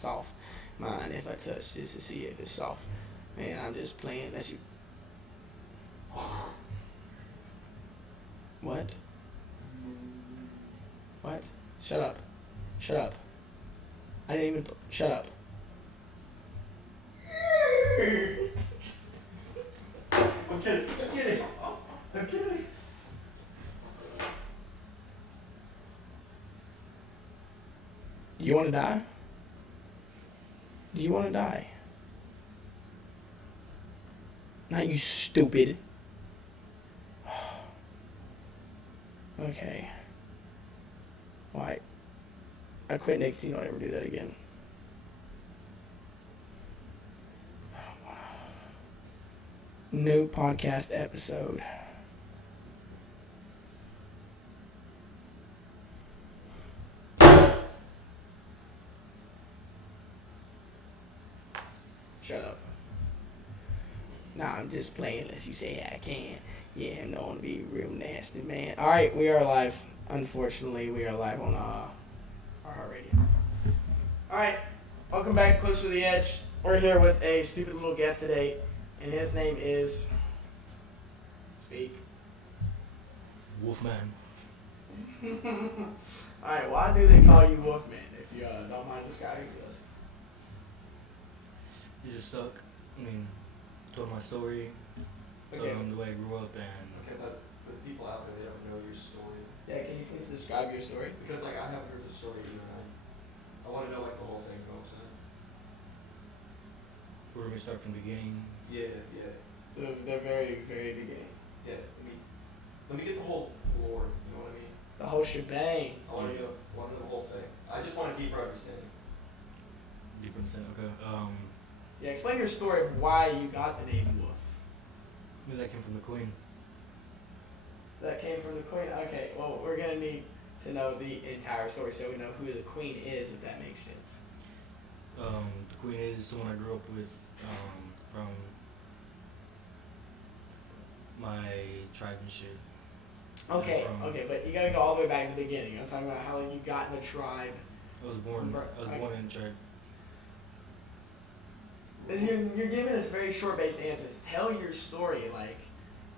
soft. Mind if I touch just to see if it's soft. Man, I'm just playing. That's you. What? What? Shut up. Shut up. I didn't even. Shut up. I'm kidding. I'm kidding. I'm kidding. You want to die? Do you want to die? Not you stupid. Okay. Why? I quit nicotine. Don't ever do that again. New podcast episode. Shut up. Nah, I'm just playing unless you say I can. Yeah, I'm known to be real nasty, man. Alright, we are live. Unfortunately, we are live on our radio. Alright, welcome back to Close to the Edge. We're here with a stupid little guest today, and his name is... Speak. Wolfman. Alright, why do they call you Wolfman, if you don't mind describing to us? He's just stuck. I mean, told my story, told Okay. him the way I grew up, and Okay, but for the people out there, they don't know your story. Yeah, can you please describe your story? Because, like, I haven't heard the story either, and I want to know, like, the whole thing, you know what I'm saying? we're gonna start from the beginning. Yeah, yeah, The very, very beginning. yeah. Let me get the whole lore, you know what I mean? The whole shebang. I want to know the whole thing. I just want a deeper understanding. Deeper in the okay. Yeah, explain your story of why you got the name Wolf. I mean, that came from the Queen. That came from the Queen? Okay, well, we're going to need to know the entire story so we know who the Queen is, if that makes sense. The Queen is someone I grew up with from my tribe and shit. Okay, but you got to go all the way back to the beginning. I'm talking about how you got in the tribe. I was born in the tribe. You're giving us very short-based answers. Tell your story. Like,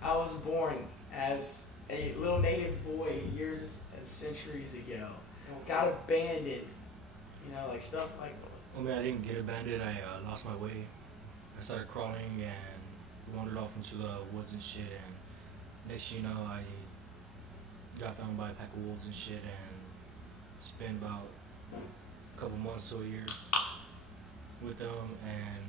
I was born as a little native boy years and centuries ago. Got abandoned. You know, like stuff like that. I mean, I didn't get abandoned. I lost my way. I started crawling and wandered off into the woods and shit. And next thing you know, I got found by a pack of wolves and shit. And spent about a couple months to a year with them. And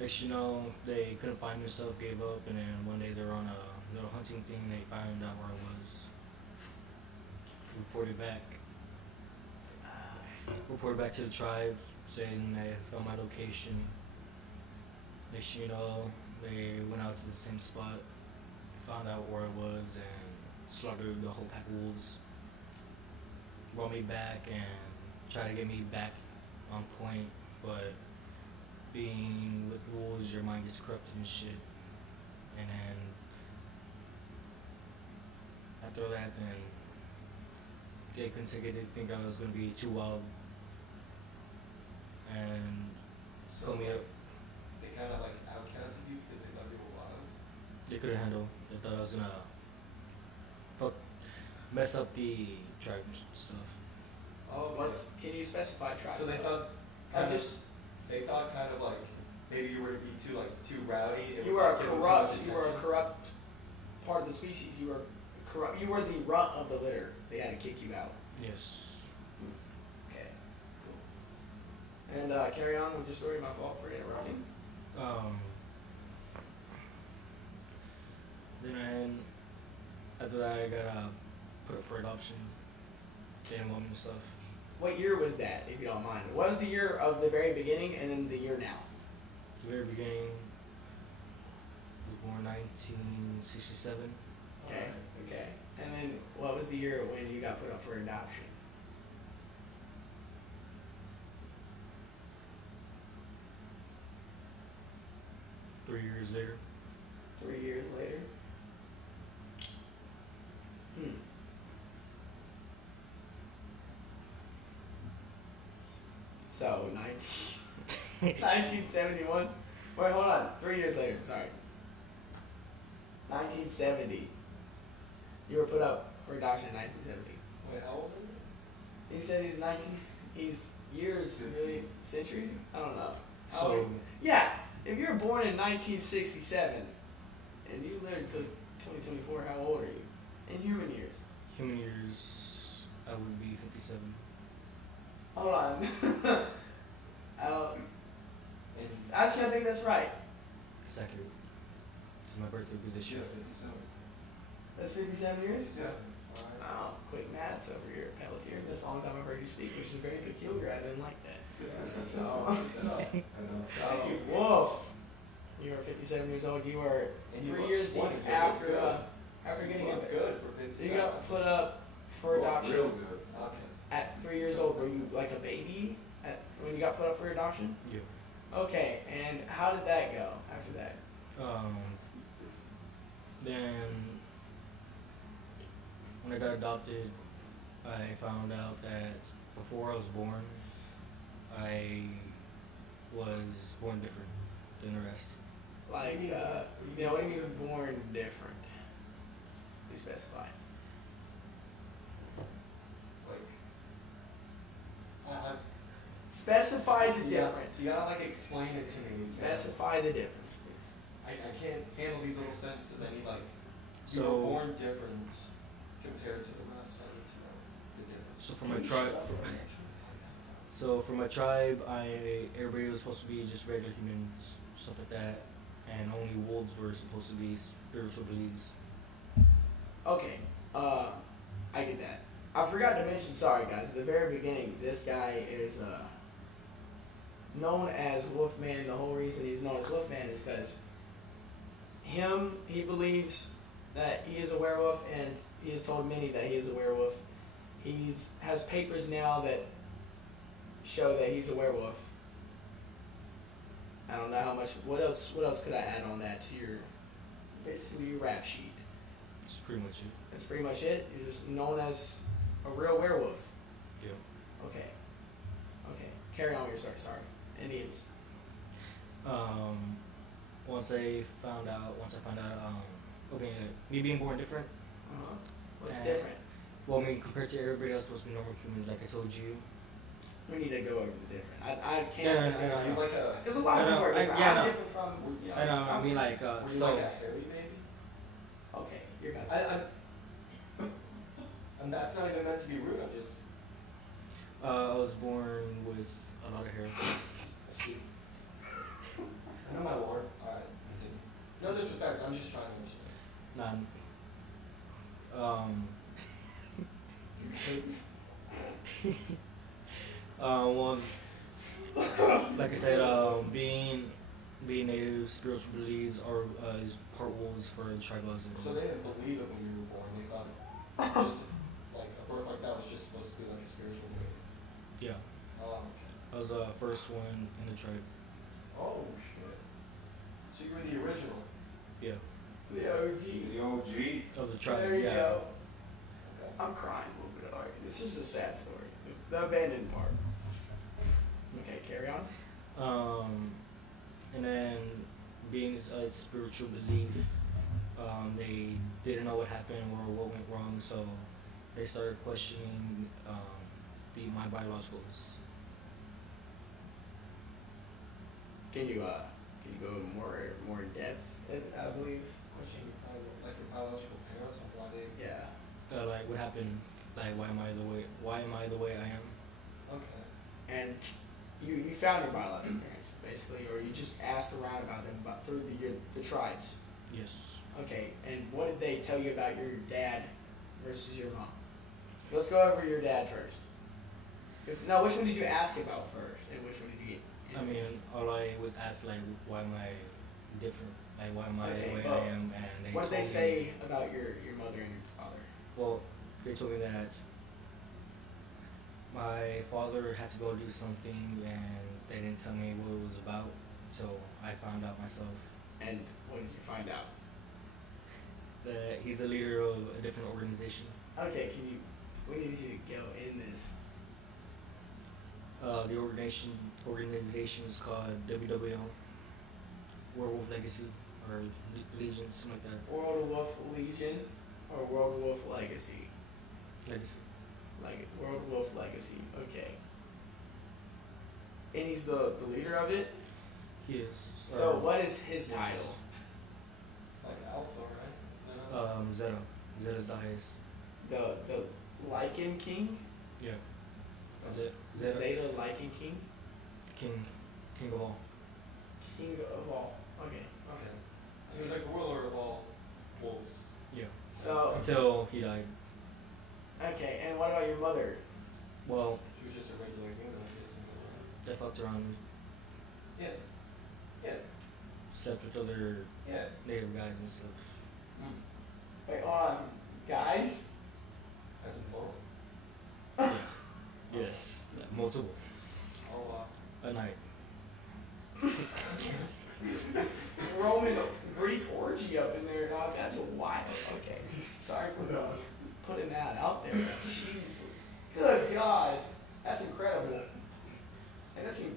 next you know, they couldn't find me, so gave up. And then one day they were on a little hunting thing. They found out where I was. Reported back to the tribe, saying they found my location. Next thing you know, they went out to the same spot, found out where I was, and slaughtered the whole pack of wolves. Brought me back and tried to get me back on point, but being with wolves, your mind gets corrupted and shit. And then after that, then they couldn't take it. They think I was gonna be too wild, and So, pulled me up. they kind of, like, outcasted you because they thought you were wild. They couldn't handle. They thought I was gonna mess up the tribe stuff. Oh, Can you specify tribe? So they thought, they thought kind of like maybe you were to be too rowdy. You were a corrupt part of the species. You were corrupt. You were the runt of the litter. They had to kick you out. Yes. Okay, cool. And carry on with your story. My fault for interrupting. Then after that, I got put up for adoption. They didn't want me and stuff. What year was that, if you don't mind? What was the year of the very beginning and then the year now? The very beginning, I was born 1967. Okay, okay. And then what was the year when you got put up for adoption? Three years later. 3 years later? So 1971. Wait, hold on. 3 years later. Sorry. 1970. You were put up for adoption in 1970. Wait, how old are you? He said he's 19. He's years, really, centuries. I don't know. How So old? Yeah. If you were born in 1967 and you lived to 2024, how old are you? In human years. human years, I would be 57. Hold on. And Actually, I think that's right. It's accurate. 'Cause my birthday will be this year. That's 57 years? Yeah. Oh, quick maths over here, Pelletier. That's the only time I've heard you speak, which is very peculiar. I didn't like that. So, woof. You are 57 years old. You are And you 3 look years deep wonderful. after You getting look a good for 57. You got put up for adoption Real good. Okay. at 3 years old. Were you like a baby when you got put up for adoption? Yeah. Okay, and how did that go after that? Then when I got adopted, I found out that before I was born, I was born different than the rest. Like, what do you mean born different? Please specify. Like, I, Specify the yeah, difference. you gotta like explain it to me. Specify the difference. I can't handle these little sentences. I need like you So- were born different compared to the rest. I need to know the difference. So for my tribe, everybody was supposed to be just regular humans, stuff like that, and only wolves were supposed to be spiritual beings. Okay, I get that. I forgot to mention, sorry guys, at the very beginning, this guy is known as Wolfman. The whole reason he's known as Wolfman is because he believes that he is a werewolf, and he has told many that he is a werewolf. Has papers now that show that he's a werewolf. I don't know how much. What else could I add on that to basically your rap sheet? That's pretty much it. That's pretty much it. You're just known as a real werewolf. Yeah. Okay. Carry on with your story. Sorry. Indians. Once I found out, okay, me being born different. What's Uh, different? Well, I mean, compared to everybody else, supposed to be normal humans, like I told you. We need to go over the different. I can't. Yeah, say no, He's like a. Because a lot of I know, people are different. yeah, I'm no. different from. I know. I mean, like, Were you so like a hairy baby? Okay, you're good. And that's not even meant to be rude. I'm just. I was born with a lot of hair. See. I know my lord. Alright, continue. No disrespect. I'm just trying to understand. None. Well, like I said, being native, spiritual beliefs is part wolves for tribalism. So they didn't believe it when you were born. They thought just like a birth like that was just supposed to be like a spiritual wave. Yeah, Oh, okay. I was the first one in the tribe. Oh shit. So you were the original. Yeah, The OG. The OG. of the tribe. There you yeah. go. Okay. I'm crying a little bit. Alright, it's just a sad story. The abandoned part. Okay, carry on. And then being a spiritual belief, they didn't know what happened or what went wrong, so they started questioning my biologicals. Can you go more in depth? I believe. Question like your biological parents and why they. Yeah. Like what happened? Like why am I the way I am? Okay. And you found your biological parents basically, or you just asked around about them through the tribes. Yes. Okay. And what did they tell you about your dad versus your mom? Let's go over your dad first. Now, which one did you ask about first, and which one did you get? I mean, all I was asked like, why am I different? Like, why am I Okay, the way well, I am? And they What did they told say me, about your mother and your father? well, they told me that my father had to go do something, and they didn't tell me what it was about. So I found out myself And what did you find out? that he's the leader of a different organization. Okay, we need you to go in this. The organization is called WWL, Werewolf Legacy, or Legion, something like that. World Wolf Legion or World Wolf Legacy? Legacy. Like World Wolf Legacy. Okay. And he's the leader of it. He is. So what is his title? Like Alpha, right? Isn't that Zeta. Zeta's the highest. The Lycan King? Yeah. Is it Zeta? Zeta Lycan King? King of all. King of all. Okay. Okay. He was like the warlord of all wolves. Yeah. So Until he died. okay, and what about your mother? Well, She was just a regular human, I guess. they fucked around, Yeah. Yeah. slept with other Yeah. native guys and stuff. Wait, hold on. Guys? As in plural. Yeah. Yes. Yeah, multiple. Oh, A night. Roman Greek orgy up in there, dog. That's wild. Okay. Sorry for putting that out there. Jeez. Good God. That's incredible. And that's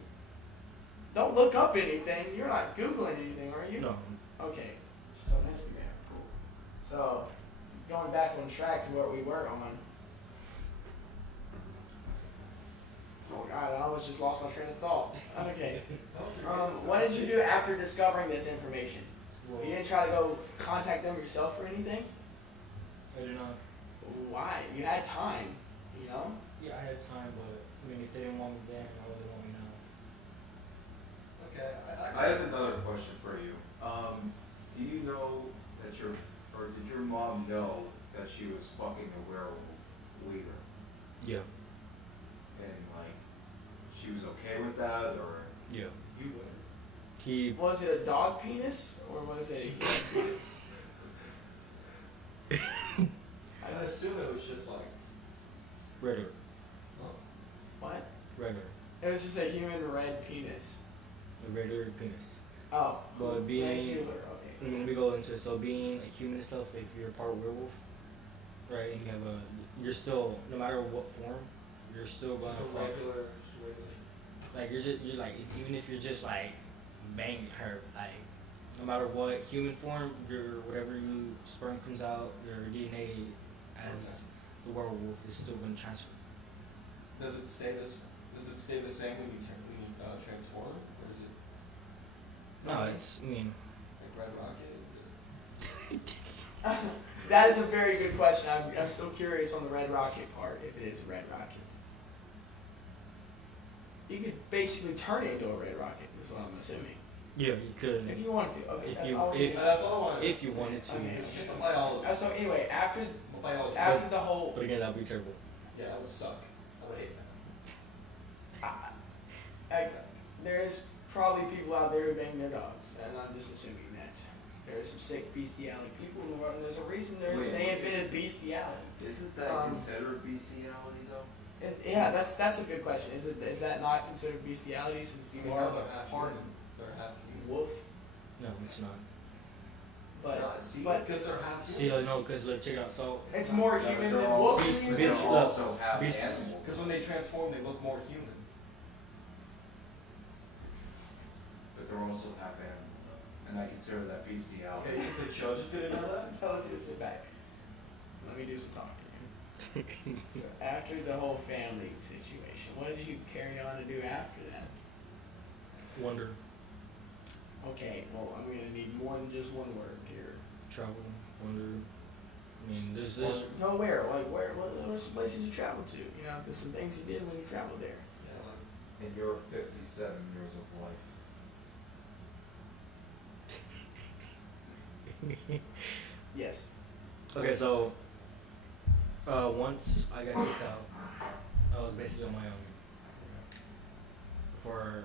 don't look up anything. You're not Googling anything, are you? No. Okay. So Instagram. Cool. So going back on track to what we were on. Oh God, I almost just lost my train of thought. Okay. What did you do after discovering this information? Well, You didn't try to go contact them yourself or anything? I did not. Why? You had time, you know? Yeah, I had time, but I mean, if they didn't want me then, I would want me now. okay. I have another question for you. Do you know that did your mom know that she was fucking a werewolf leader? Yeah. And like, she was okay with that, or? Yeah. You would. He. Was it a dog penis or was it a human penis? I assume it was just like. Regular. Oh. What? Regular. It was just a human red penis. A regular penis. Oh. But being. Regular, okay. When we go into it, so being a human and stuff, if you're part werewolf, right, and you have you're still, no matter what form, you're still gonna Just a fuck. regular. Like you're like, even if you're just like banging her, like no matter what human form, your whatever you sperm comes out, your DNA as the werewolf is still gonna transfer. Does it stay the same when you transform, or is it No, it's, I mean, like Red Rocket? That is a very good question. I'm still curious on the Red Rocket part, if it is a Red Rocket. You could basically turn it into a Red Rocket, is what I'm assuming. yeah, you could. If you wanted to. Okay, If that's you- all. if- That's all I wanted. If you wanted to. Okay. It's just a biology. So anyway, after Biology. the whole But again, that'd be terrible. Yeah, that would suck. I would hate that. there's probably people out there who bang their dogs, and I'm just assuming that there's some sick bestiality people in the world, and there's a reason Wait, they what invented bestiality. Isn't that Um, considered bestiality though? Yeah, that's a good question. Is that not considered bestiality since you are they're half part human. They're half human. wolf? No, it's not. But It's not, see, but- because they're half See, human. like, no, because like, check it out. So it's more Yeah, but human they're than all wolf. beast- human? They're beast- also half beast- animal. Because when they transform, they look more human. But they're also half animal though. And I consider that bestiality. Okay, you think the judge is gonna know that? Tell us to sit back. Let me do some talking. So after the whole family situation, what did you carry on to do after that? wonder, Okay, well I'm gonna need more than just one word here. travel, wonder. I mean, there's this. No, where? Like what are some places you traveled to? You know, there's some things you did when you traveled there. Yeah, like, And you're 57 years of life. Yes. Okay, so once I got kicked out, I was basically on my own. For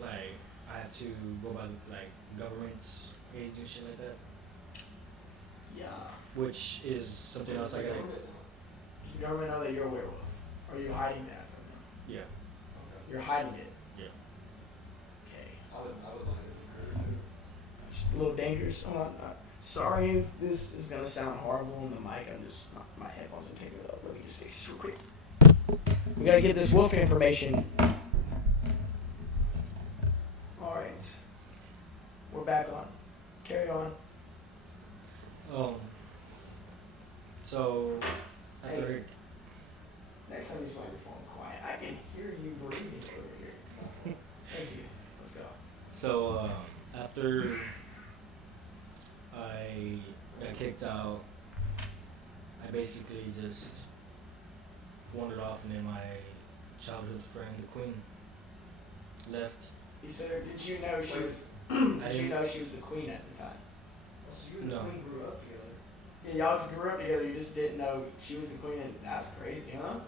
like, I had to go by like government's age and shit like that, Yeah. which is something else I gotta. Does the government know that you're a werewolf? Or are you hiding that from them? Yeah, Okay. You're hiding it. yeah. Okay. I would like it. It's a little dangerous. Sorry if this is gonna sound horrible on the mic. I'm just my headphones are taking it up. Let me just fix this real quick. We gotta get this wolf information. Alright. We're back on. Carry on. So Hey. after Next time you slide your phone quiet, I can hear you breathing over here. Thank you. Let's go. so after I got kicked out, I basically just wandered off, and then my childhood friend, the Queen, left. You said, did you know she was? I Did you didn't- know she was the queen at the time? So you and the No. Queen grew up together. Yeah, y'all grew up together. You just didn't know she was the queen, and that's crazy, huh?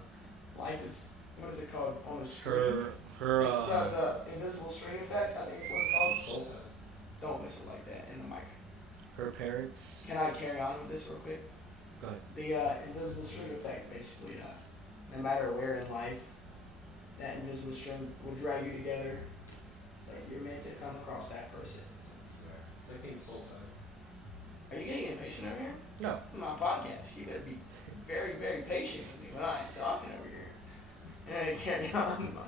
Life is, what is it called on the screen? Her It's the invisible string effect. I think it's what it's called. Sultan. Don't whistle like that in the mic. her parents. Can I carry on with this real quick? Go ahead. The invisible string effect, basically, no matter where in life, that invisible string will drag you together. It's like you're meant to come across that person. It's like being Sultan. Are you getting impatient over here? No. On my podcast, you better be very, very patient with me when I am talking over here. And carry on.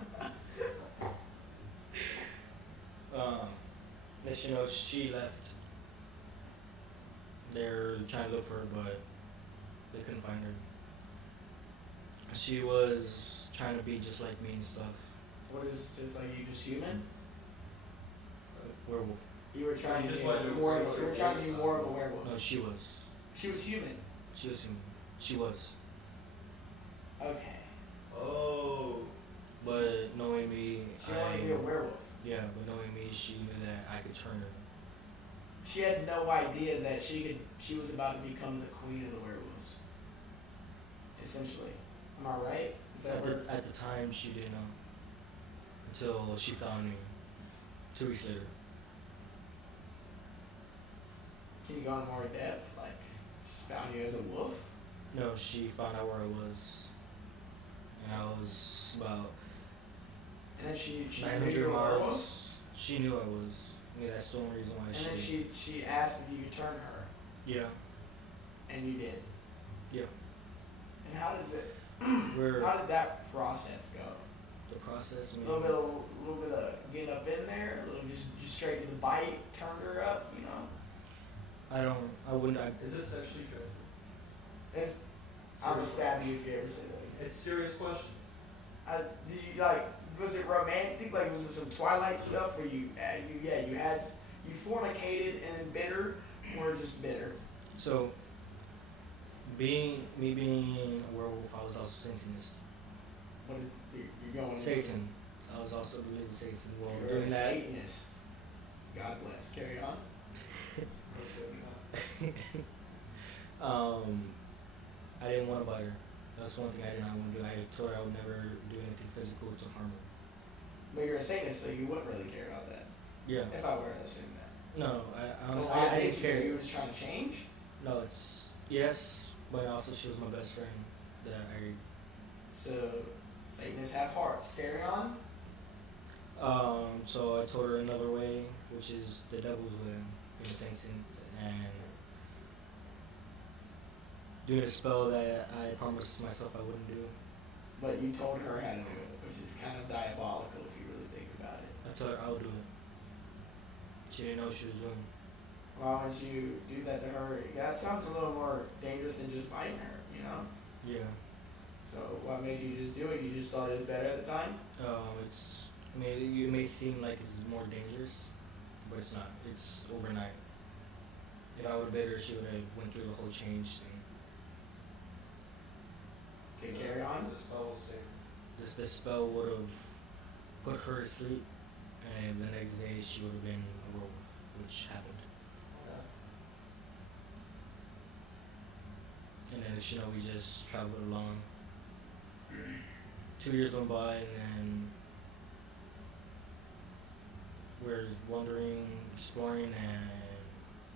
Let you know she left. They're trying to look for her, but they couldn't find her. She was trying to be just like me and stuff. What is just like you just human? Werewolf. You were trying You to just be wanted to more. replace You were her trying to be with more of a some- werewolf. No, she was. She was human. She was human. She was. Okay. Oh. But knowing me, She wanted to be a werewolf. yeah, but knowing me, she knew that I could turn her. She had no idea that she was about to become the queen of the werewolves. Essentially. Am I right? Is that where? At the time, she didn't know. Until she found me 2 weeks later. Can you go into more depth? Like, she found you as a wolf? No, she found out where I was. And I was about And then she knew 900 you were a werewolf? miles. She knew I was. I mean, that's the only reason why And then she asked if you could turn her. Yeah. And you did. Yeah. And how did We're how did that process go? the process. I A mean, little bit of getting up in there, a little just straight to the bite, turned her up, you know. I wouldn't. Is it sexually transmitted? It's, I would stab you if you ever say that. It's a serious question. Did you like? Was it romantic? Like, was it some Twilight stuff where you fornicated and bitter, or just bitter? So, being a werewolf, I was also Satanist. What is you're going? Satan. I was also religious Satan. Well, You're a doing that. Satanist. God bless. Carry on. I didn't want to bite her. That's one thing I did not want to do. I told her I would never do anything physical to harm her. But you're a Satanist, so you wouldn't really care about that. Yeah. If I were to assume that. No, So I why didn't did care. you were just trying to change? No, it's yes, but also she was my best friend that I. So Satanists have hearts. Carry on. So I told her another way, which is the devil's way, being Satan, and doing a spell that I promised myself I wouldn't do. But you told her how to do it, which is kind of diabolical if you really think about it. I told her I would do it. She didn't know what she was doing. Why would you do that to her? That sounds a little more dangerous than just biting her, you know? Yeah. So what made you just do it? You just thought it was better at the time? It's. I mean, it may seem like it's more dangerous, but it's not. It's overnight. If I would have bit her, she would have went through the whole change thing. Okay, carry on. The spell was safe. This spell would have put her to sleep, and the next day she would have been a werewolf, which happened. And then, you know, we just traveled along. 2 years went by, and then we're wandering, exploring, and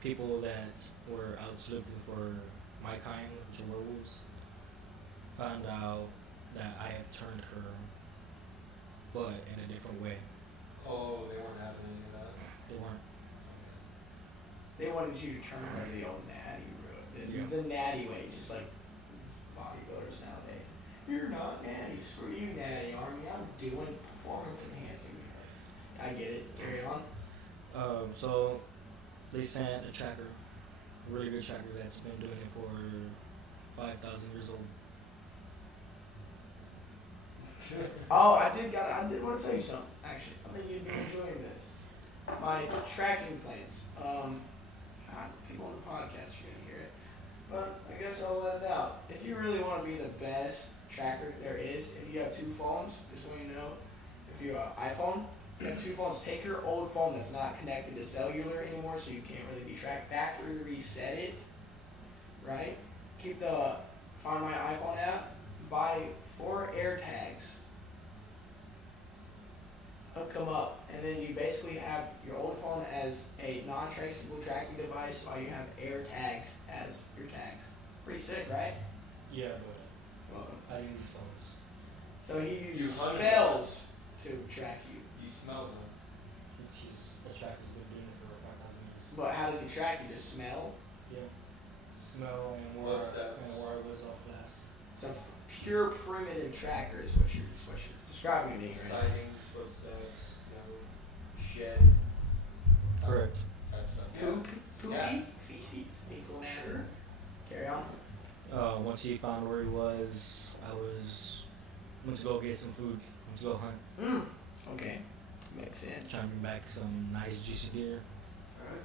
people that were out looking for my kind, which are werewolves, found out that I had turned her, but in a different way. Oh, they weren't having any of that. They weren't. They wanted you to turn her the old natty route. Yeah. The natty way, just like bodybuilders nowadays. You're not. Natty, screw you, Natty Army. I'm doing performance enhancing drugs. I get it. Carry on. So they sent a tracker, a really good tracker that's been doing it for 5,000 years old. Oh, I did want to tell you something. Actually, I think you'd be enjoying this. My tracking plans. God, people on the podcast are gonna hear it, but I guess I'll let it out. If you really want to be the best tracker there is, if you have two phones, just so you know, if you have an iPhone, you have two phones. Take your old phone that's not connected to cellular anymore, so you can't really be tracked. Factory reset it, right? Keep the Find My iPhone app. Buy 4 AirTags. Hook them up, and then you basically have your old phone as a non-traceable tracking device, while you have AirTags as your tags. Pretty sick, right? Yeah, but Welcome. I use phones. So he You uses hunted spells to track you. You smell them. The tracker's been doing it for 5,000 years. But how does he track you? Just smell? Yeah. Smell and where I was off last. So pure primitive tracker is what you're describing to me, right? Sightings, footsteps, shed. Correct. Type stuff. Poop, poopy, Yeah. feces, fecal matter. Carry on. Once he found where he was, went to go get some food. Went to go hunt. Okay. Makes sense. Trying to bring back some nice juicy deer. Alright.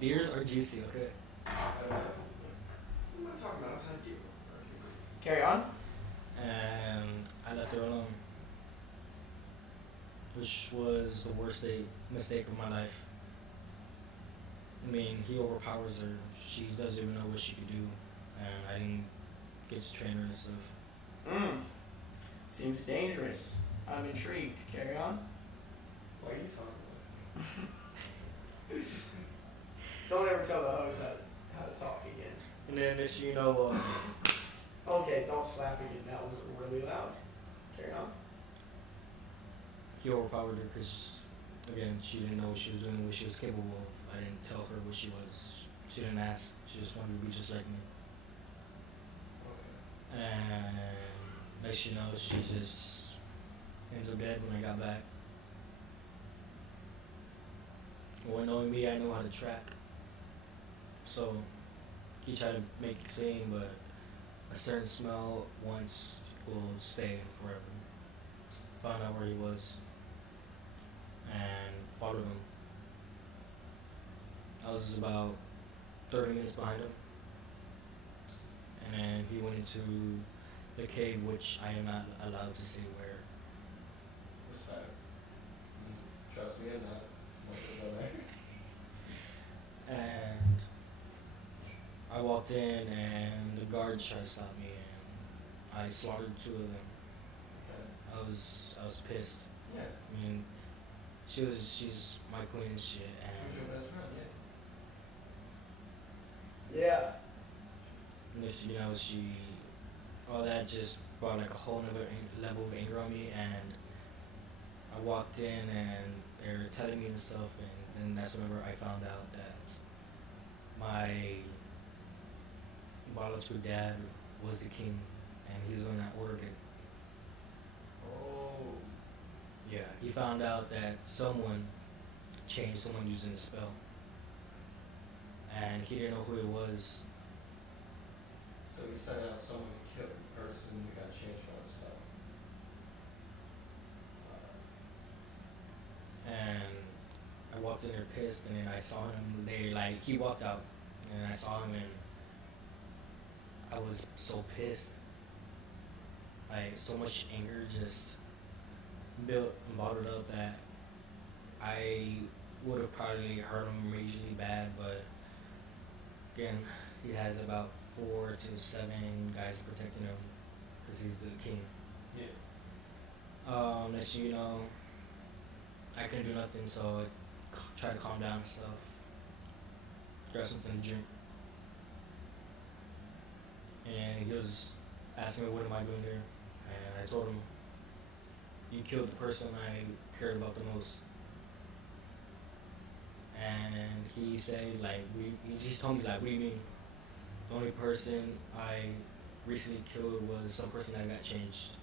Deers are juicy, okay? I'm not talking about how you. Carry on. And I left her alone, which was the worst mistake of my life. I mean, he overpowers her. She doesn't even know what she could do, and I didn't get to train her and stuff. Seems dangerous. I'm intrigued. Carry on. Why are you talking about? Don't ever tell the host how to talk again. And then next thing you know, Okay, don't slap again. That was really loud. Carry on. he overpowered her because, again, she didn't know what she was doing, what she was capable of. I didn't tell her what she was. She didn't ask. She just wanted to be just like me. Okay. And next thing you know, she just ends up dead when I got back. Well, knowing me, I know how to track. So he tried to make it clean, but a certain smell once will stay forever. Found out where he was and followed him. I was about 30 minutes behind him. And then he went into the cave, which I am not allowed to say where. Respect. Trust me, I'm not. And I walked in, and the guards tried to stop me, and I slaughtered 2 of them. Okay. I was pissed. Yeah. I mean, she's my queen and shit, Who's your and best friend? Yeah. Yeah. next thing you know, all that just brought like a whole nother level of anger on me, and I walked in, and they were telling me and stuff, and that's whenever I found out that my biological dad was the king, and he's the one that ordered it. Oh. Yeah, he found out that someone changed someone using a spell, and he didn't know who it was. So he sent out someone to kill the person who got changed by a spell. And I walked in there pissed, and then I saw him. He walked out, and I saw him, and I was so pissed. Like, so much anger just built and bottled up that I would have probably hurt him majorly bad, but again, he has about 4 to 7 guys protecting him because he's the king. Yeah. Next thing you know, I couldn't do nothing, so I tried to calm down and stuff. Grab something to drink. And he was asking me, what am I doing there? And I told him, you killed the person I cared about the most. And he said, he just told me, what do you mean? The only person I recently killed was some person that got changed.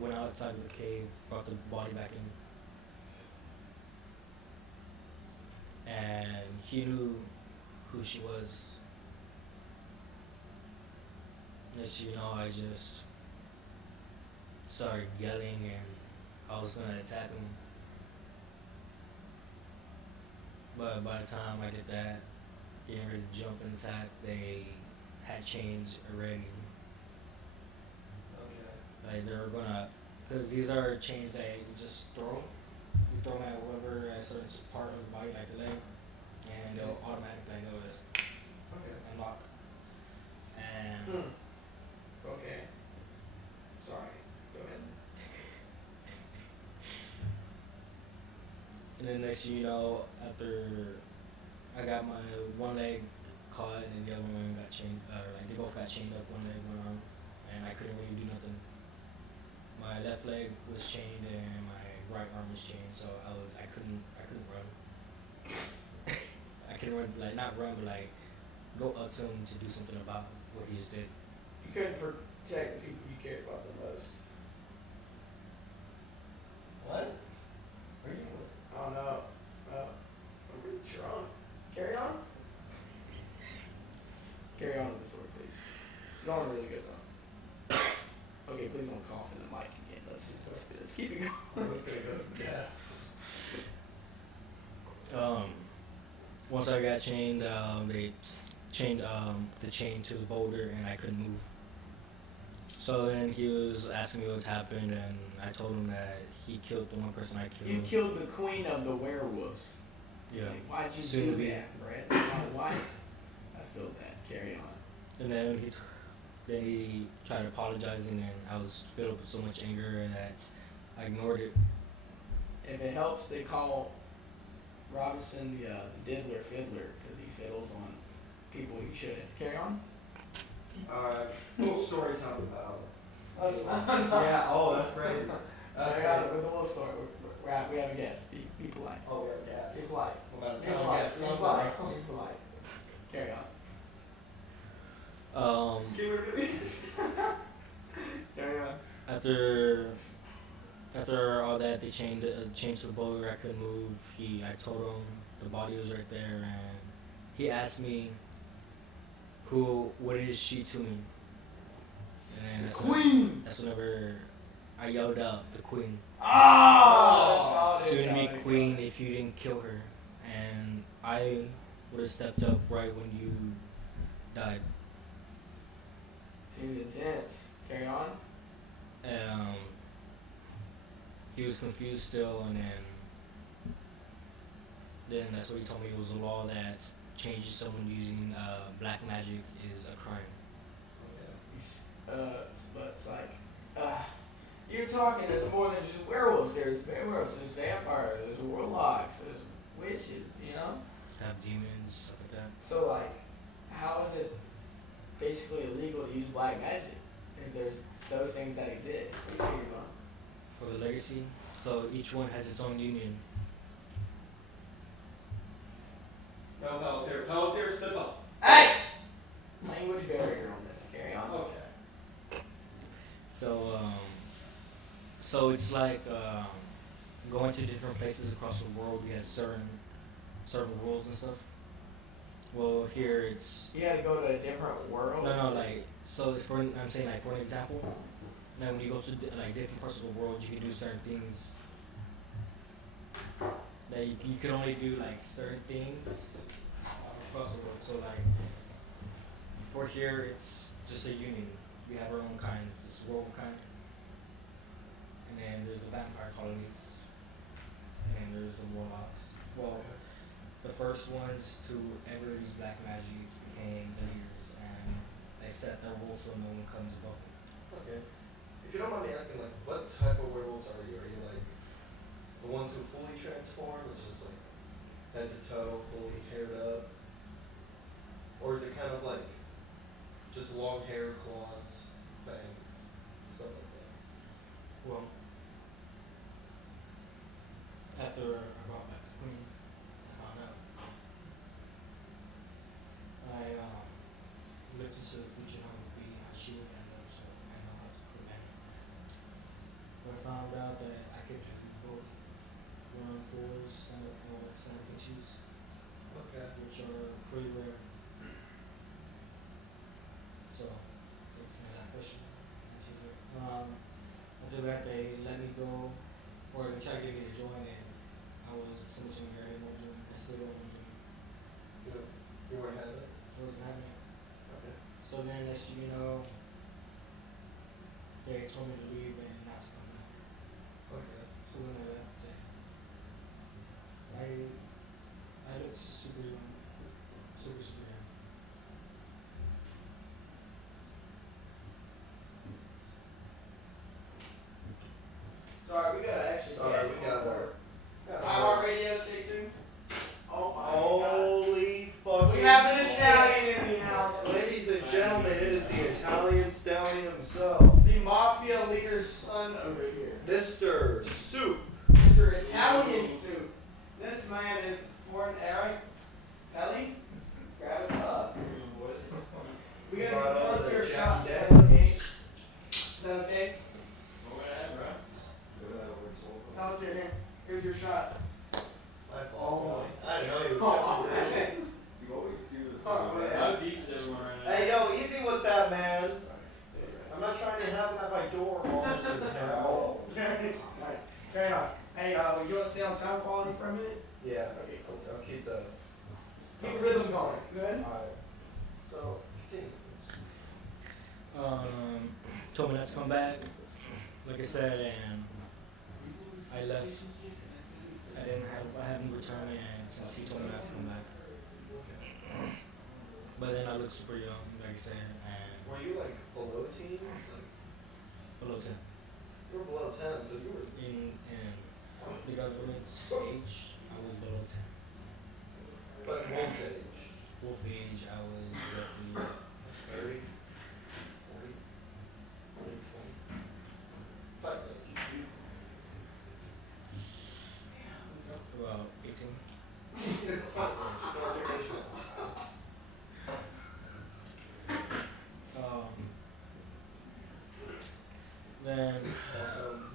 Went outside of the cave, brought the body back in, and he knew who she was. Next thing you know, I just started yelling and I was gonna attack him. But by the time I did that, getting ready to jump and attack, they had chains already. Okay. Like they were gonna, cause these are chains that you just throw. You throw them at whoever at a certain part of the body, like the leg, and they'll automatically notice Okay. and lock. And Okay. Sorry. Go ahead. and then next thing you know, after I got my one leg caught and the other one got chained, like they both got chained up, one leg, one arm, and I couldn't really do nothing. My left leg was chained and my right arm was chained, so I couldn't run. I couldn't run, like not run, but like go up to him to do something about what he just did. You couldn't protect the people you cared about the most. What? Where are you with? I don't know. I'm pretty drunk. Carry on. Carry on with the story, please. It's going really good though. Okay, please don't cough in the mic again. Let's keep it going. Let's go. Yeah. Once I got chained, they chained the chain to the boulder and I couldn't move. So then he was asking me what happened, and I told him that he killed the one person I killed. You killed the queen of the werewolves. Yeah. Like, why'd you Soon to do be. that, Brett? My wife. I feel that. Carry on. And then he tried apologizing, and I was filled with so much anger that I ignored it. If it helps, they call Robinson the diddler fiddler because he fiddles on people he shouldn't. Carry on. Alright. Little story time about. Yeah. Oh, that's crazy. That's Carry on crazy. with the little story. We have a guest. Be polite. Oh, we have gas. Be polite. We're about to Be tell polite. gas. Be polite. Be polite. Carry on. Carry on. After all that, they chained to the boulder. I couldn't move. I told him the body was right there, and he asked me, what is she to me? And then Queen. That's whenever I yelled out, the queen. Oh! Soon to be queen if you didn't kill her. And I would have stepped up right when you died. Seems intense. Carry on. He was confused still, and then that's what he told me. It was a law that changes someone using black magic is a crime. But it's like, you're talking, there's more than just werewolves. There's werewolves, there's vampires, there's warlocks, there's witches, you know? Have demons, stuff like that. So, like, how is it basically illegal to use black magic if there's those things that exist? Here you go. For the legacy, so each one has its own union. No, Pelletier, step up. Hey! Language barrier on this. Carry on. Okay. So it's like going to different places across the world. We have certain rules and stuff. Well, here it's You had to go to a different world? no, like so. I'm saying like for an example, now when you go to like different parts of the world, you can do certain things. That you can only do like certain things across the world. So like for here, it's just a union. We have our own kind, it's world kind. And then there's the vampire colonies, and then there's the warlocks. Well, the first ones to ever use black magic became the leaders, and they set their rules so no one comes above them. Okay. If you don't mind me asking, like, what type of werewolves are you? Are you like the ones who fully transform? It's just like head to toe, fully haired up, or is it kind of like just long hair, claws, fangs, stuff like that? Well, after I brought back the queen, I found out. I looked into fours, stand-up issues, Okay. which are pretty rare. So, that's that question. After that, they let me go, or they tried to get me to join, and I was so much younger, I didn't want to join. I still don't want to join. You weren't having it? It wasn't happening. Okay. So then, next thing you know, they told me to leave and not to come back. Okay. So when I left, I looked super young, super young. Sorry, we gotta actually. Sorry, we got our radio station. Oh my god. Holy fucking. We have an Italian in the house. Ladies and gentlemen, it is the Italian stallion himself, The mafia leader's son over here. Mr. Soup. Mr. Italian soup. This man is born Eric. Ellie? Grab it up. We gotta Brought get over closer the shots. Jackie Okay? Is that okay? Now let's hear him. Here's your shot. My fault. I didn't know he was Oh, coming. man. You always do this. Oh, man. How deep is everyone right now? Hey, yo, easy with that, man. I'm not trying to have him at my door almost in hell. Alright, carry on. Hey, you want to stay on sound quality for a minute? Yeah. Okay, cool. I'll keep the. Keep the rhythm going. Good? Alright. So, continue. Told me not to come back, like I said, and I left. I haven't returned, and since he told me not to come back. But then I looked super young, like I said, and Were you like below teens? Like, below 10. you were below 10, so you were. In the government's age, I was below 10. But Wolf's age. Wolf age, I was roughly 30, 40, 20. Five age. about 18. Then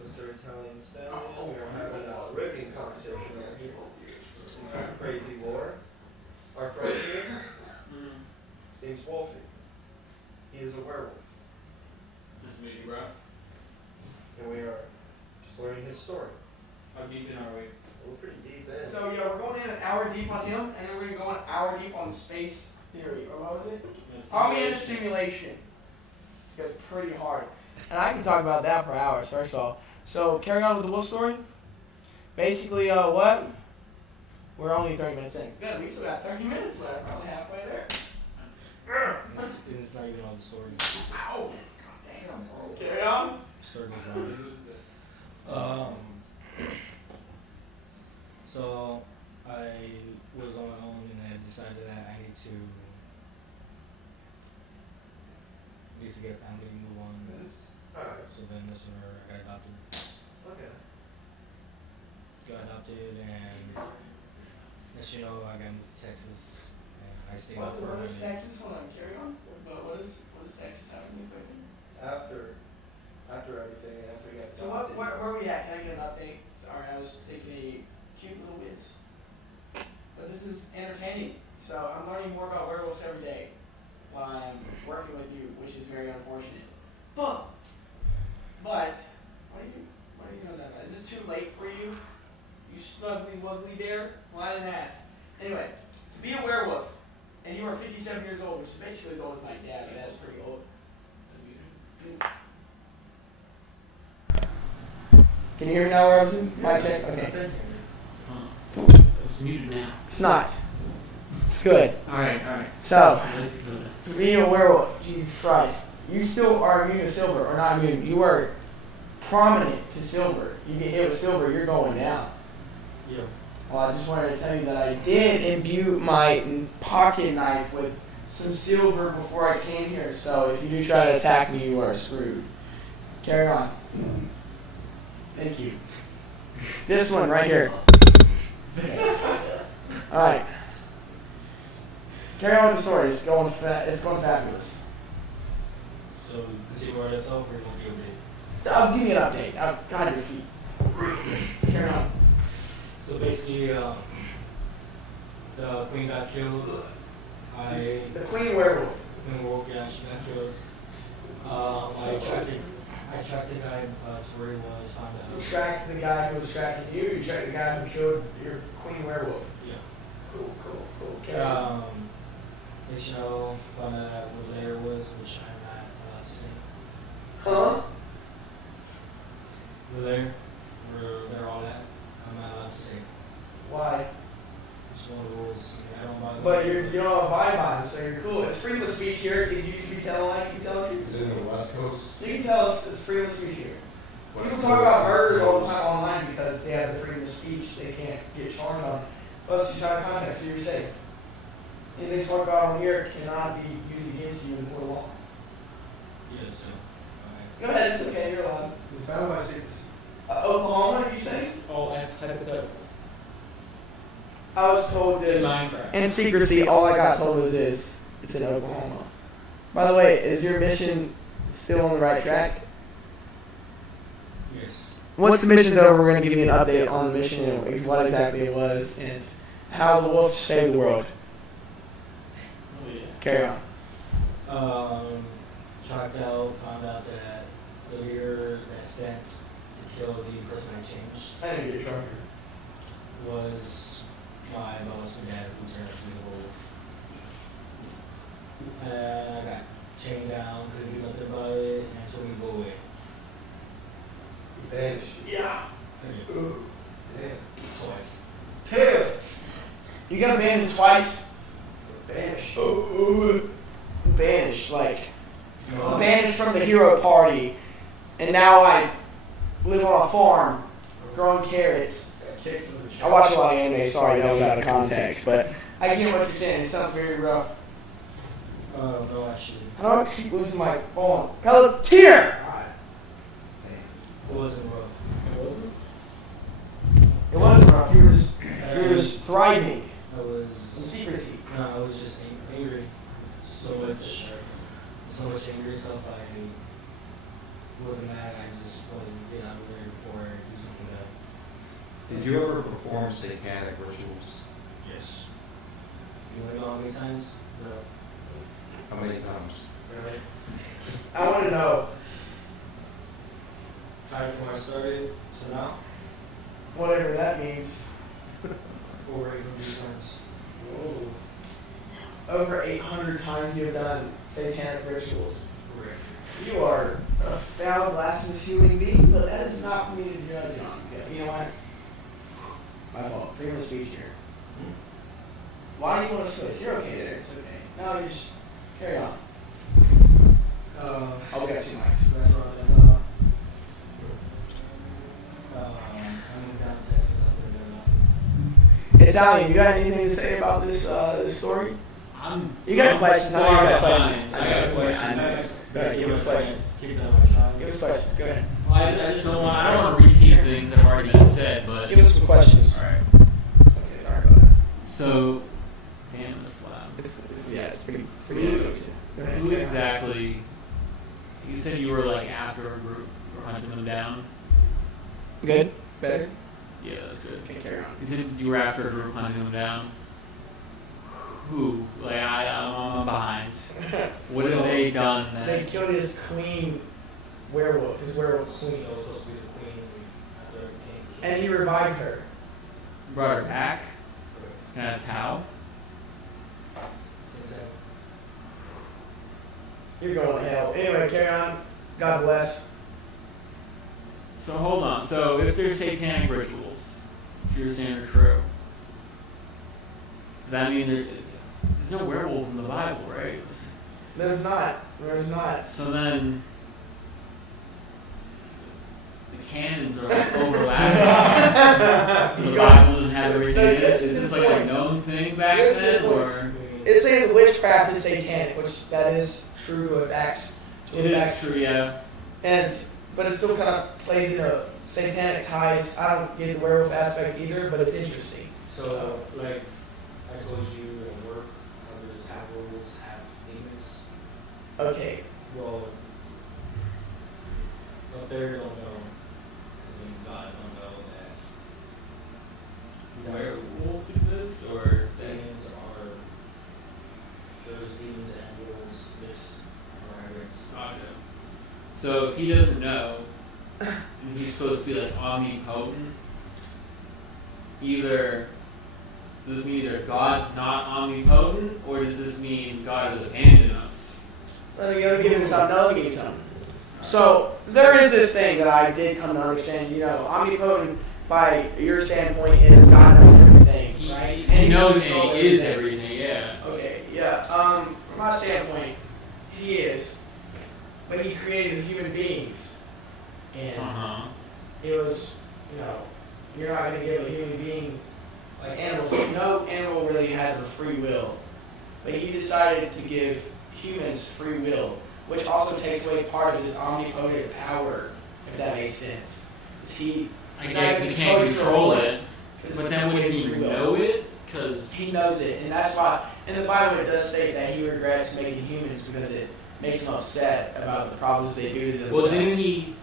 Mr. Italian Stallion, we're having a riveting conversation right here. Crazy lore. Our friend here, his name's Wolfie. He is a werewolf. Nice to meet you, bro. And we are just learning his story. How deep in are we? We're pretty deep in. So, yeah, we're going in an hour deep on him, and then we're going to go an hour deep on space theory. Or what was it? Oh, we had a simulation. It was pretty hard. And I can talk about that for hours, first of all. So, carry on with the wolf story. Basically, what? We're only 30 minutes in. Good, we still got 30 minutes left. Probably halfway there. it's not even all the story. Ow! God damn, bro. Carry on. Story goes on. So I was on my own, and I decided that I need to get a family, move on. This? Alright. So then that's where I got adopted. Okay. Got adopted, and as you know, I got moved to Texas, and I stayed What with is Texas? Hold on, carry on. What is Texas happening right now? After everything, after you got So adopted. where are we at? Can I get an update? Sorry, I was taking a cute little bits. But this is entertaining. So I'm learning more about werewolves every day while I'm working with you, which is very unfortunate. But why are you doing that? Is it too late for you? You snuggly wuggly bear? Well, I didn't ask. Anyway, to be a werewolf, and you are 57 years old, which is basically as old as my dad, but that's pretty old. Can you hear me now, where I was in? Mic check? Okay. It's muted now. It's not. It's good. Alright. So, to be a werewolf, Jesus Christ, you still are immune to silver, or not immune, you are prominent to silver. You get hit with silver, you're going down. Yeah. Well, I just wanted to tell you that I did imbue my pocket knife with some silver before I came here, so if you do try to attack me, you are screwed. Carry on. Thank you. This one right here. Alright. Carry on with the story. It's going fabulous. So continue where that's over, you're gonna give me. Give me an update. God, your feet. Carry on. So basically, the queen got killed. The queen werewolf. Queen wolf, yeah, she got killed. I tracked the guy to where he was, found You out. tracked the guy who was tracking you. You tracked the guy who killed your queen werewolf. Yeah. Cool. Okay. Next you know, found out what the layer was, which I'm not allowed to say. Huh? The layer, where they're all at, I'm not allowed to say. Why? It's one of the rules. I don't mind. But you don't abide by it, so you're cool. It's freedom of speech here. You can tell the truth. Is it in the West Coast? You can tell us it's freedom of speech here. West People Coast talk about murders is- all the time online because they have the freedom of speech. They can't get charged on it. Plus, you talk context, so you're safe. Anything they talk about on here cannot be used against you in court of law. Yes, so. Go ahead, it's okay, you're allowed. It's bound by secrecy. Oklahoma, you say? All hypothetical. I was told In this. Minecraft. In secrecy, all I got told was this. It's in Oklahoma. By the way, is your mission still on the right track? Yes. Once the mission's over, we're going to give you an update on the mission and what exactly it was and how the wolf saved the world. Oh yeah. Carry on. Tracked out, found out that the leader that sent to kill the person I changed I didn't get charged. was my biological dad who turned into a wolf. And I got chained down, couldn't do nothing about it, and told me to go away. You banished you. Yeah. Damn. Twice. Two. You got abandoned twice. Banished. Banished, like banished from the hero party, and now I live on a farm, growing carrots. Got kicked from the I watch a lot of anime. Sorry, that was out of context, but I get what you're saying. It sounds very rough. No, actually. How do I keep losing my phone? Pelletier. It wasn't rough. It wasn't? It wasn't rough. You were just thriving I was. in secrecy. No, I was just angry. So much angry stuff. I wasn't mad. I just wanted to get out of there before I do something bad. Did you ever perform satanic rituals? Yes. You want to know how many times? No. How many times? Really? I want to know Right from when I started to now, whatever that means. over 800 times. Whoa. Over 800 times you have done satanic rituals. Correct. You are a foul, blasphemous human being, but that is not for me to judge on. You know what? My fault. Freedom of speech here. Why do you want to switch? You're okay there. It's okay. No, you just carry on. Oh, we got 2 mics. That's right. I moved down to Texas after that. Italian, you got anything to say about this story? You got I'm questions? No, you got questions. fine. I got questions. Go ahead, give us questions. Keep that on my child. Give us questions. Go ahead. Well, I just don't want. I don't want to repeat things that have already been said, but. Give us some questions. All right. It's okay. Sorry about that. So, damn, this is loud. It's pretty good too. Go ahead. Who exactly? You said you were like after a group or hunting them down. Good. Better. Yeah, that's good. Okay, carry on. You said you were after a group hunting them down. Who? Like I'm behind. What have they done that? They killed his queen werewolf. His werewolf Queen queen, was supposed to be the queen after it became king. and he revived her. Brought her back? Correct. Can I ask how? Since then, You're going to hell. Anyway, carry on. God bless. So hold on. So if there's satanic rituals, if you're saying are true, does that mean there's no werewolves in the Bible, right? There's not. There's not. So then the canons are like overlapping. So the Bible doesn't have everything in it. This Is is this the like a point. known thing back This is then, the point. or It's saying that witchcraft is satanic, which that is true to a fact. it is true? Yeah. But it still kind of plays into satanic ties. I don't get the werewolf aspect either, but it's interesting. so like I told you at work, how there's half werewolves, half demons. Okay. Well, up there don't know, as in God don't know that werewolves exist, or Demons are there's demons and wolves mixed hybrids. gotcha. So if he doesn't know, and he's supposed to be like omnipotent, either does this mean either God's not omnipotent, or does this mean God has abandoned us? Let me give you something. Let me give you something. So there is this thing that I did come to understand. You know, omnipotent by your standpoint is God knows everything, right? He knows and controls he is everything, yeah. Okay, yeah. From my standpoint, he is, but he created human beings, and it was, you know, you're not going to give a human being like animals. No animal really has a free will, but he decided to give humans free will, which also takes away part of his omnipotent power, if that makes sense. I guess he can't control it, but then wouldn't he free will. know it? Because He knows it, and that's why in the Bible it does state that he regrets making humans because it makes him upset about the problems they do to themselves. well, didn't he?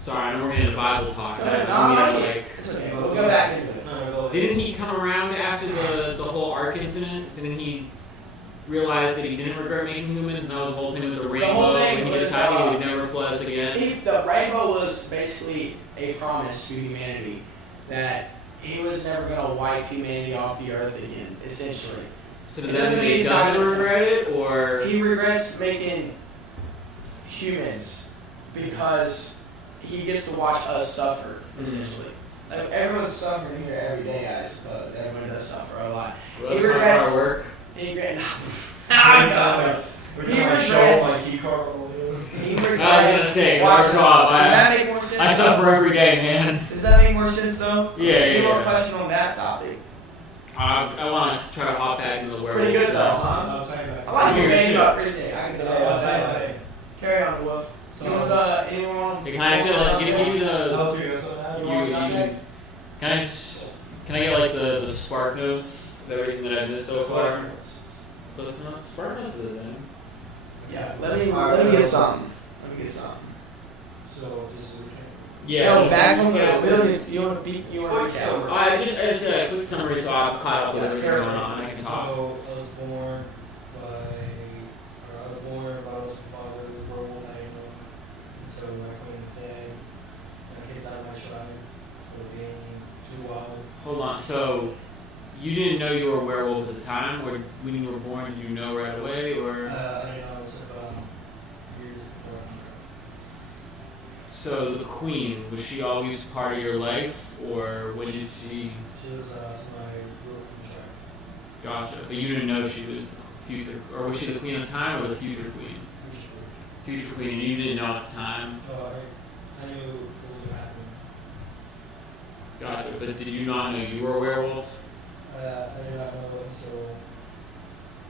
Sorry, I know we're getting into Bible talk. Go But ahead. I No, mean, no, like, it's okay. We'll go back into it. didn't he come around after the whole Ark incident? Didn't he realize that he didn't regret making humans, and that was the whole thing with the rainbow, whole thing and he was, decided he would never flesh again? The rainbow was basically a promise to humanity that he was never going to wipe humanity off the earth again, essentially. So It does that doesn't mean mean he he's not doesn't gonna- regret it, or He regrets making humans because he gets to watch us suffer, essentially. Like, everyone's suffering here every day, I suppose. Everyone does suffer a lot. Well, he that's not regrets- our work? He regrets. We're He talking about show regrets- like e-car. He I was regrets. gonna say, our watching us. job. Does that make more sense? I suffer every day, man. Does that make more sense, though? Yeah, Any yeah, more yeah. question on that topic? I want to try to hop back into the werewolf Pretty good, though, stuff. huh? I I like your Here, name, shit. but appreciate it. I can tell you. Carry on, Wolf. So, You want anyone? Hey, can I actually like, give you the I'll do this one. You want something? can I get like the spark notes of everything that I've missed so far? Cliff notes? Spark notes is a thing. Yeah, let me get something. Let me get something. So just Yeah. Yo, back on the yeah. middle, you want to beat, you want Quick to summary. I just a quick summary so I'm caught up with everything going on. I can talk. So I was born by my father was a werewolf, I didn't know. And so my queen's dead. And I kicked out of my tribe for being too wild. Hold on. So you didn't know you were a werewolf at the time, or when you were born, did you know right away, or? I didn't know it took years before I knew. So the queen, was she always part of your life, or when did she? She was my werewolf from tribe. Gotcha. But you didn't know she was the future, or was she the queen at the time, or the future queen? Future queen, and you didn't know at the time. I knew what was going to happen. Gotcha. But did you not know you were a werewolf? I did not know until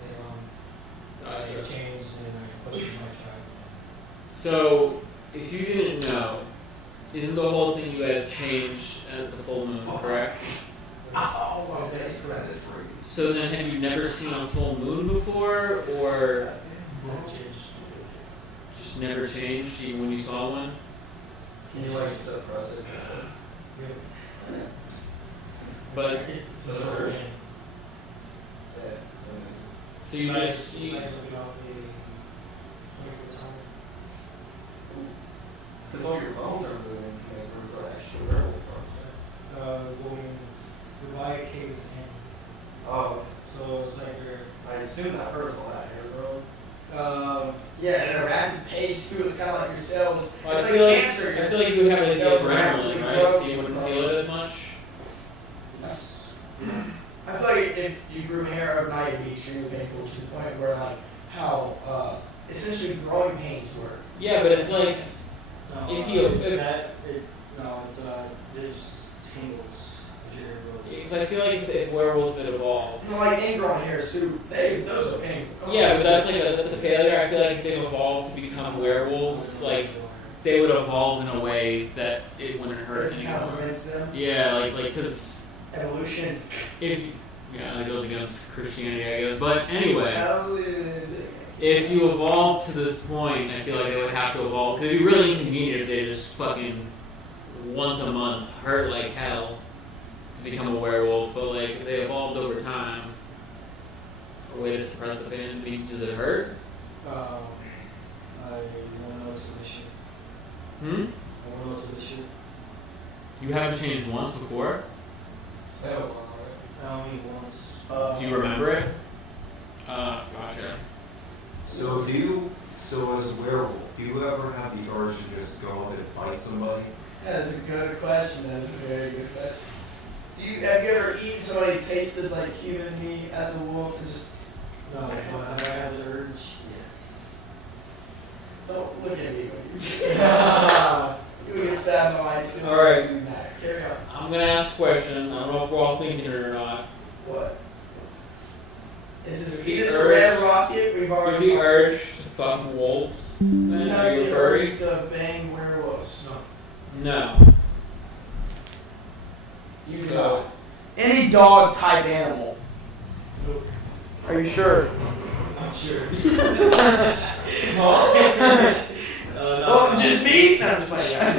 they Gotcha. changed and I put it in my tribe. So if you didn't know, isn't the whole thing you guys changed at the full moon, correct? Oh, okay. So then have you never seen a full moon before, or Changed. just never changed even when you saw one? Can you like suppress it? But So you just because all your bones are moving to make room for the actual werewolf monster. The white caves in. Oh, So it's like I assume that hurts a lot, hair bro. Yeah, at a rapid pace too. It's kind of like your cells. I It's feel like like cancer. I feel like you would have like Cells the rapidly adrenaline, grow. right? So you wouldn't feel it as much. I feel like if you grew hair overnight, it'd be extremely painful to the point where like how essentially growing pains work. Yeah, but it's like if you there's tingles. because I feel like if werewolves had evolved. You know, like ingrown hairs too. Those are painful. Yeah, but that's a failure. I feel like if they've evolved to become werewolves, like they would evolve in a way that it wouldn't hurt It anymore. complements them. Yeah, like because Evolution. if that goes against Christianity, I guess. But anyway, if you evolve to this point, I feel like they would have to evolve. Because it'd be really inconvenient if they just fucking once a month hurt like hell to become a werewolf, but like if they evolved over time, a way to suppress the pain. Does it hurt? I want to know to the shit. Hmm? I want to know to the shit. You haven't changed once before? Only once. Do you remember it? Gotcha. So as a werewolf, do you ever have the urge to just go up and fight somebody? That's a good question. That's a very good question. Have you ever eaten somebody that tasted like human meat as a wolf and just No, but I have the urge. Yes. don't look at me when you get stabbed by my suit. All right. Carry on. I'm gonna ask a question. I don't know if we're all thinking it or not. What? Is this The penis urge- red rocket? We've You already have the urge to fuck wolves? You Then have are you the furry? urge to bang werewolves. No. You So- don't. Any dog type animal. Nope. Are you sure? I'm sure. Well, just me? No, I'm just playing.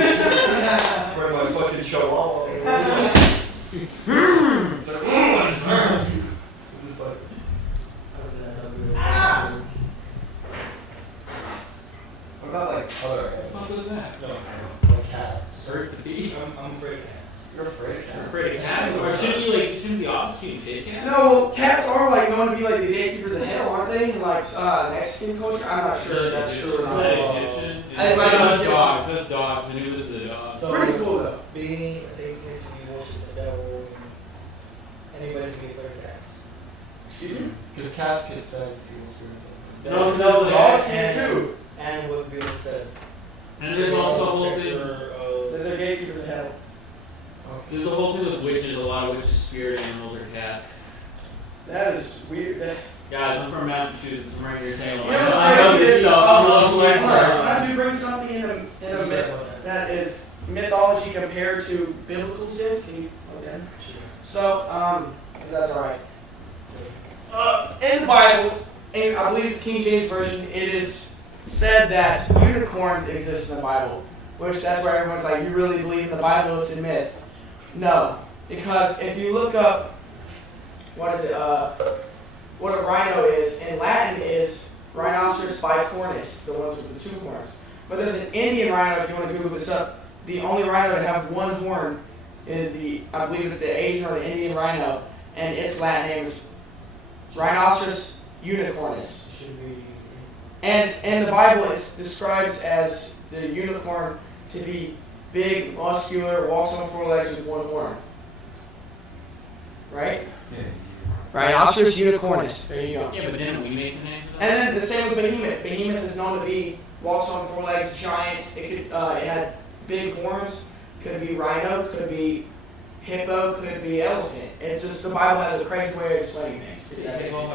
Where my fucking chihuahua. Just like, what about like other What the fuck was that? No, like cats? Hurt to be? I'm afraid of cats. You're afraid of You're cats? afraid of cats? Or shouldn't be opposite? You chase cats? No, well, cats are like known to be like the gatekeepers of hell, aren't they? In like Mexican culture, I'm not sure if that's true or not. Egyptian? I might not That's Egyptian. dogs. That's dogs. I knew this was a dog. So Pretty cool though. being a Satanist, we worship the devil. Anybody's gonna be afraid of cats. Excuse me? Because cats get sex, steal spirits. No, the dogs can too. And what Bill said. And there's also a whole thing. They're the gatekeepers of hell. There's a whole thing with witches. A lot of witches, spirit animals, are cats. That is weird. That's Guys, I'm from Massachusetts. I'm right here saying, like, You know what's I know crazy this is, stuff. I'm a local Can expert. I do bring something in a myth that is mythology compared to biblical sense? Can you okay? So, if that's alright. In the Bible, and I believe it's King James Version, it is said that unicorns exist in the Bible. Which that's where everyone's like, you really believe in the Bible, it's a myth. No. Because if you look up what a rhino is, in Latin is Rhinoceros bicornis, the ones with the two horns. But there's an Indian rhino, if you want to Google this up. The only rhino to have one horn is I believe it's the Asian or the Indian rhino, and its Latin name is Rhinoceros unicornis. Should be. And the Bible describes as the unicorn to be big, muscular, walks on four legs with one horn. Right? Yeah. Rhinoceros unicornis. There you go. Yeah, but didn't we make the name for that? And then the same with behemoth. Behemoth is known to be walks on four legs, giant. It had big horns. Could be rhino. Could be hippo. Could be elephant. It just the Bible has a crazy way of explaining things. If that makes sense.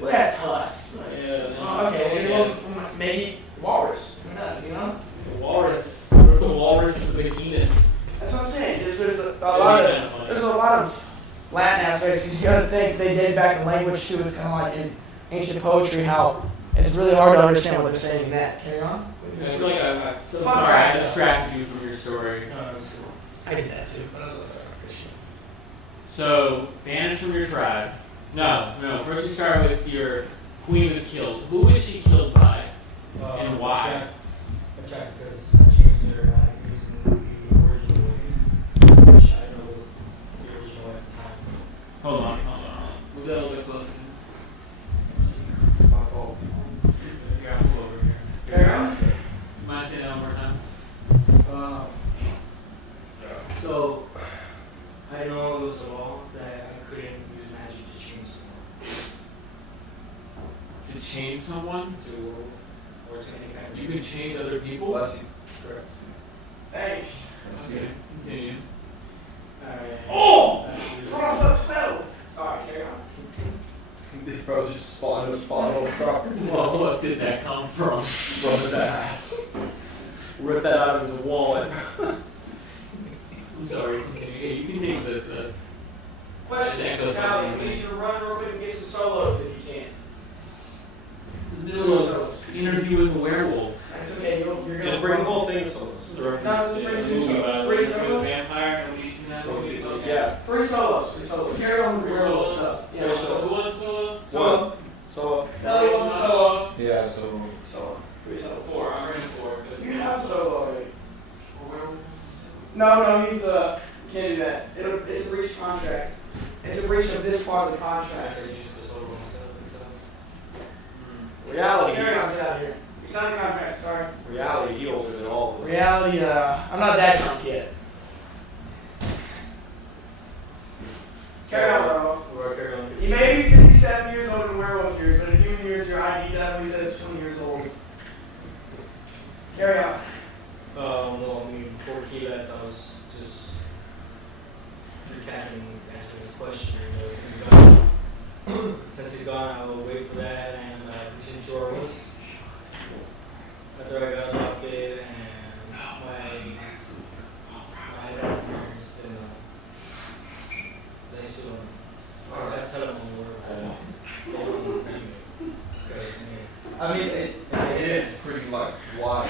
Well, that tusks. Okay, well, maybe walrus. Who knows? You know. Walrus. What's the walrus of the behemoth? That's what I'm saying. There's a lot of Latin aspects because you got to think they did back in language too. It's kind of like in ancient poetry how it's really hard to understand what they're saying in that. Carry on. I feel like I'm Fun sorry, I fact. distracted you from your story. I did that too, but I love that Christian. So, banished from your tribe. No. First we start with your queen was killed. Who was she killed by? And why? Because I changed it around using the original way, which I know was the original at the time. Hold on. Move that a little bit closer. My fault. Yeah, move over here. Carry on. Mind saying that one more time? So, I know it was a law that I couldn't use magic to change someone To change someone? to a wolf or to any kind of. You can change other people? Bless you. Correct. Thanks. Okay, continue. Alright. Oh! That's the reason. From the 12. Sorry, carry on. They probably just spawned a bottle of property Well, what did that come from? from his ass. Ripped that out of his wallet. I'm sorry, continue. Hey, you can take this. Question. That goes Sally, something can you to me. should run real quick and get some solos if you can. Do a little interview with a werewolf. That's okay. You're gonna Just bring the whole thing to solos. The reference No, just to bring a two movie songs. about Bring a solos. vampire. Nobody's seen that movie. Yeah. Free solos. Carry on with the werewolf stuff. Yeah. Who wants solo? Solo. Ellie wants a solo. Yeah, so. Solo. Free solo. 4. I'm ready 4. You have a solo already. No, he's can't do that. It's a breach of contract. It's a breach of this part of the contract. Reality. Carry on, get out of here. You signed the contract, sorry. Reality, he older than all of us. Reality, I'm not that drunk yet. Carry on, bro. Carry on. You may be 57 years old in werewolf years, but in human years, your ID definitely says 20 years old. Carry on. Well, I mean, before we keep that, I was just recapping, answering this question. Since he's gone, I will wait for that and continue to our list. After I got adopted and my friends and they still I tell them on work. I mean, it is pretty much wild.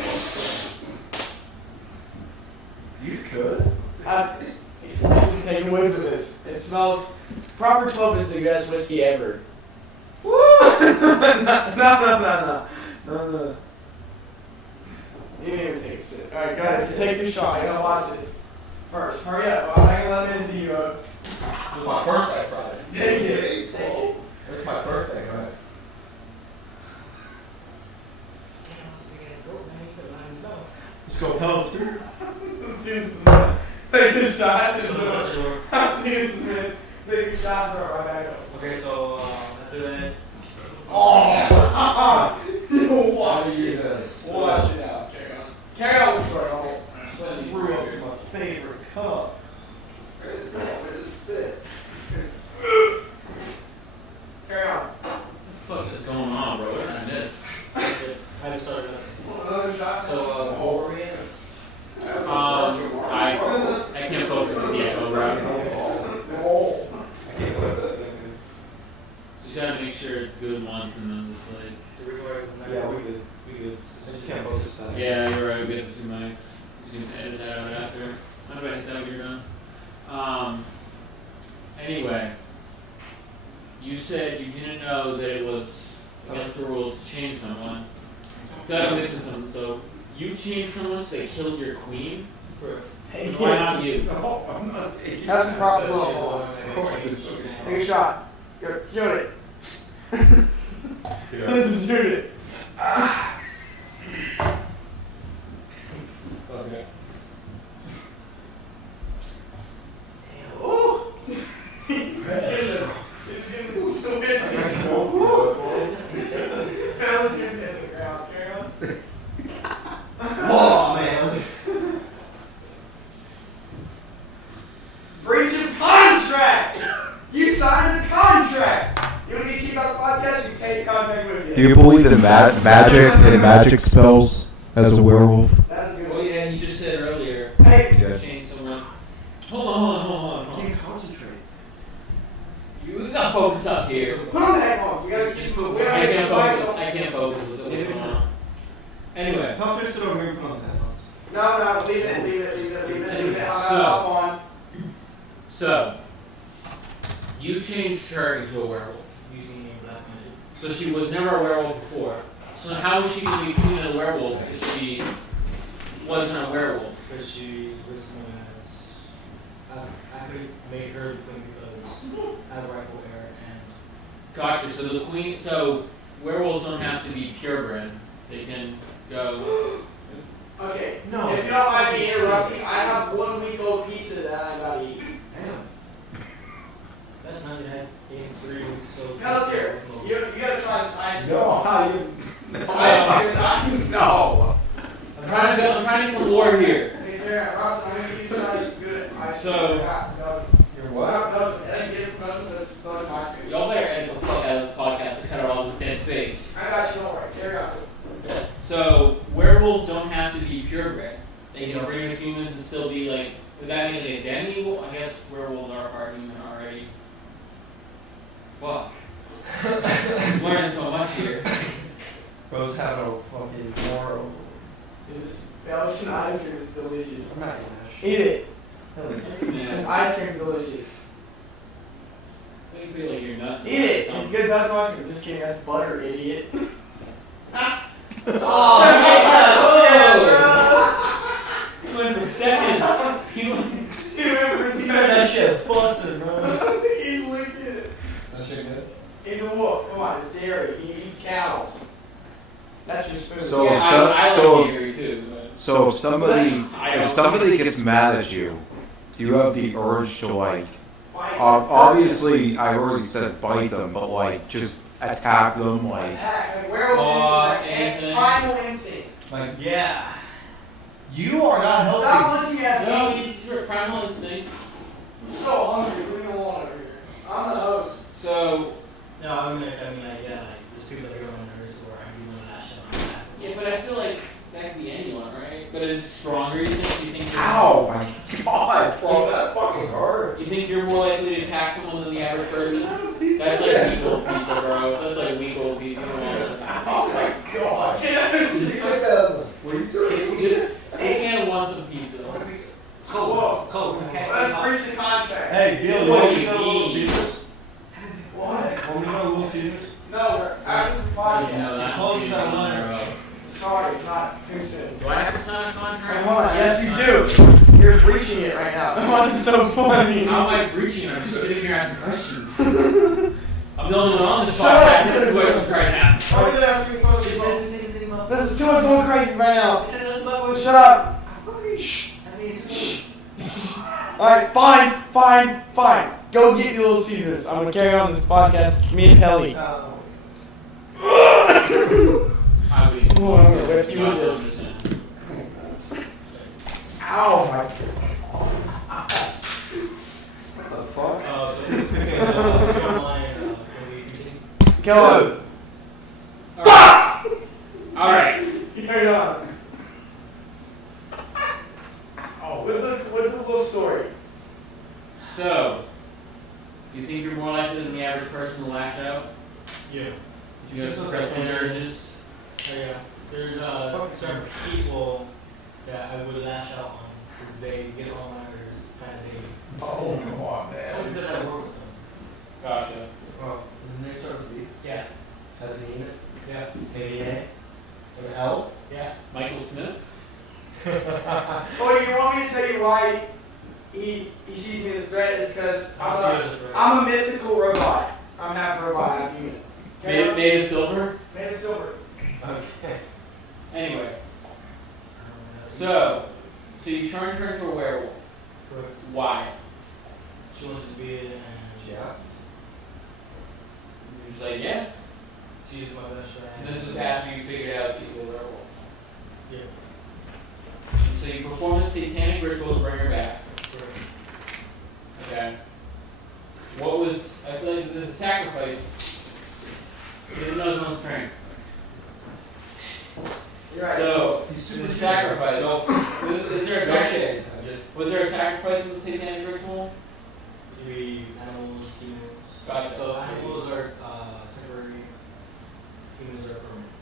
You could. Take a whiff of this. It smells proper 12 is the best whiskey ever. Woo! No. You didn't even take a sip. Alright, go ahead. Take your shot. I gotta watch this first. Hurry up. I ain't letting into you. It was my birthday Friday. Take it. Take it. It was my birthday, right? Let's go hell too. Take a shot. I'm seeing this man. Take a shot, bro. Right back up. Okay, so after that. Oh! Watch it. Jesus. Watch it out. Carry on. Sorry, I'll brew up my favorite cup. Where's the spit? Carry on. What the fuck is going on, bro? What did I miss? I haven't started nothing. Another shot. So, what were we in? I can't focus on the echo, bro. I can't focus. Just gotta make sure it's good once and then just like. Yeah, we good. I just can't focus on it. Yeah, you're right. We got the 2 mics. You can edit that out after. How about I hit that when you're done? Anyway, you said you didn't know that it was against the rules to change someone. I feel like I'm missing something. So you changed someone so they killed your queen? Take Why it. not you? No, I'm not taking That's the proper that protocol. shit. Of course. Take a shot. Go, shoot it. Yeah. Shoot it. Okay. Ooh. Oh man. Breach of contract! You signed a contract! You want me to keep out the podcast? You take contract with you. Do you believe in magic and magic spells as a werewolf? That's good. Well, yeah, you just said earlier. Hey, You change someone. Hold on. Can't concentrate. You gotta focus up here. put on the headphones. We gotta just move. We gotta I make can't sure focus. I can't focus with what's going on. Anyway, I'll twist it over here and put on the headphones. No, leave it. I'm on. so you changed her into a werewolf. Using black magic. So she was never a werewolf before. So how was she going to be queen of the werewolf if she wasn't a werewolf? Because she's listening as. I could have made her the queen because I have a rightful heir and. Gotcha. So the queen. So werewolves don't have to be purebred. They can go. Okay, no. If you don't mind me interrupting, I have 1 week old pizza that I'm about to eat. Damn. That's not that. In 3 weeks, so. Now let's hear it. You gotta try this ice. No, how you? Ice. No. I'm trying to war here. Hey, there, Ross, I'm gonna use ice. Good ice. So- You're what? I didn't get it from Belgium, but it's Belgian ice cream. Y'all better edit the fuck out of this podcast to cut out all this dead face. I got you, don't worry. Carry on. So werewolves don't have to be purebred. They can bring with humans and still be like. Would that mean like a demi? I guess werewolves are part human already. Fuck. I'm learning so much here. Bro's having a fucking war. This Belgian ice cream is delicious. I'm not gonna Eat it. Yeah. This ice cream is delicious. say that's ice cream. Just kidding, that's butter, idiot. Oh, he went for seconds. He said that shit busting, bro. He's wicked. That shit good? He's a wolf. Come on, it's dairy. He eats cows. That's your spoon. So- yeah, so- I so- like dairy too. But So if somebody gets mad at you, do you have the urge to like? Obviously, I already said bite them, but like just attack them, like. Attack. Werewolf instincts, anything. primal instincts. Like, Yeah. you are not healthy. Stop looking at no, me. he's your primal instinct. I'm so hungry. What do you want over here? I'm the host. So No, I mean, like, yeah, like, there's people that get on my nerves where I do want to lash out on that. yeah, but I feel like that could be anyone, right? But is it stronger? You think? You think? Ow! My God! Bro, that fucking hurt. You think you're more likely to attack someone than the average person? That's like weak old pizza, bro. That's like weak old pizza. You don't want that. Oh my god. Did you put that in the freezer? This man wants some pizza. Cold. Let's breach the contract. Hey, Bill, What you do you want me to go to Little mean? Caesars? What? Want me to go to Little Caesars? No, we're after the You know podcast. that. Close that line. Sorry, it's not too soon. Do I have to sign a contract? Hold on. Yes, you do. You're breaching it right now. Oh, it's so funny. How am I breaching? I'm just sitting here asking questions. I'm the only one on this Shut up. podcast asking questions right now. Why are you gonna ask me questions? It says the same thing about This is too much going crazy right now. It says nothing about Shut up. Shh. I mean, it's Alright, fine. Go get your Little Caesars. I'm gonna carry on this podcast. Me and Pelly. I would. Oh, I'm gonna whip you with this. Ow, my. What the fuck? so it's online, can we continue? Kill him. Alright. Carry on. Oh, with the wolf story. So, you think you're more likely than the average person to lash out? Yeah. Do you have suppressing urges? Yeah. There's certain people that I would lash out on because they get on my nerves kind of daily. Oh, come on, Only man. because I work with them. Gotcha. Oh, does his name start with B? Yeah. Has an E in it? Yeah. A-A? An L? Yeah. Michael Smith? Oh, you want me to tell you why he sees me as a threat? Is because I'm a mythical robot. I'm half robot, half human. Made of silver? Made of silver. Okay. Anyway, so you try and turn into a werewolf. Correct. Why? She wanted to be it and She asked? You're just like, yeah. she's my best friend. And this was after you figured out that you were a werewolf. Yeah. So you perform the satanic ritual to bring her back. Correct. Okay. What was, I feel like there's a sacrifice. He doesn't know his own strength. You're right. So, He's there's super a sacrifice. Is there a sacrifice? Just Was there a sacrifice in the satanic ritual? Maybe animals, humans. Gotcha. So animals are temporary. Humans are permanent.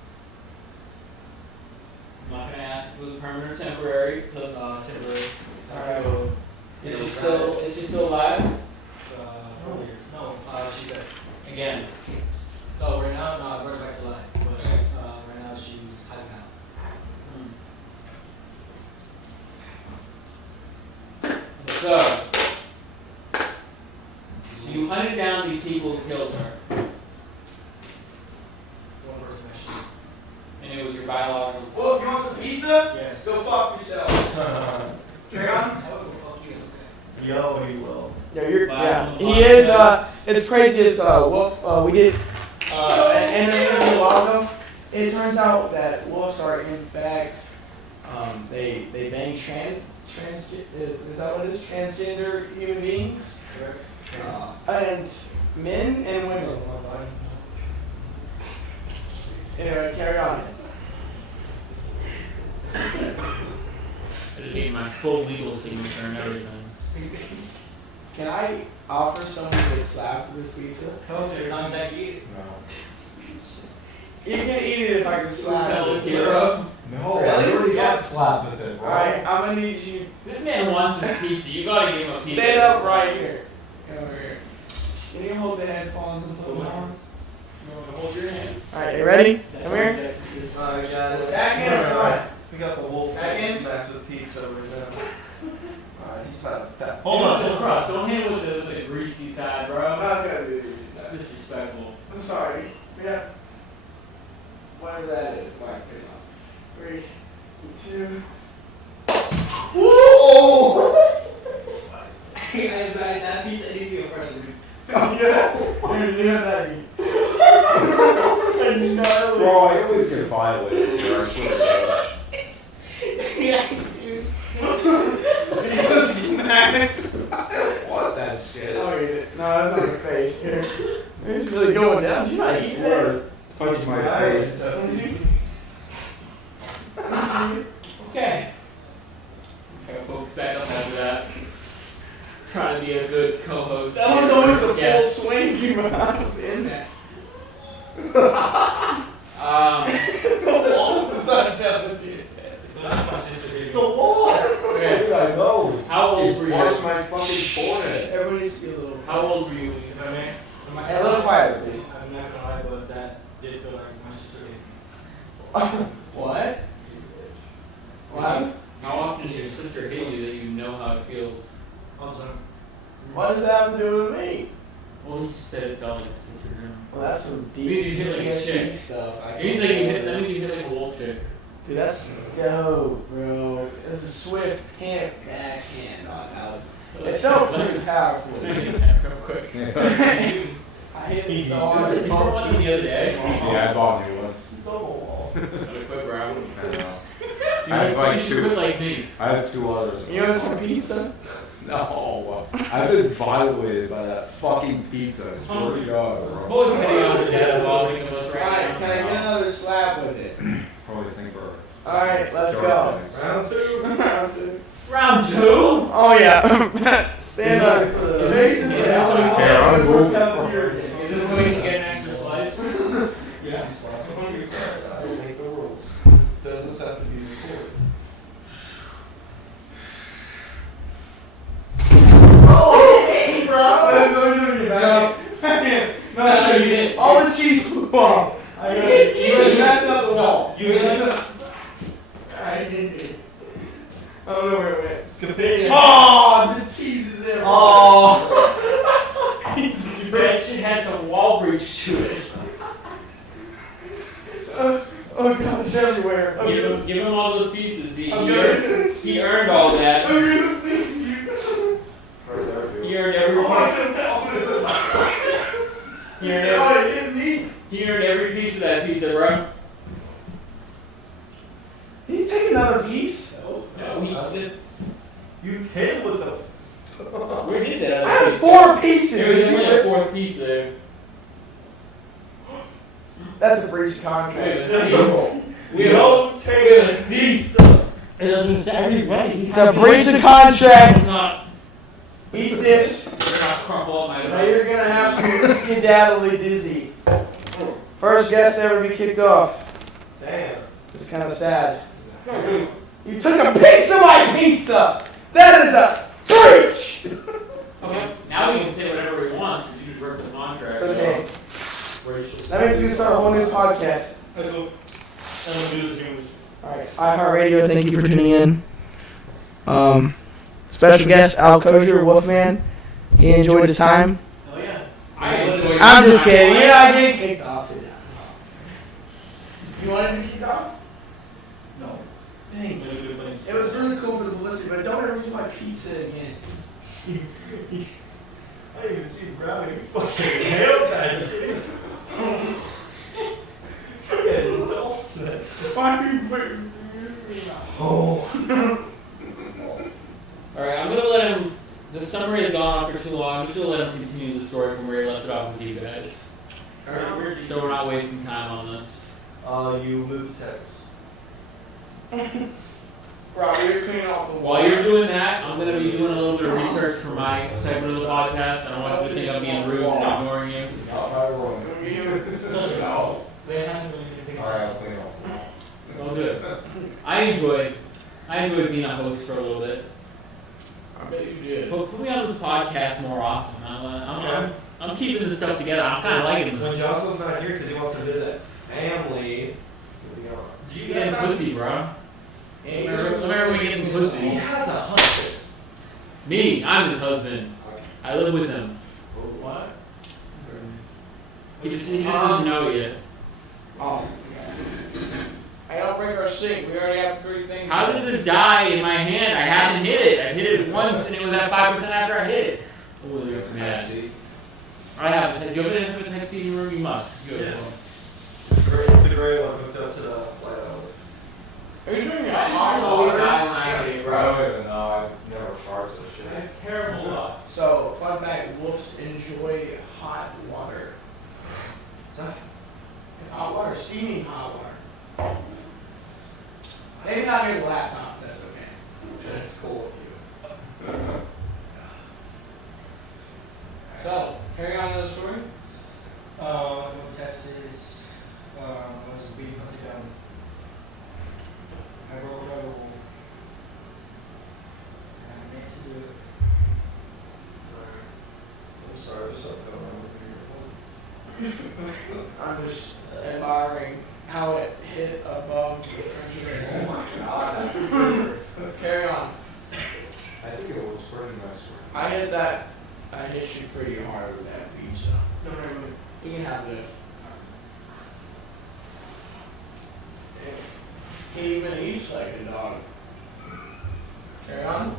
I'm not gonna ask if it was permanent or temporary because Temporary. alright. Is she still alive? 4 years. No, she's dead. Again. No, right now, no, I brought her back to life. But right now she's hiding out. So you hunted down these people who killed her, One person actually. and it was your biological. Wolf, you want some pizza? Yes. Go fuck yourself. Carry on. I would go fuck you. Okay. Yo, he will. Yeah, you're. Wow. Yeah, he is. It's crazy. As Wolf. We did an interview a while ago. It turns out that wolves are in fact, they bang is that what it is? Transgender human beings, Correct. and men and women. Anyway, carry on. I just need my full legal signature and everything. Can I offer someone to get slapped with this pizza? As long as I eat it. No. You can eat it if I can slap No, it. it's your No, I already got slapped with it, bro. Alright, I'm gonna need you. This man wants his pizza. You gotta give him a pizza. Stand up right here. Come over here. Can you hold the headphones and put them on? want to hold your hands? All right, you ready? Come here. Alright, guys. Back in or front? We got the wolf Back in. smacked with pizza right now. Alright, he's about to Hold on, cross. Don't hit it with the greasy side, bro. No, it's gotta be the easy side. Disrespectful. I'm sorry. Yeah. Whatever that is. All right, face on. 3, 2. Whoa! That pizza needs to go first. Oh, yeah. You have that again. Bro, I always get violated here. I swear to God. I don't want that shit. Oh, eat it. No, that's on your face here. It's really going down. You not eat that? Punch my face. Okay. Okay, folks, back up after that. Trying to be a good co-host. That was always a full Yes. swing. You I was in that. Um, All of a sudden, that was That's my sister baby. The wall! okay. Dude, I know. How old were you? Wash my fucking forehead. Everybody needs to be a little. How old were you? You know what I mean? Hey, a little quieter, please. I'm not gonna lie, but that did feel like my sister baby. What? What? How often does your sister hit you that you know how it feels? All the time. What does that have to do with me? Well, you just said it felt like a sister. You know? Well, that's some deep Means you hit like a PTSD chick. stuff. It means like you hit. That means you hit like a wolf chick. Dude, that's dope, bro. It's a swift pimp backhand on out. It felt pretty powerful. Real quick. I hit it so hard. Did you put one in the other day? Yeah, I bought me one. It's on the wall. What a quick round. I know. You I have should, like you should two. quit like me. I have 2 others. You want some pizza? No, I've been violated by that fucking pizza. I swear to God, bro. Boy, petty on the dead involving of us right Alright, now. can I get another slab with it? Probably think we're. Alright, let's go. Round 2. Round 2. Round 2? Oh yeah. Stand up. Is Faces this down. so you care? Always I'm work moving. out zero. Is this so we can get an extra slice? Yeah. I will make the rules. Does this have to be recorded? Hey, bro. No, you didn't. all the cheese flew off. I got it. You guys messed up the wall. You really said I didn't. I don't know where it went. It's convenient. Oh, the cheese is there. Oh! That shit had some wall breach to it. Oh god, it's everywhere. I'm gonna Give him all those pieces. He fix he earned all that. I'm gonna fix you. He earned every piece. He earned every, Oh, it hit me. he earned every piece of that pizza, bro. Did he take another piece? No, he just. You hit with the. Where did that I other had piece? 4 pieces. There was only a 4th piece there. That's a breach of contract. We have Don't take a thief. It doesn't say everybody. It's a breach of contract. Not. Eat this. Not crumple up my Now you're gonna have to skedaddly dizzy. First guest to ever be kicked off. Damn. It's kind of sad. You took a piece of my pizza. That is a breach. Okay, now we can say whatever we want because you just ripped the contract. It's okay. Racial. That means we can start a whole new podcast. let's go. I'm gonna do this English. Alright, iHeartRadio, thank you for tuning in. Special guest, Al Kosher, Wolfman. He enjoyed his time. Oh yeah. I enjoy I'm just kidding. You're not getting kicked off. Sit down. You wanted to be kicked off? No. Dang. Really good buddies. It was really cool for the publicity, but don't ever eat my pizza again. I didn't even see Brownie. You fucking nailed that shit. Why are you putting Oh. Alright, I'm gonna let him. The summary has gone on for too long. I'm just gonna let him continue the story from where he left it off with you guys. Alright, where did So we're not wasting time on this. you moved to Texas. Rob, you're cleaning off the wall. While you're doing that, I'm gonna be doing a little bit of research for my segment of the podcast. I don't want you to think I'm being rude and ignoring you. They haven't really been Alright, I'll clean off. So good. I enjoyed being a host for a little bit. I bet you did. Put me on this podcast more often. I'm I'm keeping this stuff together. I'm kind of liking When this. Joseline's not here because he wants to visit family, he'll be on. You getting pussy, bro. Hey, Where we get some He pussy? has a husband. Me, I'm his husband. I live with him. What? He just doesn't know it yet. Oh. I don't break our sink. We already have 3 things. How did this die in my hand? I haven't hit it. I hit it once and it was at 5% after I hit it. Oh, there's mad. I have it. Do you have a type C in your room? You must. Good. Yeah. It's the gray one hooked up to the light outlet. Are you doing I hot always water? die when I hit it, I bro. don't even know. I've never charged this I shit. have terrible luck. So, fun fact, wolves enjoy hot water. It's hot water, steaming hot water. Maybe not near the laptop, that's okay. It's cool with you. So, carry on to the story. I went to Texas. I was being hunted down. I broke another rule. And I meant to do it. I'm sorry, there's something going on with your I'm just admiring how it hit above the refrigerator. Oh my god. Carry on. I think it was pretty nice. I hit you pretty hard with that pizza. No. You can have this. He even eats like a dog. Carry on.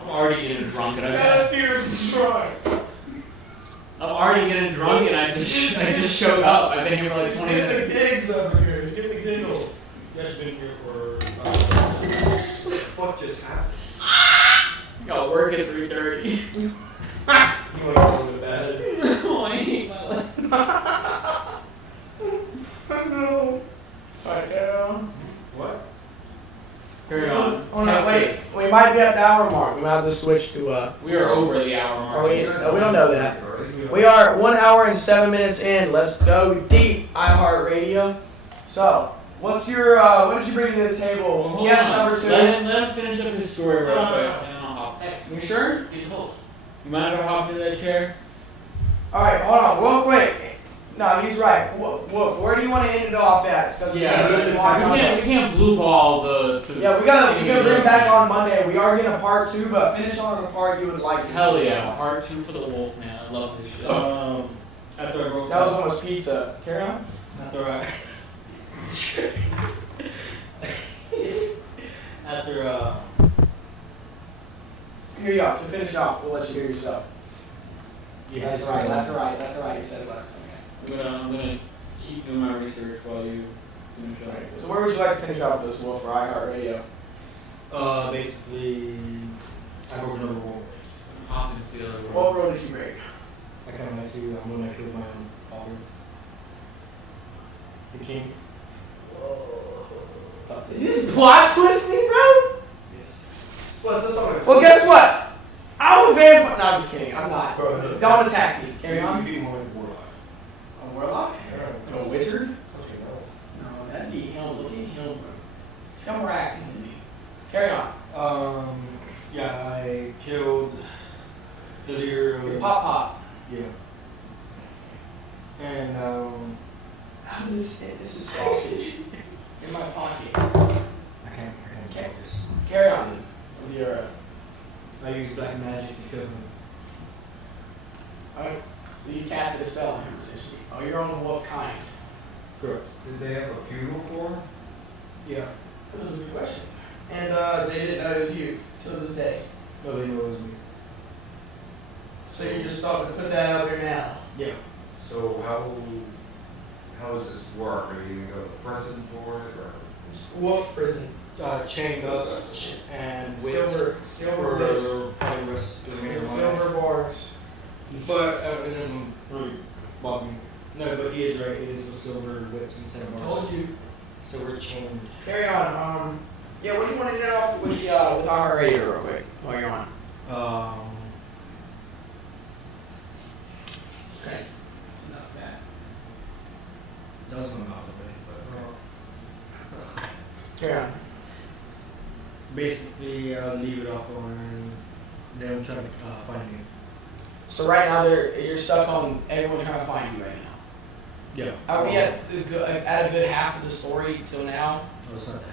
I'm already getting drunk and That beer's strong. I'm already getting drunk and I just showed up. I've been here for like 20 Get the minutes. gigs over here. Just get the giggles. You guys have been here for. What just happened? Got work at 3:30. You want to go to bed? Oh, I hate my life. No. Alright, carry on. What? Carry on. Oh no, wait. Texas. We might be at the hour mark. We might have to switch to We are over the hour mark. Are we? No, we don't know that. We are 1 hour and 7 minutes in. Let's go deep, iHeartRadio. So, what's your what did you bring to the table? Well, hold Guess on. number 2. Let him finish up his story real quick. And then I'll hop. Hey, You sure? he's the host. You mind if I hop into that chair? All right, hold on, real quick. No, he's right. Wolf, where do you want to end it off at? Because We can't blue ball the Yeah, we gotta bring it back on Monday. We are getting a part 2, but finish on the part you would like. to Hell finish yeah, on. part 2 for the wolf, man. I love this shit. After I broke That was almost pizza. Carry on. After I. After Here you go. To finish off, we'll let you hear yourself. yeah, Left to right, left to right, left to right. He says left. Okay. I'm gonna keep doing my research while you finish up. So where would you like to finish off this, Wolf, for iHeartRadio? basically, I broke another rule. Hop into the other room. What road did you break? I kind of like to. I'm gonna kill my own followers. The king. Plot twist. You just plot twisting, bro? Yes. Well, that's not Well, guess what? I'm a vampire. No, I'm just kidding. I'm not. Bro, that's- Don't attack me. Carry on. You'd be more like a warlock. A warlock? Yeah. Like a wizard? Okay, no. No, that'd be him. Look at him, bro. He's more acting than me. Carry on. Yeah, I killed the leader of. Pop pop. Yeah. And How did this end? This is sausage in my pocket. I can't kill this. Carry on with your. I used black magic to kill him. Alright. You casted a spell on him, essentially. Oh, you're on the wolf kind. Correct. Did they have a funeral for him? Yeah. That was a good question. And they didn't know it was you till this day. No, they know it was me. So you're just starting to put that out there now. Yeah. So how does this work? Are you gonna go to prison for it, or? Wolf prison. Chained up and whipped Silver for lips. probably the rest of the And life. silver bars. But it doesn't really bother me. No, but he is right. It is with silver whips and silver bars. Told you. So we're chained. Carry on. Yeah, what do you want to get off with our radio real quick while you're on? Okay. That's enough of that. That was my holiday, but Carry on. Basically, I'll leave it off on them trying to find you. So right now you're stuck on everyone trying to find you right now. Yeah. Are we at a good half of the story till now? Oh, it's not that.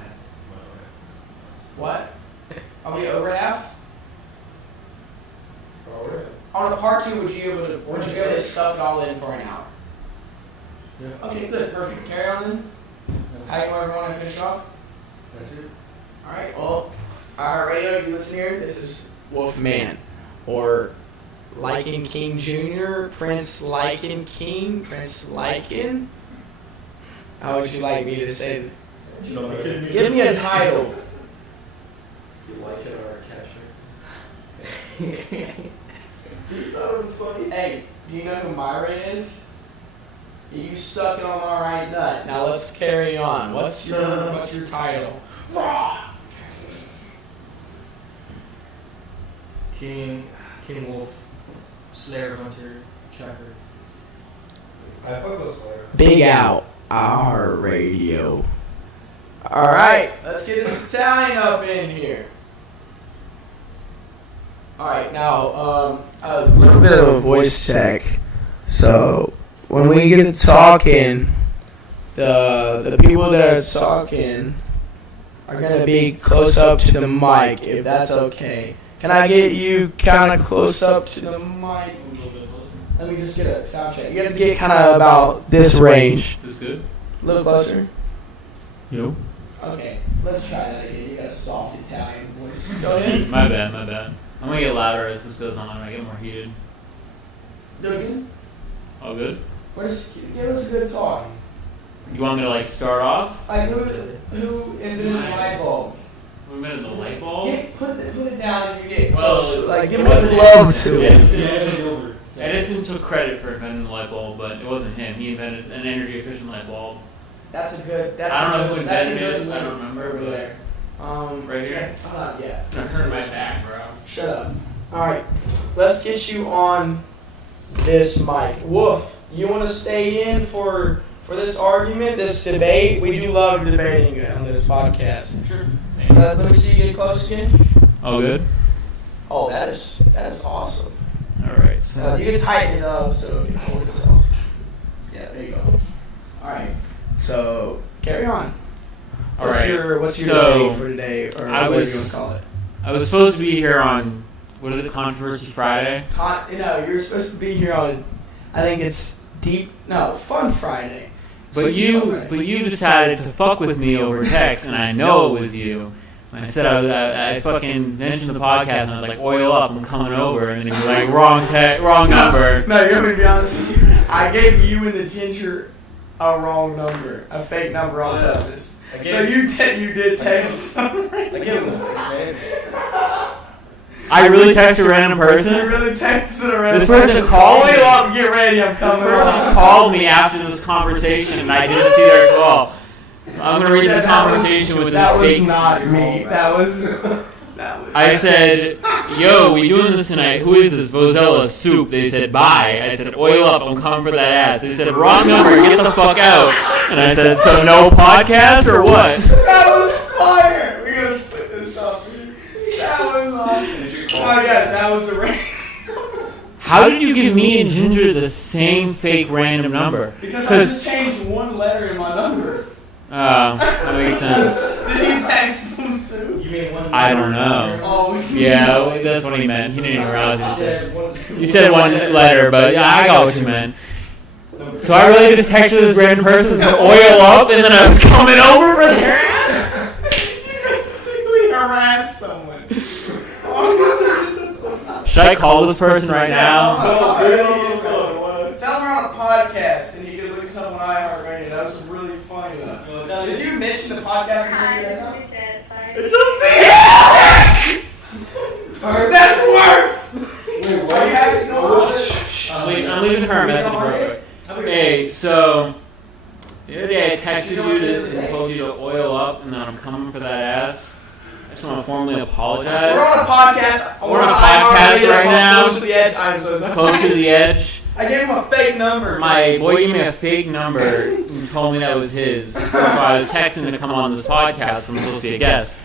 What? Are we over half? Oh, yeah. On a part 2, would you be able to stuff it all in for an hour? Yeah. Okay, good, perfect. Carry on then. How you want to finish off? That's it. All right. Well, our radio, you listen here. This is Wolfman, or Lycan King Jr., Prince Lycan King, Prince Lycan. How would you like me to say that? Give me a title. You like it or a catcher? You thought it was funny? Hey, do you know who Myra is? You suck it on my right nut. Now let's carry on. What's your title? King Wolf, Slayer Hunter, Tracker. I put those Slayer. Big Out, our radio. All right, let's get this Italian up in here. All right, now a little bit of a voice check. So when we get to talking, the people that are talking are gonna be close up to the mic, if that's okay. Can I get you kind of close up to the mic? Let me just get a sound check. You have to get kind of about this range. This good? A little closer. Yo. Okay, let's try that again. You got a soft Italian voice. Go ahead. My bad. I'm gonna get louder as this goes on. I get more heated. Do it again. All good? Give us a good talk. You want me to like start off? Like who invented the light bulb? We invented the light bulb? Put it down and you get Well, close. Like give it me wasn't love Edison. to it. Edison took credit for inventing the light bulb, but it wasn't him. He invented an energy efficient light bulb. That's a good. That's I don't know a who good, that's a invented good it. I don't link remember, over but- there. Right here? Yeah. It's gonna hurt my back, bro. Shut up. All right, let's get you on this mic. Wolf, you want to stay in for this argument, this debate? We do love debating on this podcast. Sure. Let me see you get close again. All good? Oh, that is awesome. Alright. So You can tighten it up so it can hold itself. Yeah, there you go. All right. So carry on. What's your debate for today, or I what do was- you want to call it? I was supposed to be here on, what is it, Controversy Friday? You're supposed to be here on. I think it's Fun Friday. But you decided to fuck with me over text, and I know it was you. When I said I fucking mentioned the podcast, and I was like, oil up, I'm coming over, and then you were like, wrong number. No, you're gonna be honest with you. I gave you and the ginger a wrong number, a fake number on purpose. So you did text someone. I give him the fake name. I really texted a random You person. really texted around. This person called me. Oil up, get ready, I'm coming. This person called me after this conversation, and I didn't see their call. I'm gonna read this conversation with this That was fake. not me. That was. I said, "Yo, we doing this tonight? Who is this? Vozella Soup." They said, "Bye." I said, "Oil up, I'm coming for that ass." They said, "Wrong number, get the fuck out." And I said, "So no podcast or what?" That was fire. We're gonna split this up. That was awesome. Oh yeah, that was the right. How did you give me and Ginger the same fake random number? Because I just changed one letter in my number. That makes sense. Did he text him too? You mean one? I don't know. Oh Yeah, that's what he meant. He didn't even realize what he said. One. You said one letter, but yeah, I got what you meant. So I really just texted this random person to oil up, and then I was coming over for their ass. You basically harassed someone. Should I call this person right now? Tell them we're on a podcast and you can look us up on iHeartRadio. That was really funny. Did you mention the podcast? It's a fake! That's worse! Wait, why are you asking no I'm leaving her a message real quick. Hey, so the other day I texted you and told you to oil up, and then I'm coming for that ass. I just want to formally apologize. We're on a podcast. We're on a podcast right now. Close to the edge. I'm so sorry. Close to the edge. I gave him a fake number. My boy gave me a fake number and told me that was his. That's why I was texting to come on this podcast. I'm supposed to be a guest.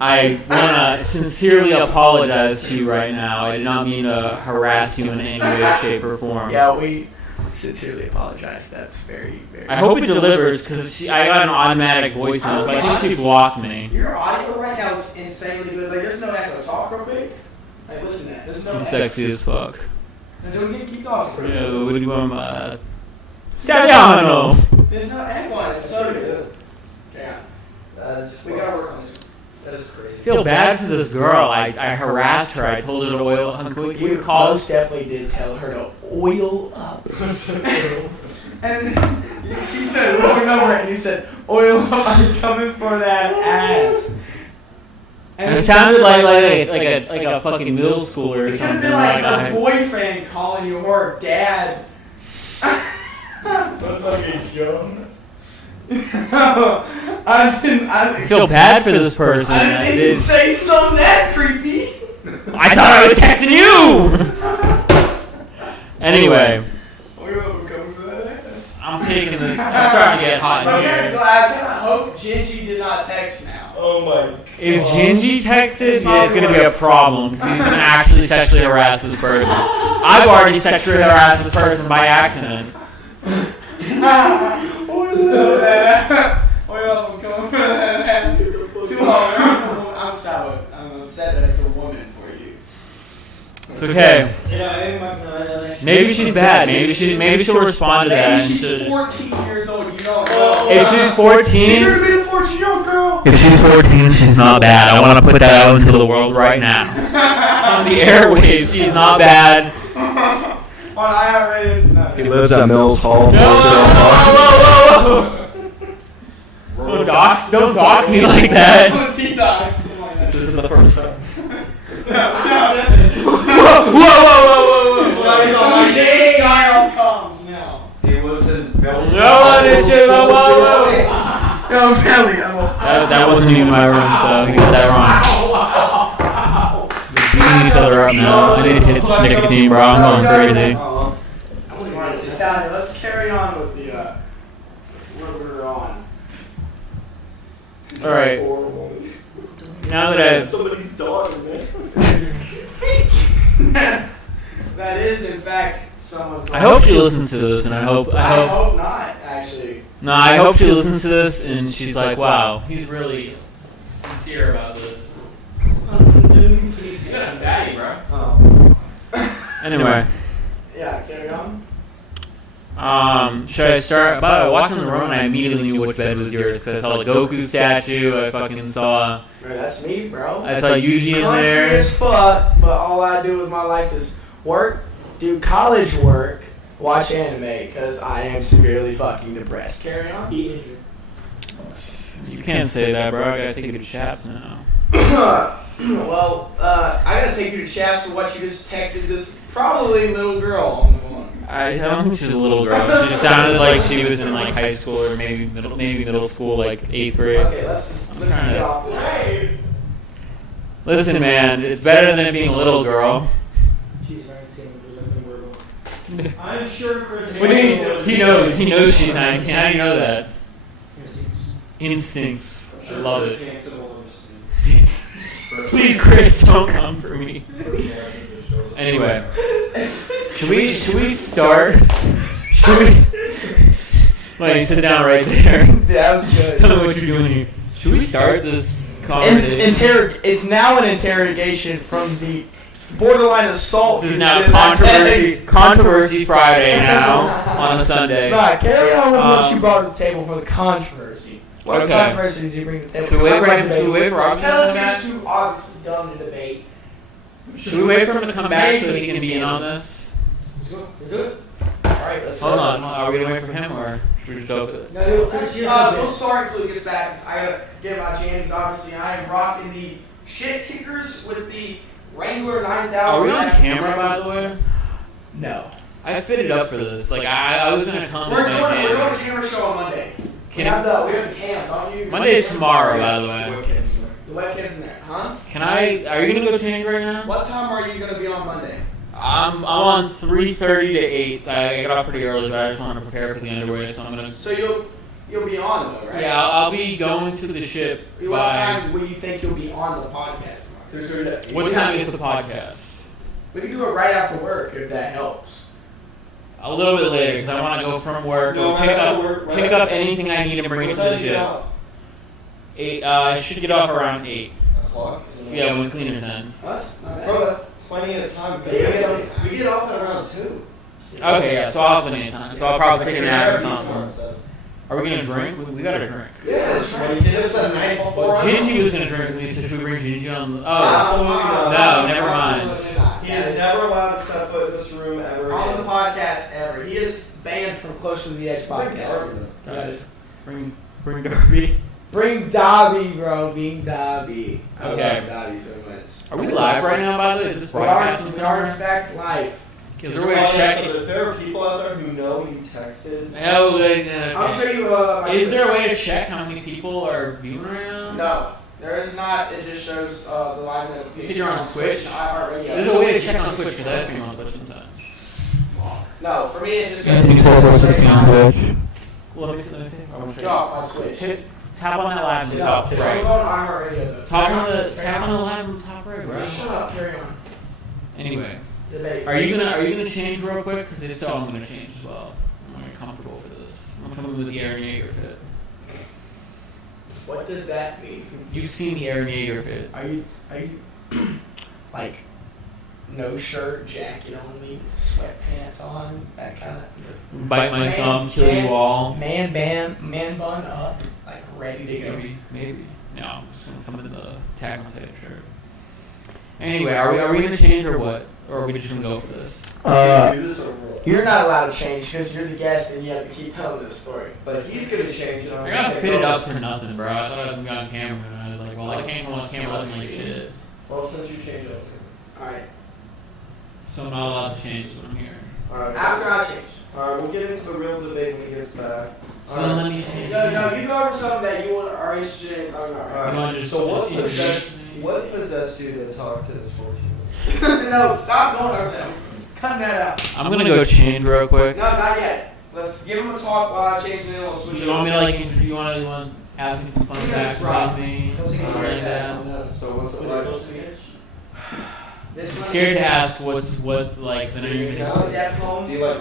I want to sincerely apologize to you right now. I did not mean to harass you in any way, shape, or form. Yeah, we sincerely apologize. That's very, very. I hope it delivers because I got an automatic voicemail, so I think she blocked me. Your audio right now is insanely good. Like, there's no echo. Talk real quick. Like, listen to that. There's no I'm echo. sexy as fuck. No, don't keep talking. Yeah, what do you want? Italiano. There's no echo. It's so good. Yeah. We gotta work on this. That is crazy. I feel bad for this girl. I harassed her. I told her to oil up. You most definitely did tell her to oil up. And she said, roll number, and you said, oil up, I'm coming for that ass. And it sounded like a fucking middle schooler or It could have something. been like Like her boyfriend calling you her dad. That's fucking Jones. I feel bad for this person. I didn't say something that creepy. I thought I was texting you! Anyway, Oil up, I'm coming for that ass. I'm taking this. I'm starting to get hot in Okay, so here. I kind of hope Gingy did not text now. Oh my god. If Gingy texted, yeah, it's going to be a problem because he's going to actually sexually harass this person. I've already sexually harassed this person by accident. Oil up, I'm coming for that ass. Too hard. I'm sour. I'm upset that it's a woman for you. It's okay. Yeah, Maybe she's bad. Maybe she'll respond to that. Maybe and she's she'll- 14 years old. You know. If she's 14, Consider to be a 14-year-old girl. if she's 14, she's not bad. I want to put that out into the world right now. On the airwaves, she's not bad. On IRA, no. He lives at Mills Hall. Whoa. Don't dox me like that. This isn't the first time. Whoa. Someday IRA comes now. He lives in Mills. No one is shit. Whoa. Yo, Kelly, I'm a That wasn't even my room, so you got that wrong. We're beating each other up now. I need to hit the nicotine, bro. I'm going crazy. Italian. Let's carry on with the what we're on. All right. Now that I've Somebody's daughter, man. That is, in fact, someone's. I hope she listens to this, and I hope. I hope not, actually. No, I hope she listens to this, and she's like, "Wow, he's really sincere about this." You got some fatty, bro. Oh. Anyway, Yeah, carry on. should I start? By the way, watching the run, I immediately knew which bed was yours because I saw the Goku statue. I fucking saw. Bro, that's me, bro. I saw Yuji in Country there. as fuck, but all I do with my life is work, do college work, watch anime, because I am severely fucking depressed. Carry on. You can't say that, bro. I gotta take you to Chaps now. Well, I gotta take you to Chaps for what you just texted this probably little girl on the phone. I don't think she's a little girl. She sounded like she was in like high school or maybe middle school, like 8th grade. Okay, let's get off this. Hey. Listen, man, it's better than it being a little girl. I'm sure Chris. What do you mean? He knows she's 19. How do you know that? Instincts. I love it. Please, Chris, don't come for me. Anyway, should we start? Should we? Like, sit down right there. That was good. Tell me what you're doing here. Should we start this conversation? It's now an interrogation from the borderline assault. This is now controversy. Controversy Friday now on a Sunday. Nah, carry on with what you brought to the table for the controversy. What Okay. controversy did you bring to the table? Should we wait for him? Should we wait for Rob to Tell come us back? who's too obviously dumb to debate. Should we wait for him to come back so he can be in on this? Let's do it. Alright, let's Hold on. Are we gonna wait for him or should we just go for it? We'll start until he gets back. 'Cause I gotta get my jams. Obviously, I am rocking the shit kickers with the Wrangler 9000. Are we on camera, by the way? No. I fitted up for this. Like I was gonna come We're with doing my a jams. camera show on Monday. We Can have the cam, don't you? Monday's tomorrow, by the way. The webcam's in there, huh? Can I? Are you gonna go change right now? What time are you gonna be on Monday? I'm on 3:30 to 8. I got up pretty early, but I just want to prepare for the underway, so I'm gonna. So you'll You'll be on though, right? Yeah, I'll be going to the ship What by. time will you think you'll be on the podcast? What time is the podcast? We can do it right after work if that helps. A little bit later because I want to go from work, No, pick right up, after work, right pick after- up anything I need and bring it to the ship. 8. I should get off around 8. O'clock. Yeah, when cleaners end. That's not bad. Bro, that's plenty of time. Because we get off at around 2. Okay, yeah, so I'll have plenty of time. So I'll probably take a nap or something. something. Are we gonna drink? We gotta drink. Yeah, it's right. It's a night before. Gingy was gonna drink with me, so should we bring Gingy on? Oh, Absolutely not. no, never mind. Absolutely not. He is never allowed to step foot in this room ever on the again. podcast ever. He is banned from Close to the Edge podcast. Guys, bring Darby. Bring Dobby, bro. Being Dobby. I Okay. love Dobby so much. Are we live right now? By the way, is this broadcasting We are in somewhere? fact live. Is there a way to check So it? that there are people out there who know you texted. Oh, I'll show you. My is there a Twitch. way to check how many people are viewing right now? No, there is not. It just shows the live notification. You said you're on Twitch? iHeartRadio. There's a way to check on Twitch because I stream on Twitch sometimes. No, for me it just Yeah, goes. Well, let me see. I want to Go off on Twitch. Tap on that live in the No, top I'm right. going on iHeartRadio though. Tap on Carry the live in the top right, bro. Shut up. Carry on. Anyway, Debate. are you gonna change real quick? Because if so, I'm gonna change as well. I'm gonna get comfortable for this. I'm coming with the Aaron Yeager fit. What does that mean? You've seen the Aaron Yeager fit. Are you like no shirt, jacket only, sweatpants on, that kind of Bite my thumb, kill you all. man bun up, like ready to go. Maybe. No, I'm just gonna come in the tag on Titan shirt. Anyway, are we gonna change or what? Or are we just gonna go for this? Do this or what? You're not allowed to change because you're the guest and you have to keep telling this story. But he's gonna change it. I got fitted up for nothing, bro. I thought I was gonna be on camera, and I was like, well, I can't go on camera looking like shit. Well, since you changed it, Alright. So I'm not allowed to change what I'm hearing. alright. After I change. Alright, we'll get into the real debate when he gets back. So then let me change. No, you go over something that you are interested in talking about. Alright. You wanna just- So what just possessed, introduce- what possessed you to talk to this 14-year-old? No, stop going over them. Cut that out. I'm gonna go change real quick. No, not yet. Let's give him a talk while I change, and then we'll switch. You want me to like introduce? You want to ask me some fun facts about me? Something like that? So what's it like? This I'm one- scared to ask what's like. 'Cause I know you're gonna. Deftones. Do you like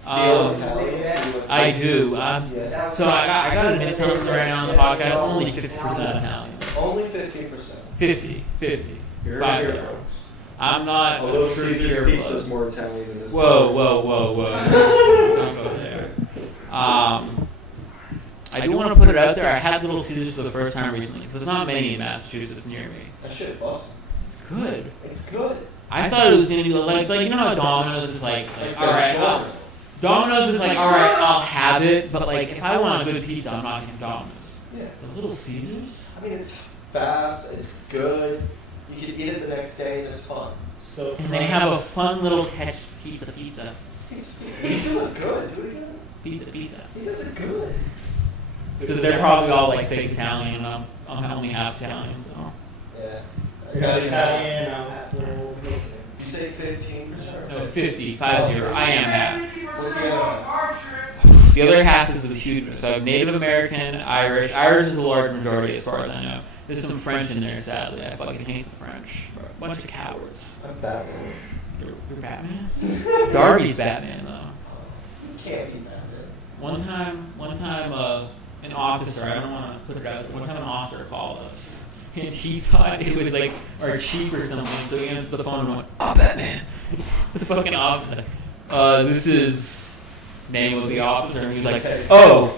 feel Um, Italian? I do. Yes. So I got to admit something right now on the podcast. I'm only 50% Italian. Only 15%. 50. You're Five here, zero. folks. I'm not a Although true Caesar's pure pizza is blood. more Italian than this. Whoa. Don't go there. I do want to put it out there. I had Little Caesars for the first time recently because there's not many in Massachusetts near me. That shit busted. It's good. It's good. I thought it was gonna be like you know how Domino's is like all right. Domino's is like all right, I'll have it, but like if I want a good pizza, I'm not getting Domino's. Yeah. The Little Caesars. I mean, it's fast. It's good. You can eat it the next day, and it's fun. So And they have a fun little catch pizza. You do it good. Do it again. Pizza. He does it good. Because they're probably all like fake Italian, and I'm only half Italian, so. Yeah. You're not Italian, I'm half little. Did you say 15%? No, 50. I am half. What's the other? The other half is the huge mix. So I have Native American, Irish. Irish is a large majority as far as I know. There's some French in there, sadly. I fucking hate the French. Bunch of cowards. I'm Batman. You're Batman? Darby's Batman, though. You can't be Batman. One time, an officer, I don't want to put it out there, one time an officer called us. And he thought it was like our chief or something, so he answered the phone and went, "Oh, Batman." The fucking officer. This is name of the officer, and he was like, "Oh,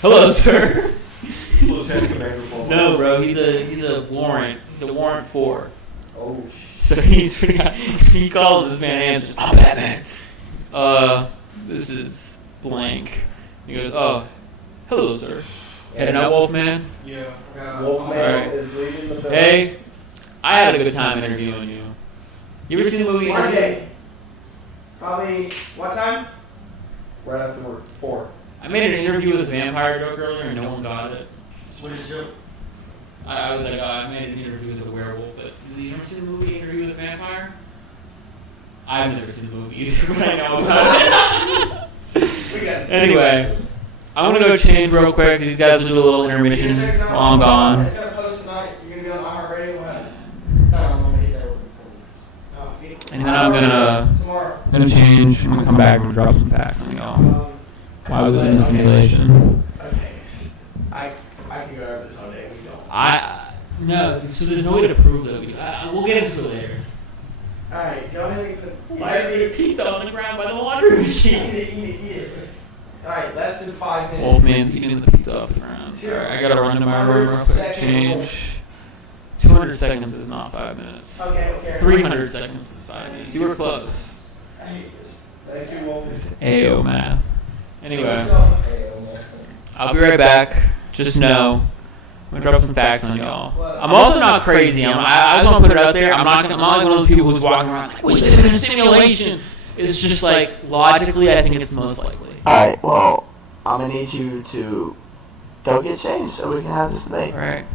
hello, sir." Lieutenant Commander Paul. No, bro, he's a warrant. He's a warrant 4. Oh, So he called this man answers, "I'm Batman." This is blank. He goes, "Oh, hello, sir." Heading out, Wolfman. Yeah. Wolfman Alright. is leading the bill. Hey, I had a good time interviewing you. You ever seen the movie? Monday. Probably what time? Right after work. 4. I made an interview with a vampire joke earlier, and no one got it. What is your joke? I was like, I made an interview with a werewolf, but have you ever seen the movie Interview with a Vampire? I've never seen the movie either, but I know about it. We got it. Anyway, I'm gonna go change real quick. These guys will do a little intermission while I'm gone. It's gonna post tonight. You're gonna be on iHeartRadio. What? I'm gonna hit that with And then I'm gonna change. I'm gonna come back and drop some facts on y'all. Why we live in simulation? Okay. I can go over this all day. We don't. No. So there's no way to prove that we'll get into it later. All right. Go ahead and put. Why is there pizza on the ground by the laundry machine? Eat it. All right. Less than 5 minutes. Wolfman's eating the pizza off the ground. Alright, I gotta run to my room real quick. Change. 200 seconds is not 5 minutes. Okay. 300 seconds is 5 minutes. You were close. I hate this. Thank you, Wolf. It's AO math. Anyway, I'll be right back. Just know, I'm gonna drop some facts on y'all. I'm also not crazy. I just want to put it out there. I'm not like one of those people who's walking around like, we live in a simulation. It's just like, logically, I think it's most likely. Alright, well, I'm gonna need you to go get changed so we can have this debate. Alright.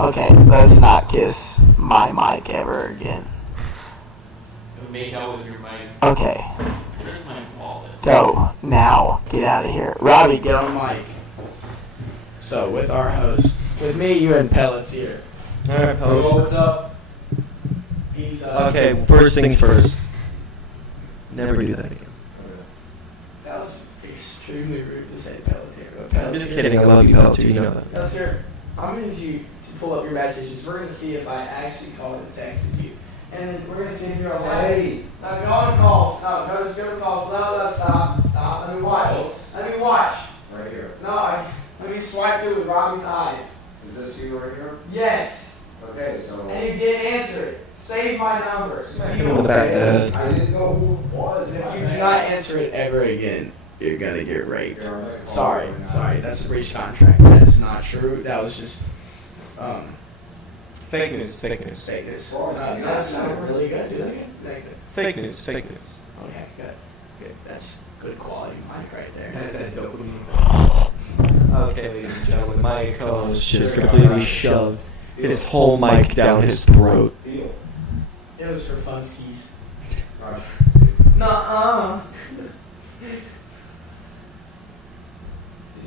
Okay, let's not kiss my mic ever again. Make out with your mic. Okay, Where's my wallet? go now. Get out of here. Robbie, get on the mic. So, with our host, with me, you, and Pellets here. Alright, Pellets. What's up? He's, Okay, first things first. Never do that again. That was extremely rude to say Pellets here. But I'm just kidding. I love you, Pellets. You know that. Pellets here. I'm going to need you to pull up your messages. We're going to see if I actually called and texted you. And then we're going to see if you're alive. Hey. No, go on calls. No, just go to calls. No, stop. Let me watch. Let me watch. Right here. No, let me swipe through with Robbie's eyes. Is this you right here? Yes. Okay, so. And you didn't answer it. Save my number. Smack him in the back of the head. I didn't know who it was. If you do not answer it ever again, you're going to get raped. Sorry. That's a breach contract. That's not true. That was just Fake news. fake news. That sounded really good. Do that again. Fake news. Okay, good. That's good quality mic right there. Okay, ladies and gentlemen, my co-host just completely shoved his whole mic down his throat. It was for fun skis. Alright. Nuh-uh. Did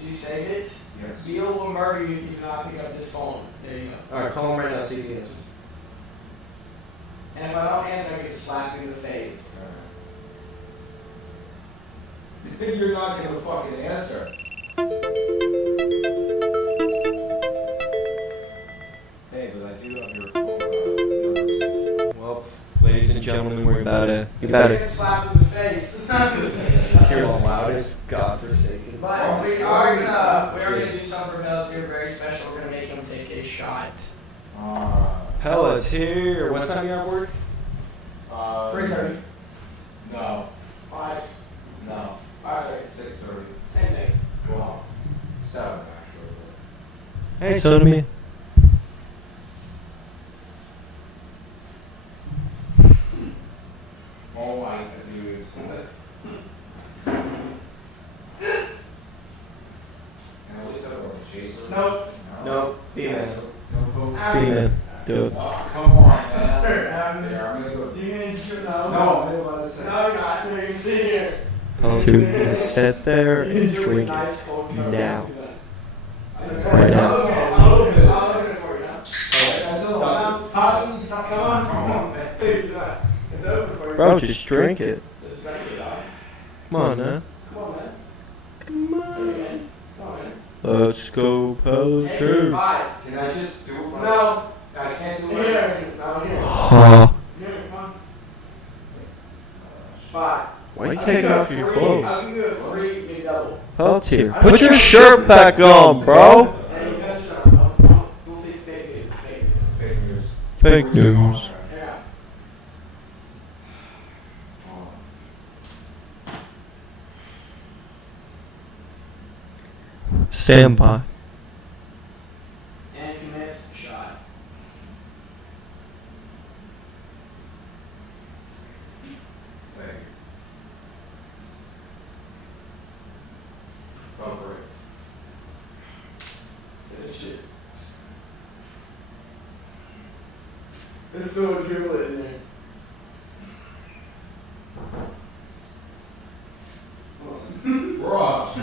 you save it? Yes. Beal will murder you if you do not pick up this phone. There you go. Alright, call him right now, see if he answers. And if I don't answer, I get slapped in the face. You're not gonna fucking answer. Hey, but I do have your phone number. Well, ladies and gentlemen, we're about to Get slapped in the face. hear the loudest godforsaken. But we are gonna do something for Pellets here very special. We're gonna make him take a shot. Pellets here. What time you at work? 3:30. No. 5. No. 5:30. 6:30. Same thing. Well, 7 actually. Hey, so to me. Oh my god, dude. And at least I don't chaser. Nope. No, B-man. No coke. B-man. Do it. Oh, come on, man. Yeah, I'm gonna go. You're gonna shoot no. No, I'm gonna buy this. No, you're not. You're gonna sit here. Pellets who is sit there and drink it. now. Right now. I'll open it for you now. Come on, man. It's open for you. Bro, just drink it. This is gonna be dog. Come on, man. Come on, man. Come Hey, on. man. Come on, man. Let's go, Pellets. Hey, 5. Can I just do it? No. I can't do it. Here. No, here. Huh. Here, come on. 5. Why you take off your clothes? I'll give you a free big double. Pellets here. Put your shirt back on, bro. And he's gonna show. We'll see fake news. Fake news. Fake news. Fake news. Yeah. Stand by. And commits shot. Thank you. Bumper it. Finish it. This is what dribble in there. Ross.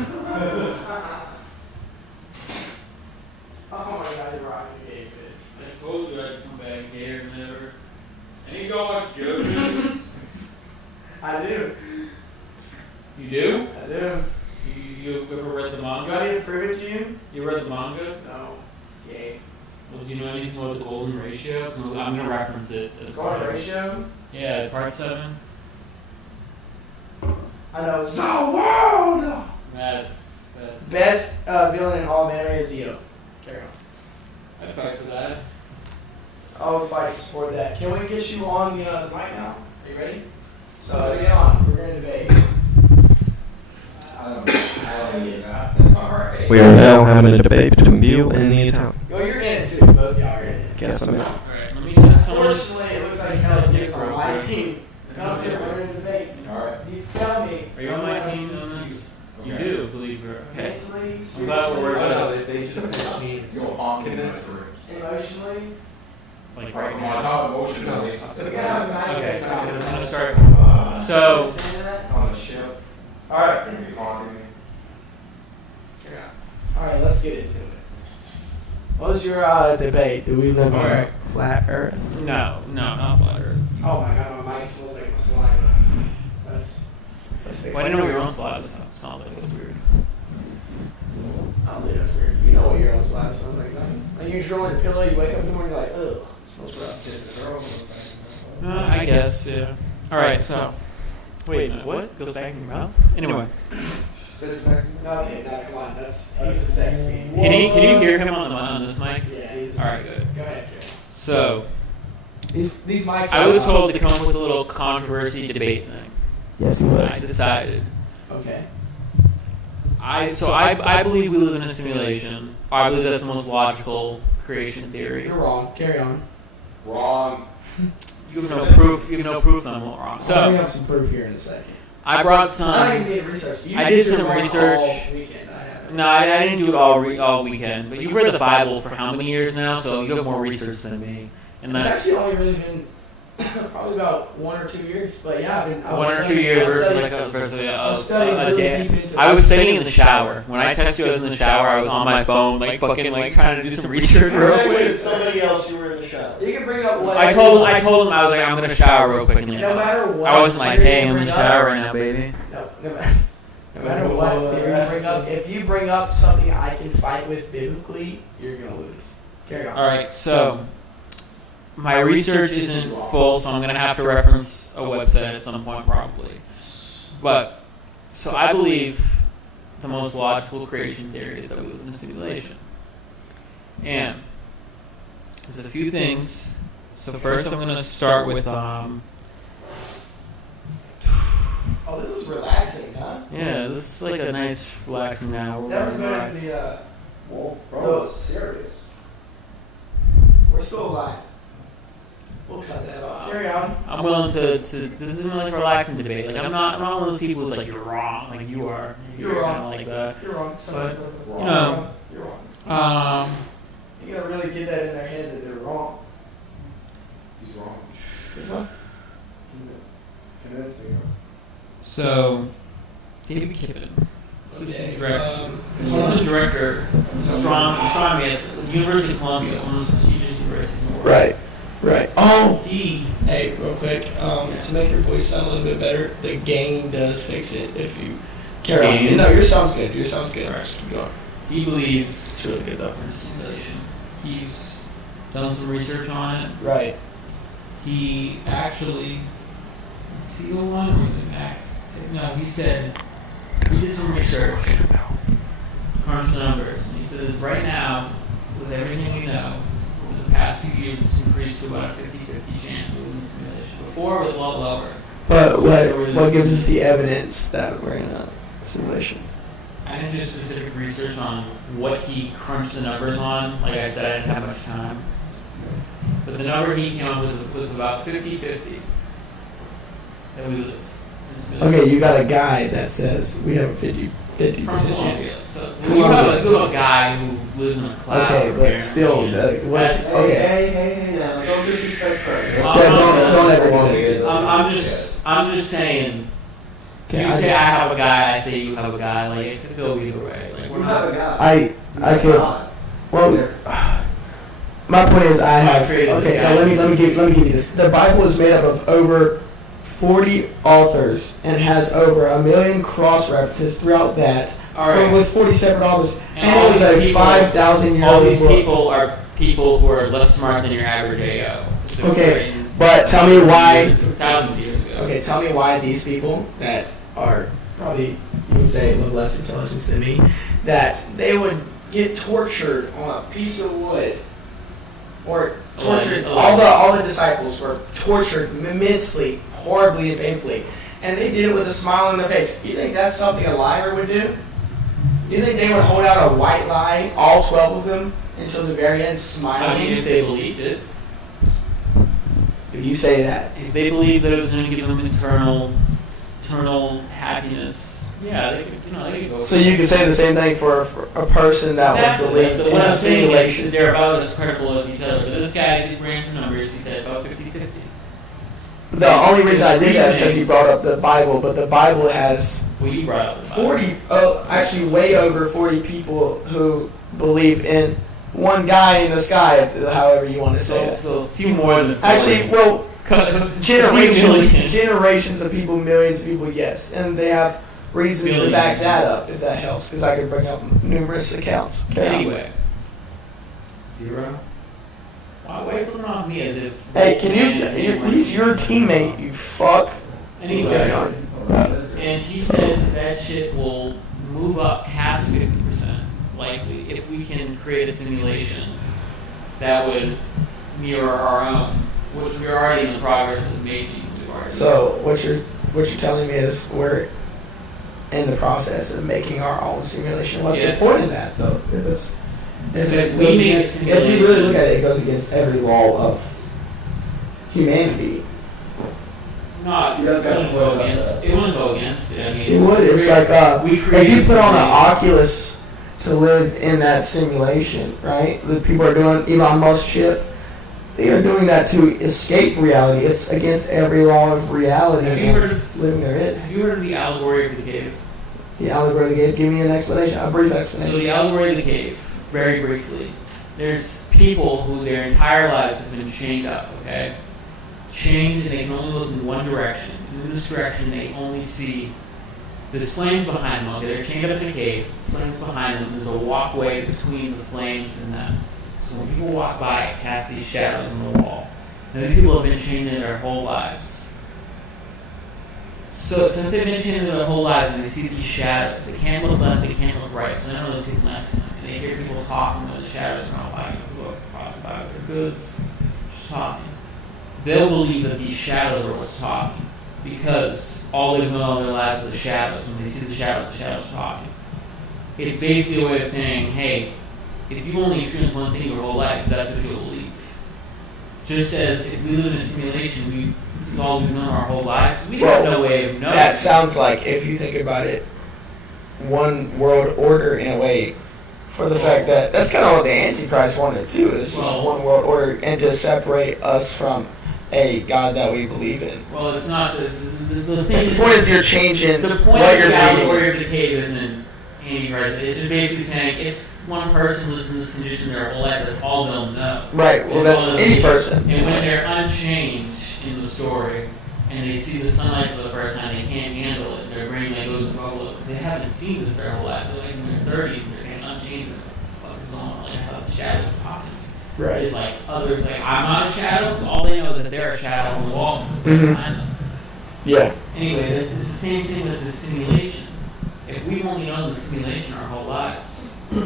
do you know anything about the golden ratio? 'Cause I'm gonna reference it as Golden part. ratio. Yeah, part 7. I know. The world. That's Best villain in all of anime is Dio. Carry on. I'd fight for that. I'll fight to support that. Can we get you on the mic now? Are you ready? So to get on, we're going to debate. I don't know. Alright. We are now having a debate between you and the Italian. Well, you're in it too. Both y'all are in it. Guess I'm out. Alright, let me get someone. Unfortunately, it looks like Celtics are on my team. Celtics are in a debate. Alright. You tell me. Are you on my team on this? You do, believe it. Okay. Mentally, I'm glad we're working on spiritually, this. They just made me go honking in the ribs. emotionally. Like Right now, how emotionally. Okay, I'm gonna start. So, Understand that? On the ship, Alright. you're gonna be haunting me. Alright, let's get into it. What was your debate? Do we live on Alright. flat earth? no, not flat Earth. Oh my god, my mic smells like my saliva. Let's fix Well, I that. didn't know your own saliva smells like. That's weird. I don't think that's weird. You know what your own saliva smells like, don't you? Like you draw on your pillow, you wake up in the morning, you're like, ugh, it smells rough. I guess, yeah. Alright, so. Wait a minute, what? Goes back in your mouth? Anyway. Okay, now come on, he's a sex fiend. Can you hear him on this mic? Yeah, he's a Alright, sex good. Go ahead, kid. So, These mics I was told to come up with a little controversy debate thing. Yes, he I decided. Okay. I believe we live in a simulation. I believe that's the most logical creation theory. You're wrong. Carry on. Wrong. You have no proof. You have no proof that I'm wrong. I'll So bring up some proof here in a second. I brought I don't some. even need research. You I did some your research. all weekend. I haven't. No, I didn't do it all weekend. But you've read the Bible for how many years now? So you have more research than me. And It's that's actually only really been probably about 1 or 2 years. But yeah, I've been. I was 1 or 2 studying- years I was versus studying- like a I was studying a really day. deep into I was it. sitting in the shower. When I texted you, I was in the shower. I was on my phone, like fucking, like trying to do some research. Real quick. somebody else, you were in the shower. You can bring up what I told him I was like, I'm gonna shower real quick. And No matter what. I wasn't like, hey, I'm in theory the you shower bring right now, up- baby. No matter what theory you bring up, if you bring up something I can fight with biblically, you're gonna lose. Carry on. All right, so my research isn't full, so I'm gonna have to reference a website at some point probably. But so I believe the most logical creation theory is that we live in a simulation, and there's a few things. So first, I'm gonna start with Oh, this is relaxing, huh? yeah, this is like a nice relaxing hour. Never been at the. Well, bro, it's serious. We're still alive. We'll cut that off. Carry on. I'm willing to this isn't like a relaxing debate. Like I'm not one of those people who's like you're wrong, like you are. You're wrong. Kinda like that. You're wrong. But, You're you know, wrong. You gotta really get that in their head that they're wrong. He's wrong. Which one? Convincing him. So David Kippen, Okay, assistant director, astronomy at the University of Columbia, one of the most prestigious universities in the world. Right. Oh! He Hey, real quick, to make your voice sound a little bit better, the gain does fix it if you carry on. Gain? No, yours sounds good. Yours sounds good. Alright, keep going. he believes It's really good though. in simulation. He's done some research on it. Right. He actually was he the one or was it Max? No, he said he did some research, crunched the numbers, and he says right now, with everything we know, over the past few years, it's increased to about a 50-50 chance that we're in a simulation. Before it was a lot lower. But what gives us the evidence that we're in a simulation? I didn't do specific research on what he crunched the numbers on. Like I said, I didn't have much time. But the number he came up with was about 50-50 that we live in a simulation. Okay, you got a guy that says we have a 50% From chance. Colombia. So we have a guy who lives in a cloud. Okay, but apparently. still, what's okay? Hey, now, don't disrespect her. Yeah, don't ever do that. I'm just saying. Okay, You say I have a guy, I say you have a guy. Like it could go either way. Like we're You have not. a guy. I could. Well, my point is I have. Creative Okay, guy. now let me give you this. The Bible is made up of over 40 authors and has over 1 million cross references throughout that with 40 separate authors. And it was a 5,000 year old All these book. people are people who are less smart than your average AO. Okay, but tell me why. Thousands of years ago. Okay, tell me why these people that are probably, you would say, of less intelligence than me, that they would get tortured on a piece of wood, or tortured. All the disciples were tortured immensely, horribly, and painfully, and they did it with a smile on their face. You think that's something a liar would do? You think they would hold out a white lie, all 12 of them, until the very end, smiling? I mean, if they believed it. If you say that. If they believed that it was going to give them eternal happiness, yeah, they could, they could go. So you could say the same thing for a person that would believe in what a I'm saying is simulation. they're about as credible as each other. But this guy ran some numbers. He said about 50-50. The only reason I did that is because you brought up the Bible, but the Bible has Well, you brought up the Bible. 40, actually way over 40 people who believe in one guy in the sky, however you want to say it. So a few more than 40. Actually, well, Generations. generations of people, millions of people, yes. And they have reasons to back that up, if that helps, because I could bring up numerous accounts. Anyway. 0. Why are you flipping off me as if... Hey, he's your teammate, you fuck. Anyway, and he said that shit will move up past 50%, likely, if we can create a simulation that would mirror our own, which we're already in the progress of making. So what you're telling me is we're in the process of making our own simulation. What's the point of that, though? If you really look at it, it goes against every law of humanity. No, it wouldn't go against it. I mean, it would. It's like if you put on an Oculus to live in that simulation, right? The people are doing Elon Musk shit. They are doing that to escape reality. It's against every law of reality and living there is. Have you heard of the allegory of the cave? The allegory of the cave. Give me an explanation, a brief explanation. So the allegory of the cave, very briefly. There's people who their entire lives have been chained up, okay? Chained, and they can only look in one direction. In this direction, they only see there's flames behind them. Okay, they're chained up in a cave, flames behind them. There's a walkway between the flames and them. So when people walk by, it casts these shadows on the wall. And these people have been chained in their whole lives. So since they've been chained in their whole lives and they see these shadows, they can't look left, they can't look right. So none of those people next to them. And they hear people talking when the shadows are not by. Look across the by with their goods, just talking. They'll believe that these shadows are what's talking. Because all they've known all their lives are the shadows. When they see the shadows are talking. It's basically a way of saying, hey, if you only experience one thing your whole life, that's what you'll believe. Just as if we live in a simulation, this is all we've known our whole lives, we have no way of knowing. That sounds like, if you think about it, one world order in a way, for the fact that that's kind of what the Antichrist wanted too, is just one world order and to separate us from a God that we believe in. Well, it's not the thing. The point is you're changing the point what of you're the allegory reading. of the cave isn't Antichrist. It's just basically saying if one person lives in this condition their whole life, that's all they'll know. Right, well that's any person. And when they're unchanged in the story, and they see the sunlight for the first time, they can't handle it. Their brain goes into overload because they haven't seen this their whole life. So like in their 30s, and they're unchanged. What the fuck is going on? Like I thought the shadows were talking. Right. It's like others like I'm not a shadow. Because all they know is that they're a shadow on the wall behind them. Yeah. Anyway, it's the same thing with the simulation. If we've only known the simulation our whole lives, we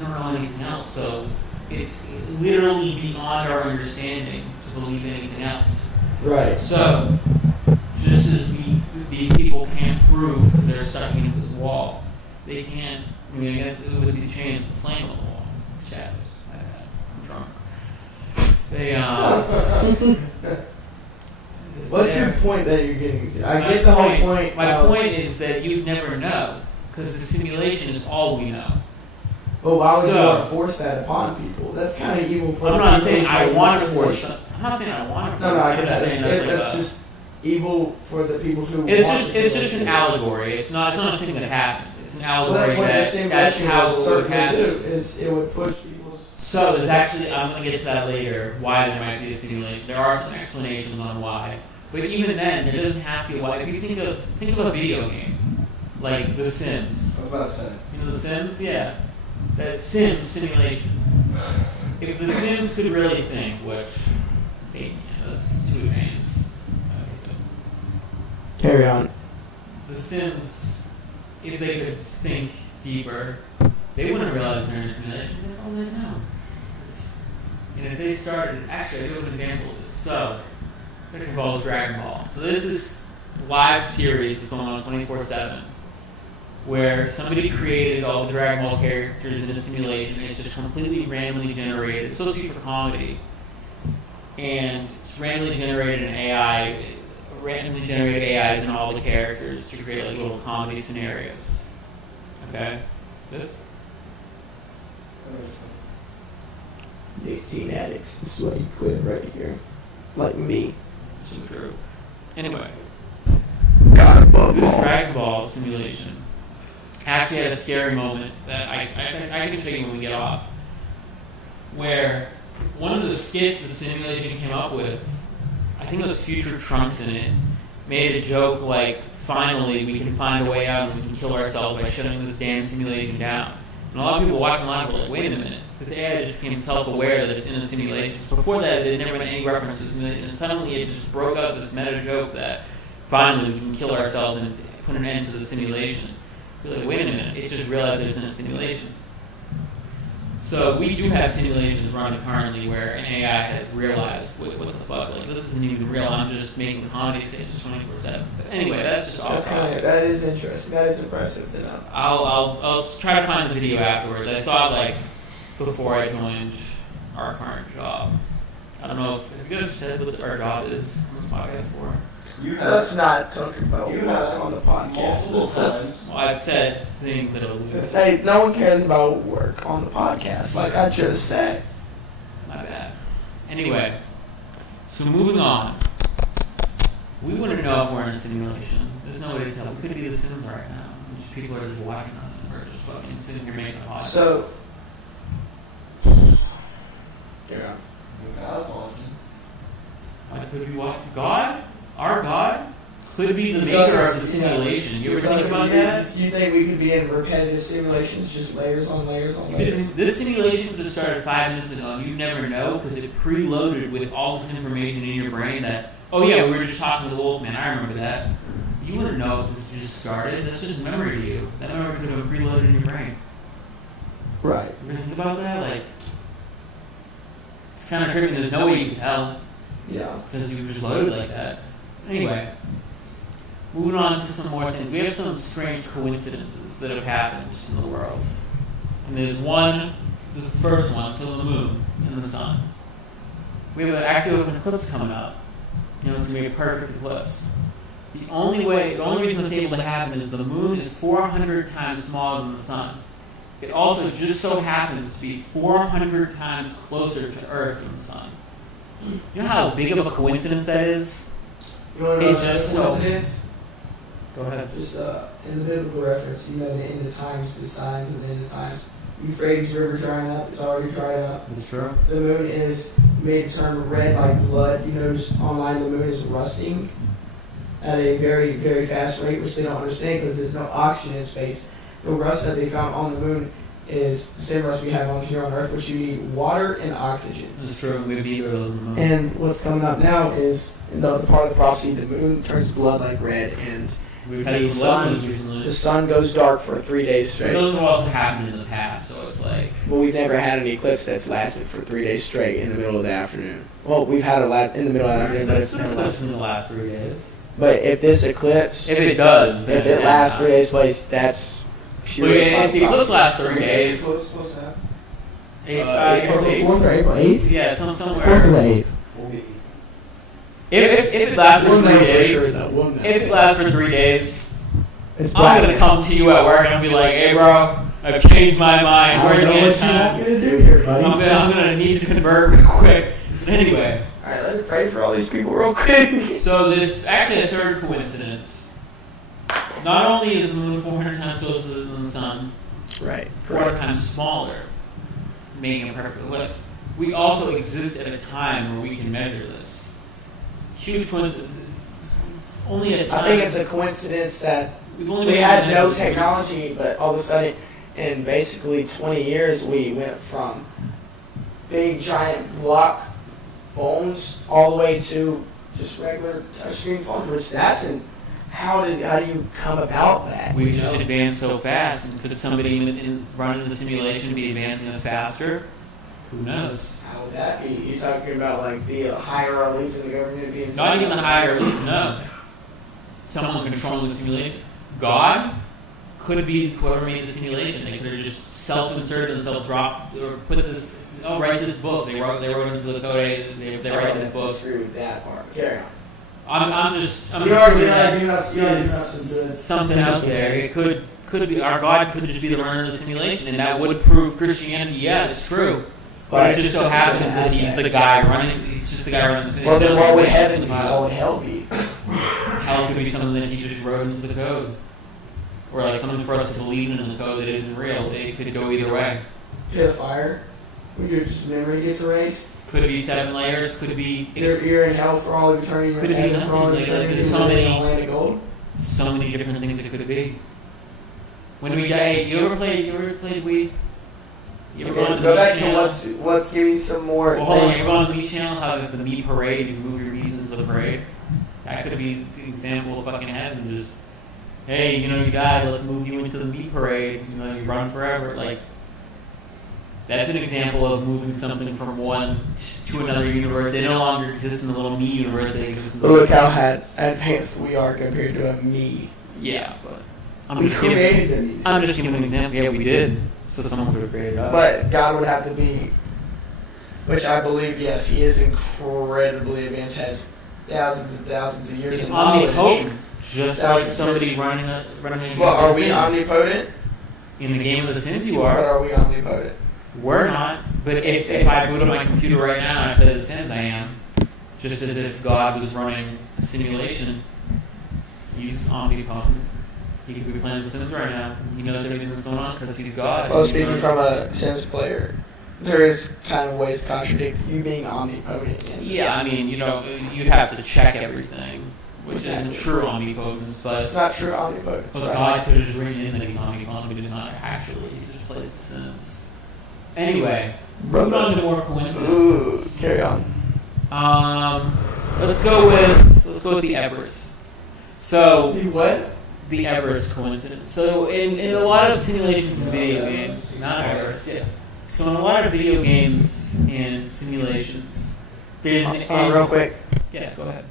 don't know anything else. So it's literally beyond our understanding to believe anything else. Right. So just as these people can't prove because they're stuck against this wall, they can't. I mean, with these chains, the flame on the wall, shadows. I'm drunk. What's your point that you're getting to? I get the whole point. My point is that you'd never know because the simulation is all we know. Well, why would you want to force that upon people? That's kind of evil for I'm not saying I want to force. I'm not saying I want to force. No, I I'm get just that. saying That's just evil for the people who. It's just an allegory. It's not a thing that happened. It's an allegory that's how it would happen. Is it would push people's. So there's actually I'm going to get to that later. Why there might be a simulation. There are some explanations on why. But even then, there doesn't have to be a wide. If you think of a video game, like The Sims. I was about to say. You know The Sims? Yeah. That simulation. If The Sims could really think, which they can't, that's too advanced. Carry on. The Sims, if they could think deeper, they wouldn't realize they're in a simulation. That's all they know. And if they started, actually, I do have an example of this. So, it involves Dragon Ball. So this is a live series that's going on 24/7, where somebody created all the Dragon Ball characters in a simulation. It's just completely randomly generated. It's supposed to be for comedy, and it's randomly generated an AI, randomly generated AIs in all the characters to create like little comedy scenarios. Okay, this. Nicotine addicts. This is why you quit right here. Like me. So true. Anyway, God above this all. Dragon Ball simulation actually had a scary moment that I can show you when we get off, where one of the skits the simulation came up with, I think it was Future Trunks in it, made a joke like, finally we can find a way out and we can kill ourselves by shutting this damn simulation down. And a lot of people watching live were like, wait a minute, this AI just became self-aware that it's in a simulation. Before that, they never had any reference to a simulation, and suddenly it just broke out this meta joke that finally we can kill ourselves and put an end to the simulation. You're like, wait a minute, it just realized that it's in a simulation. So we do have simulations running currently where an AI has realized, what the fuck, like this isn't even real, I'm just making comedy sketches 24/7. But anyway, that's just off topic. That is interesting. That is impressive to know. I'll try to find the video afterwards. I saw it like before I joined our current job. I don't know if you guys said what our job is on this podcast before. Let's not talk about work on the podcast. Well, I've said things that allude. Hey, no one cares about work on the podcast, like I just said. My bad. Anyway, so moving on. We wouldn't know if we're in a simulation. There's no way to tell. We could be the Sims right now. Just people are just watching us and we're just fucking sitting here making a podcast. So, yeah. God's watching. I could be watching God? Our God? Could be the maker of the simulation. You ever think about that? You think we could be in repetitive simulations, just layers on layers on layers? This simulation just started 5 minutes ago, and you never know because it preloaded with all this information in your brain that, oh yeah, we were just talking to the Wolfman, I remember that. You wouldn't know if this just started. That's just memory to you. That memory could have been preloaded in your brain. Right. You ever think about that? Like, it's kind of trippy. There's no way you can tell Yeah. because you were just loaded like that. Anyway, moving on to some more things. We have some strange coincidences that have happened in the world. And there's one, this is the first one, so the moon and the sun. We have actually an eclipse coming up. You know, it's going to be a perfect eclipse. The only reason it's able to happen is the moon is 400 times smaller than the sun. It also just so happens to be 400 times closer to Earth than the sun. You know how big of a coincidence that is? You want to know It's just what so- it is? Go ahead. Just in the biblical reference, you know, the end of times, the signs of the end of times. Euphrates River drying up, it's already dried up. That's true. The moon is made to turn red like blood. You notice online the moon is rusting at a very, very fast rate, which they don't understand because there's no oxygen in space. The rust that they found on the moon is the same rust we have on here on Earth, which you need water and oxygen. That's true. We would either of those in the moon. And what's coming up now is the part of the prophecy, the moon turns blood like red, and We've had the some love sun, news recently. the sun goes dark for 3 days But straight. those have also happened in the past, so it's like... But we've never had an eclipse that's lasted for 3 days straight in the middle of the afternoon. Well, we've had a in the middle of the afternoon, but This it's is never less lasted. in the last 3 days. But if this eclipse, If it does, if then it lasts 3 days, happens. place, that's pure. Well, if the eclipse lasts 3 What's days... supposed to happen? April 8th. 4th or April 8th? Yeah, 4th or somewhere. the 8th? If it lasts for We'll 3 know for days... sure, though. We'll know. If it lasts for 3 days, It's I'm gonna blackness. come to you at work and I'll be like, hey bro, I've changed my mind. I We're don't in the know end what you want me times. to do here, buddy. I'm gonna need to convert real quick. But anyway, Alright, let me pray for all these people real quick. so there's actually a third coincidence. Not only is the moon 400 times closer than the sun, Right. 400 times smaller, making a perfect ellipse, we also exist at a time where we can measure this. Huge coincidence. only a time. I think it's a coincidence that We've only we been had doing no this- technology, but all of a sudden, in basically 20 years, we went from big giant block phones all the way to just regular touchscreen phones. Which how do you come about that? We've you just know? advanced so fast, and could somebody running the simulation be advancing us faster? Who knows? How would that be? You're talking about like the higher elites in the government being Not even the higher elites, no. Someone controlling the simulation. God could be whoever made the simulation. They could have just self-inserted themselves, dropped, or put this, write this book. They wrote into the code, they write this book. Screw with that part. Carry on. I'm just You are proving that you have there's something out there. It could be, our God could just be the runner of the simulation, and that would prove Christianity. Yeah, it's true. But it just so happens that he's the guy running. He's just the guy running the simulation. Well, then what would heaven be? What would hell be? Hell could be something that he just wrote into the code, or like something for us to believe in the code that isn't real. It could go either way. Pit of fire? Where your memory gets erased? Could be 7 layers. Could be You're in hell for all of eternity. Could it be you're in heaven for all of nothing? Like, eternity. there's so you're many- in the land of gold. so many different things it could be. When we die, you ever played Wii? You ever gone Okay, to the go Wii back to channel? what's giving some more Well, hold on, you things. ever gone to the Wii channel? How the Mii parade, you move your Mii's into the parade. That could be an example of fucking heaven. Just, hey, you died. Let's move you into the Mii parade. You run forever. Like, that's an example of moving something from one to another universe. They no longer exist in the little Mii universe. They exist in the But look how advanced we are compared to a me. yeah, but I'm We just giving. created the me. I'm just giving an example. Yeah, we did. So someone could have created us. But God would have to be, which I believe, yes, He is incredibly advanced, has thousands and thousands of years It's of knowledge. omnipotent, just like Thousands of somebody years. running a game But of are The we Sims. omnipotent? In the game of The Sims, you But are. are we omnipotent? We're not. But if I go to my computer right now and I play The Sims, I am. Just as if God was running a simulation. He's omnipotent. He could be playing The Sims right now. He knows everything that's going on because he's God. Well, He speaking knows- from a Sims player, there is kind of ways to contradict you being omnipotent. in the Yeah, I Sims. mean, you'd have to check everything, which isn't true omnipotence, but It's not true omnipotence. well, right? God could have just written in that he's omnipotent, but he's not actually. He just plays The Sims. Anyway, moving on to more Ooh, coincidences. carry on. Let's go with the Everest. So The what? the Everest coincidence. So in a lot of simulations and video games, not Everest, yes. So in a lot of video games and simulations, there's an end. Real quick. Yeah, go ahead.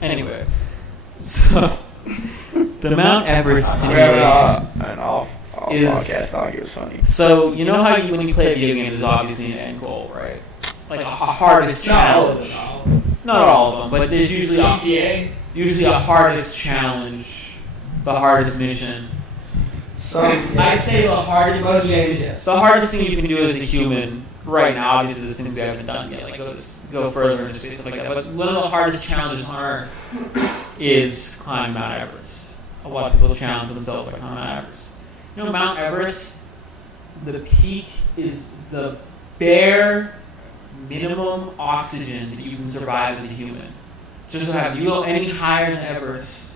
Anyway, so the Mount Everest simulation. An off Is- podcast talk. It was funny. So you know how when you play a video game, there's obviously an end goal, right? Like a hardest challenge. Not all of them, but there's usually a hardest challenge, the hardest mission. I'd say the hardest Most thing, games, yes. the hardest thing you can do as a human right now. Obviously, the things we haven't done yet, like go further into space, stuff like that. But one of the hardest challenges on Earth is climbing Mount Everest. A lot of people challenge themselves by climbing Mount Everest. Mount Everest, the peak is the bare minimum oxygen that you can survive as a human. Just so have you go any higher than Everest,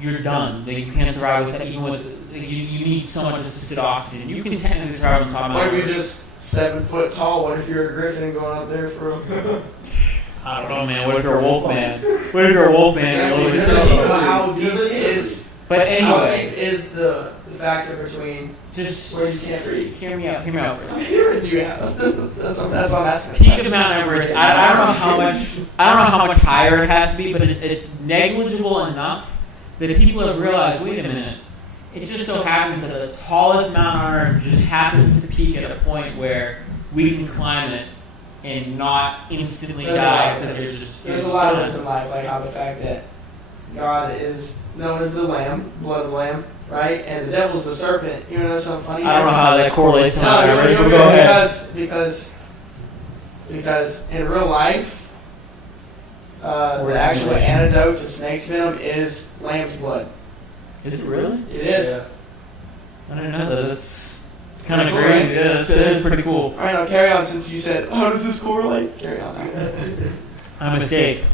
you're done. Like, you can't survive with that. Even with you need so much assisted oxygen. You can technically survive on top of Mount What if you're Everest. just 7 foot tall? What if you're a griffin going up there for? I don't know, man. What if you're a wolf man? What if you're a wolf man? Exactly. It's Doesn't so- even know how deep it is. But How anyway, deep is the factor between just where you can't breathe? hear me out. Hear me out for a second. Here you have. That's what I'm asking. Peak of Mount Everest. I don't know how much. I don't know how much higher it has to be, but it's negligible enough that people have realized. Wait a minute. It just so happens that the tallest mountain on Earth just happens to peak at a point where we can climb it and not instantly die because There's a lot of things in life, like how the fact that God is known as the Lamb, blood of the Lamb, right? And the devil's the serpent. You know something funny? I don't know how that correlates to No, Mount Everest. you're But go ahead. because in real life, the Where's actual the- antidote to snake's venom is lamb's blood. Is it really? It is. Yeah. I don't know that. That's kind of crazy. Yeah, that's pretty cool. All right, now carry on. Since you said, how does this correlate? Carry on. A mistake.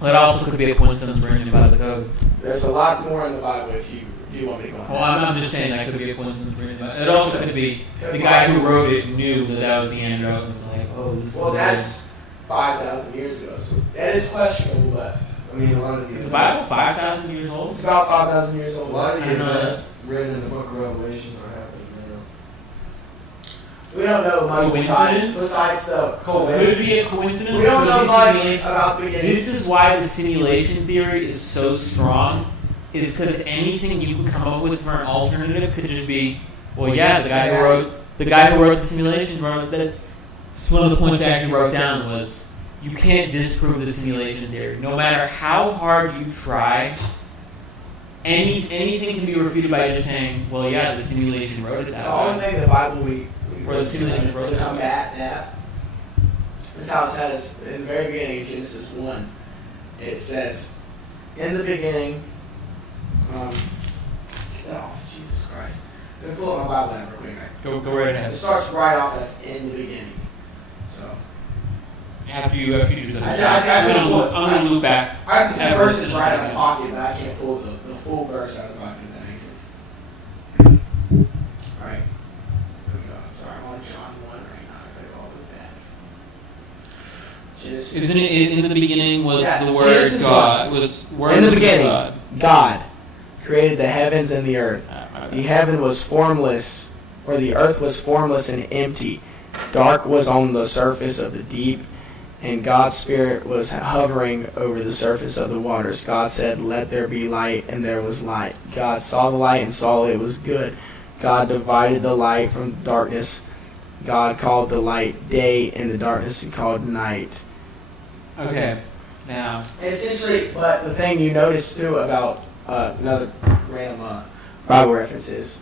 Well, it also could be a coincidence written by the code. There's a lot more in the Bible if you do want me to go on. Well, I'm just saying that could be a coincidence written by. It also could be the guy who wrote it knew that was the android and was like, oh, this Well, is. that's 5,000 years ago, so that is questionable, but I mean, a lot of these. Is the Bible 5,000 years old? it's about 5,000 years A old. lot of I the don't know events written in the Book of Revelations are happening now. We don't know much Coincidence? besides the Could it be a coincidence? We don't Could it know be much simulation? about the beginning. This is why the simulation theory is so strong, is because anything you can come up with for an alternative could just be, well, yeah, the guy who wrote the simulation wrote that. One of the points I actually wrote down was you can't disprove the simulation theory. No matter how hard you try, anything can be refuted by just saying, well, yeah, the simulation wrote it that The only way. thing the Bible we Or the simulation wrote to it that way. combat that. This is how it says in the very beginning of Genesis 1. It says, in the beginning, Jesus Christ. I'm going to pull up my Bible app real quick. Right? Go right It ahead. starts right off as in the beginning. So After you do that, I I'm gonna loop back. I have the Ever verses since right in then. my pocket, but I can't pull the full verse out of the pocket, if that makes sense. Alright. Here we go. Sorry, I'm on John 1 right now. I gotta go all the way back. Genesis. Isn't it in the beginning was Yeah, the word Genesis God? Was word In the was beginning, God. God created the heavens and the earth. My The bad. heaven was formless, or the earth was formless and empty. Dark was on the surface of the deep, and God's Spirit was hovering over the surface of the waters. God said, "Let there be light," and there was light. God saw the light and saw it was good. God divided the light from darkness. God called the light day, and the darkness he called night. Okay. Now, Essentially, but the thing you notice too about another random Bible reference is,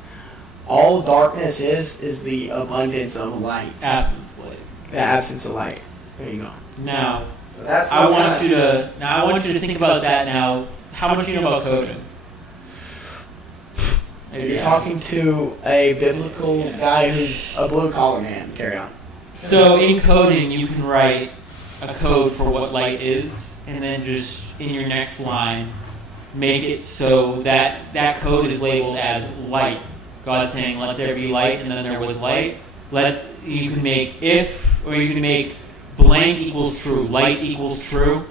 all darkness is the abundance of light, absence plate. the absence of light. There you go. Now, So that's I want you to think about that now. How much do you know about coding? If you're talking to a biblical guy who's a blue collar man, carry on. So in coding, you can write a code for what light is, and then just in your next line, make it so that that code is labeled as light. God saying, "Let there be light," and then there was light. You can make if, or you can make blank equals true, light equals true.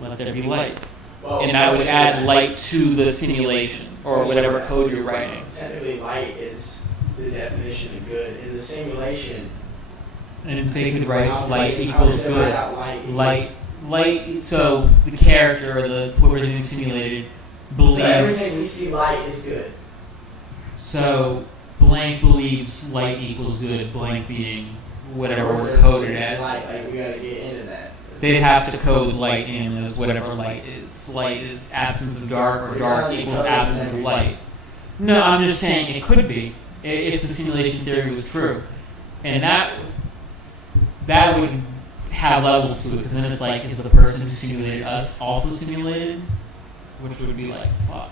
Let there be light, Well, and that would add light to the simulation or whatever code you're writing. Technically, light is the definition of good. In the simulation, And they could write how light does equals it write good. out light equals- Light. So the character or the whoever doing simulated So everything we believes. see light is good. So blank believes light equals good. Blank being whatever Or we're if it's coded as. light, like we gotta get into that. They'd have to code light in as whatever light is. Light is absence of dark, or dark equals absence of light. No, I'm just saying it could be if the simulation theory was true, and that would have levels to it, because then it's like, is the person who simulated us also simulated? Which would be like, fuck.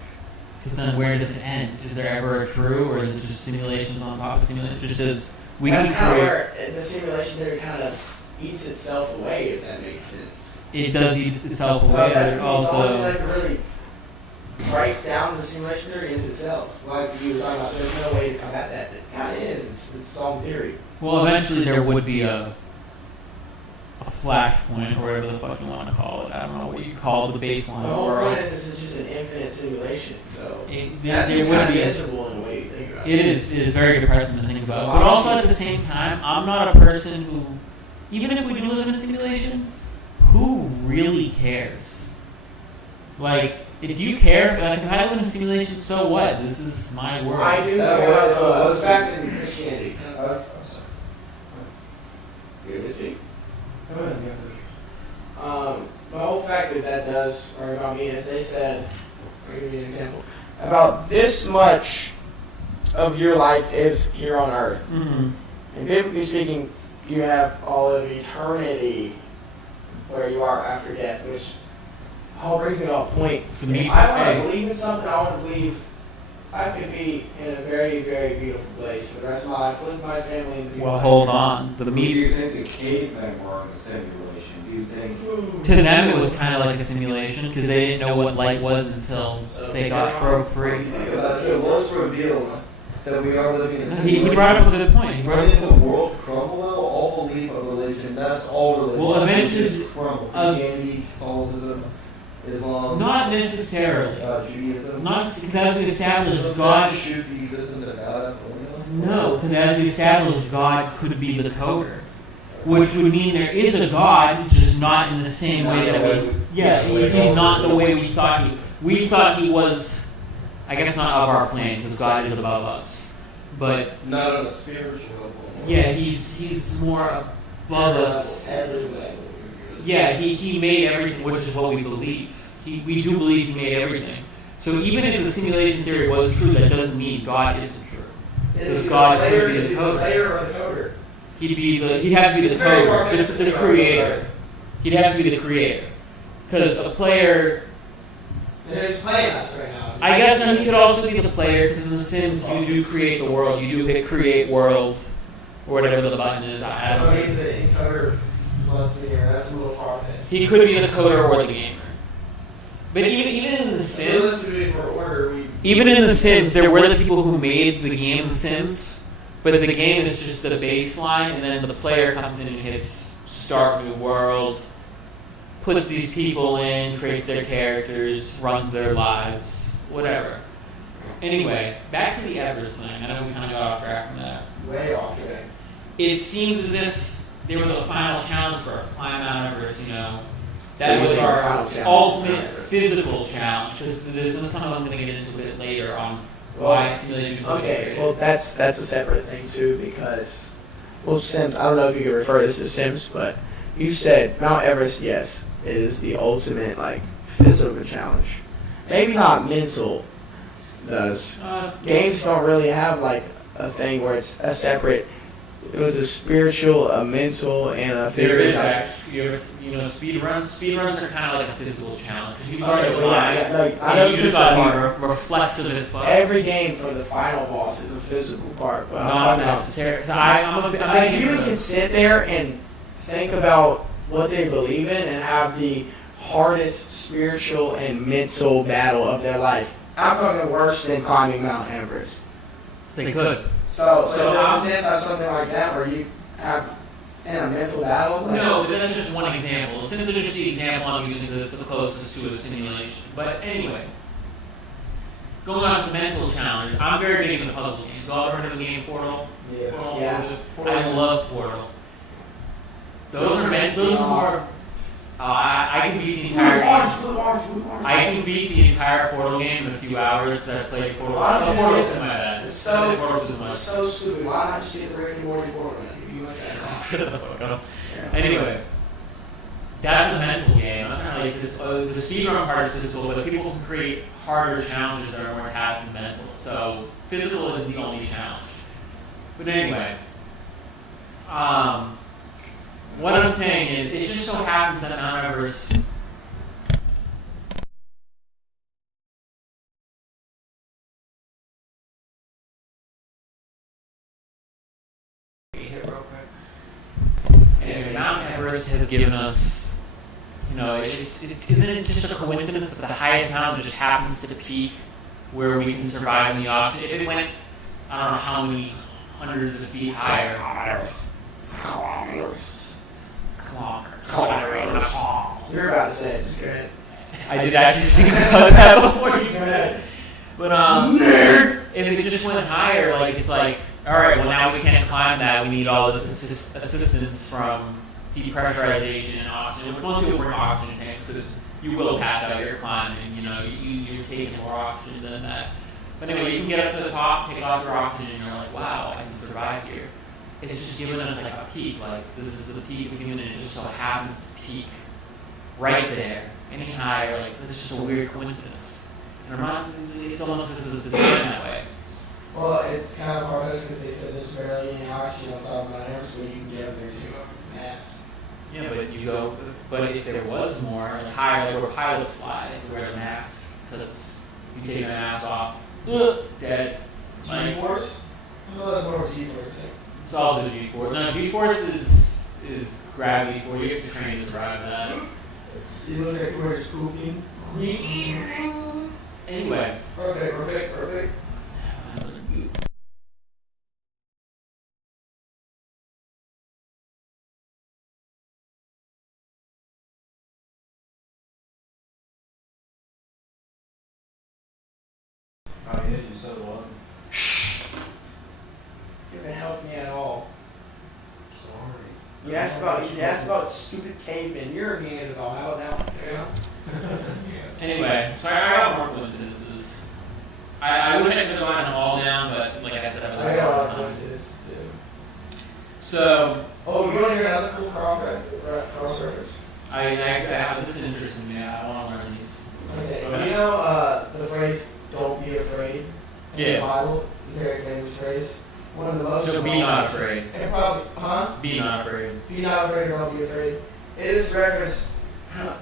Because then where does it end? Is there ever a true, or is it just simulations on top of simulations? Just as we That's can kind of create. where the simulation theory kind of eats itself away, if that makes sense. It does eat itself So away, but that's it the only also. thing that really break down the simulation theory is itself. Like you were talking about, there's no way to combat that. It kind of is. It's its own theory. Well, eventually there would be a flashpoint, or whatever the fuck you want to call it. I don't know what you call the baseline The of the whole world. point is it's just an infinite simulation. So It, that's it just would kind of be. miserable in a way. to think about It is very depressing to think about. But also at the same time, I'm not a person who, even if we do live in a simulation, who really cares? Like, do you care? Like, if I live in a simulation, so what? This is my world. I do That care was- about the fact that in Christianity. I'm sorry. You're listening? Go ahead, yeah. The whole fact that does, or about me, is they said, I'll give you an example, about this much of your life is here on earth. Mhm. And biblically speaking, you have all of eternity where you are after death, which all brings me to a point. The meat- If I want hey. to believe in something, I want to believe I could be in a very, very beautiful place for the rest of my life with my family and the people. Well, hold on. The Do media. you think the cavemen were in the simulation? Do you think? To them, it was kind of like a simulation because they didn't know what light was until they got broke free. Think about it. It was revealed that we are living in a He brought up a good point. He brought When up did the world crumble? Though? All belief of religion. That's all religion. Well, eventually- Just crumble. Christianity, Catholicism, Islam, not necessarily. Judaism. Not because as we established, Does God. God shoot the existence of God? No, because as we established, God could be the coder, which would mean there is a God, just not in the same way that we. Yeah, he's not the way we thought he. We thought he was. I guess not of our plane, because God is above us, but Not on a spiritual level. yeah, he's more above us. Everywhere. Yeah, he made everything, which is what we believe. We do believe he made everything. So even if the simulation theory was true, that doesn't mean God isn't true. Because God could be the coder. Player or the coder? He'd have to be the It's very far coder, fetched. the creator. He'd have to be the creator. Because a player, There's playing us right now. I guess he could also be the player, because in The Sims you do create the world. You do hit create world, or whatever the button is. I don't So know. he's the encoder plus the mirror. That's a little far fetched. He could be the coder or the gamer. But even in The So Sims, this would be for order. even in The Sims, there were the people who made the game The Sims, but the game is just the baseline, and then the player comes in and hits start new world, puts these people in, creates their characters, runs their lives, whatever. Anyway, back to the Everest thing. I know we kind of got off track from that. Way off track. It seems as if they were the final challenge for climb Mount Everest, you know. So That you was think our final challenge ultimate is Mount Everest? physical challenge, because this is something I'm going to get into a bit later on why simulation was Okay, created. well that's a separate thing too because Sims. I don't know if you can refer this to Sims, but you said Mount Everest. Yes, it is the ultimate like physical challenge. Maybe not mental. Does games don't really have like a thing where it's a separate. It was a spiritual, a mental, and a physical. There is challenge. actually, you know, speed runs. Speed runs are kind of like a physical challenge because you Okay, already well, yeah, no, I know and you the just physical got part. to be reflexive as fuck. Every game for the final boss is a physical part, but I'm Not talking about necessarily. 'Cause I'm a a human can sit there and think about what they believe in and have the hardest spiritual and mental battle of their life. I'm talking worse than climbing Mount Everest. They could. So does the Sims have something like that where you have in a mental battle? Like, No, but that's just one example. Simply just the example I'm using this the closest to a simulation. But anyway, going on to the mental challenge, I'm very big into puzzle games. You all ever heard of the game Portal? Yeah. Portal, Yeah. I love Portal. Those are more. I can beat the entire game. I can beat the entire Portal game in a few hours that I played Portal. Why don't you Portal say to my bad. It's so, Portal to my it's so stupid. Why not just get the Rick and Morty Portal? You look at it. Shut the fuck up. Anyway, that's a mental game. That's not like this. The speedrun part is physical, but people can create harder challenges that are more task and mental. So physical is the only challenge. But anyway, what I'm saying is, it just so happens that Mount Everest. Anyway, Mount Everest has given us, you know, isn't it just a coincidence that the highest mountain just happens to peak where we can survive in the oxygen? If it went, I don't know how many hundreds of feet higher. Kilometers. You're about to say it. Just go ahead. I did actually think about that before you said it. But if it just went higher, like it's like, all right, well now we can't climb that. We need all this assistance from depressurization and oxygen. Which most people bring oxygen tanks because you will pass out. You're climbing. You know, you're taking more oxygen than that. But anyway, you can get up to the top, take off your oxygen, and you're like, wow, I can survive here. It's just giving us like a peak. Like this is the peak of human, and it just so happens to peak right there. Any higher, like this is just a weird coincidence. And it's almost as if it was designed that way. Well, it's kind of far-fetched because they said there's barely any oxygen on top of Mount Everest, but you can get up there too from mass. Yeah, but if there was more, like higher, like where pilots fly, they have to wear the mask, because if you take the mask off, dead. Like, G-force? Oh, that's more of a G-force thing. it's also G-force. No, G-force is gravity for you. You have to train to survive that. It looks like we're just pooping. Anyway. Okay, perfect. Oh yeah, you said what? You haven't helped me at all. Sorry. You asked about stupid cavemen. You're a Neanderthal. How about that one? Yeah. Anyway, so I got more coincidences. I wish I could have gotten them all down, but like I said, I was I got a lot of time. coincidences too. So Oh, you want to hear another cool cross reference? this is interesting to me. I want to learn these. Okay. Okay. You know the phrase "Don't be afraid" in the Yeah. Bible? It's a very famous phrase. One of the most. So be not afraid. And probably, Be not afraid. Be not afraid or don't be afraid. It is referenced,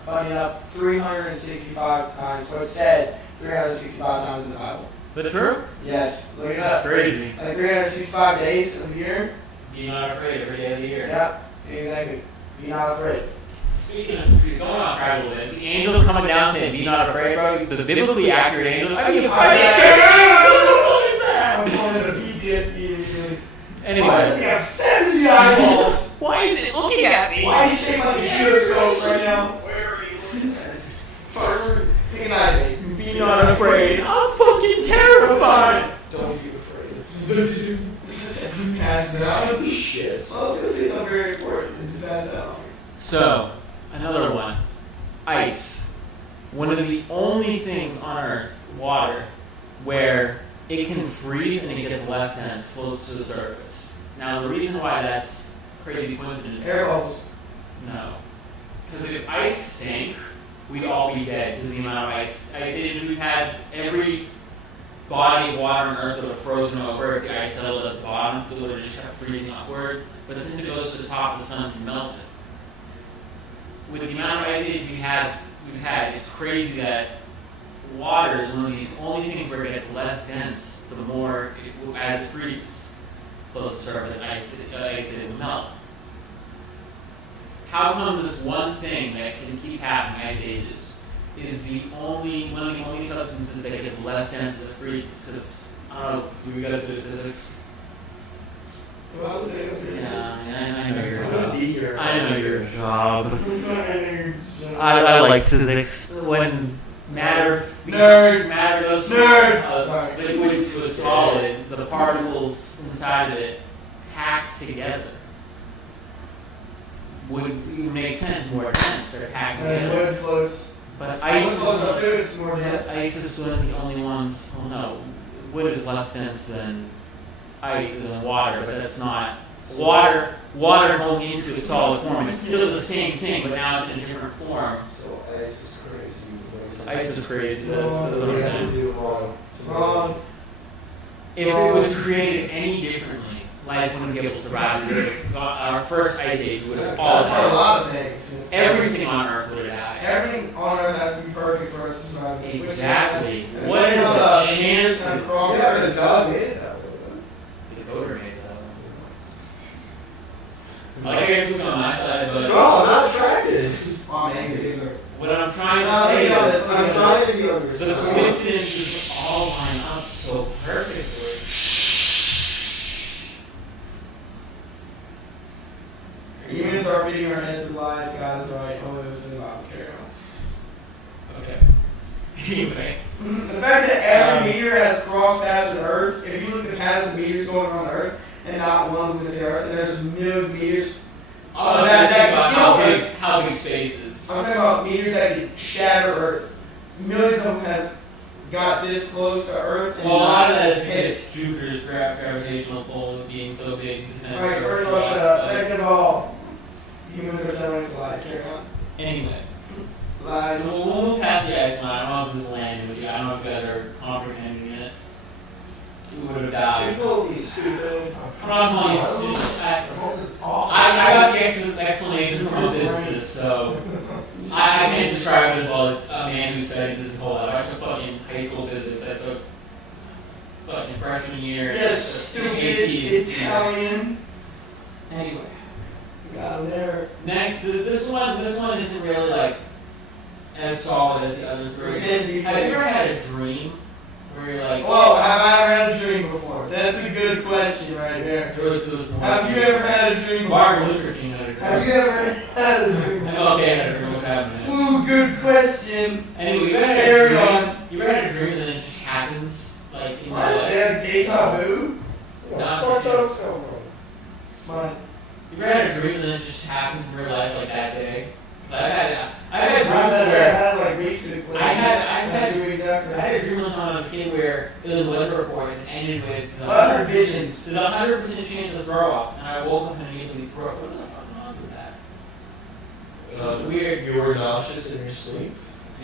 funny enough, 365 times. So it's said 365 times in the Bible. Is that true? Yes. Look it That's up. crazy. Like 365 days of the year. Be not afraid every day of the year. Yeah. Exactly. Be not afraid. Speaking of going off track a little bit, the angels coming down saying, "Be not afraid, bro." The biblically accurate angels. I mean, I'm going into PTSD. anyway, Why does it have 70 eyeballs? why is it looking at me? Why are you shaking like a gyroscope right now? Where are you looking at? Take a night, mate. Be not afraid. I'm fucking terrified. Don't be afraid. Pass it out. Shit. So I was gonna say something very important. Pass it out. So, another one. Ice. One of the only things on Earth, water, where it can freeze and it gets less dense, floats to the surface. Now, the reason why that's crazy coincidence. Air bubbles. No. Because if ice sank, we'd all be dead because the amount of ice ages we've had. Every body of water on Earth would have frozen over if the ice settled at the bottom, so it would have just kept freezing upward. But since it goes to the top, the sun can melt it. With the amount of ice age we've had, it's crazy that water is one of these only things where it gets less dense the more as it freezes. Close to the surface, ice it will melt. How come this one thing that can keep happening, ice ages, is one of the only substances that gets less dense as it freezes? Because, I don't know, do we guys do physics? Yeah, I know your job. I know your job. I like physics. When matter goes from a liquid to a solid, the particles inside of it packed together. Would make sense more dense. They're packed together. Wood floats. But Wood floats up too. It's more dense. ice is one of the only ones. Well, no, wood is less dense than water, but that's not water. Water going into a solid form. It's still the same thing, but now it's in a different form. So ice is crazy. Ice is crazy. Wrong. That's what I'm saying. Wrong. If it was created any differently, life wouldn't be able to survive. Our first ice age would have all That's for a died. lot of things. Everything on Earth would have died. Everything on Earth has to be perfect for us to survive. Exactly. Which What is, are the chances? and cross Yeah, reference. the dog made it that way. The coder made that. I like you guys looking on my side, but No, I'm not attracted. Oh, I'm angry. what I'm trying to No, say yeah, is that's I'm not trying to be the understood. coincidences all line up so perfectly. Humans are feeding our heads with lies. God is right. Holiness and Bible. Carry on. Okay. Anyway. The fact that every meteor has crossed paths with Earth, if you look at the patterns of meteors going around the Earth, and not one of them is the Earth, and there's millions of meteors. How big space is. I'm talking about meteors that can shatter Earth. Millions of them have got this close to Earth. And Well, a lot of not that hit is Jupiter's gravitational pull being so big. Alright, first of all, shut up. Second of all, humans are telling us lies. Carry on. Anyway. Lies. So we'll move past the ice mine. I don't know if this is landing with you. I don't know if you guys are comprehending it. We would have died. You call me stupid. I'm not calling you stupid. I got the explanation from a physicist, so I can't describe it as well as a man who studied this whole life. I took fucking high school physics. I took fucking freshman year. Yes, stupid Italian. Anyway, Got him there. next, this one isn't really like as solid as the other three. Again, be Have you safe. ever had a dream where you're like, Whoa, have I ever had a dream before? That's a good question right there. there was one. Have you ever had a dream Martin before? Luther King had a dream. Have you ever had a dream? MLK had a dream. What happened? Ooh, good question. Anyway, you ever had a Carry dream? on. You ever had a dream and then it just happens like in your What? life? Yeah, deja vu? Nah, Fuck yeah. those go, bro. It's mine. You ever had a dream and then it just happens in real life like that day? I've had I dreams where had like recently. I had 2 weeks after. I had a dream one time as a kid where it was a weather report and ended with Other visions. There's a 100% chance of throw up, and I woke up and immediately threw up. What the fuck was that? It was weird. You were nauseous in your sleep.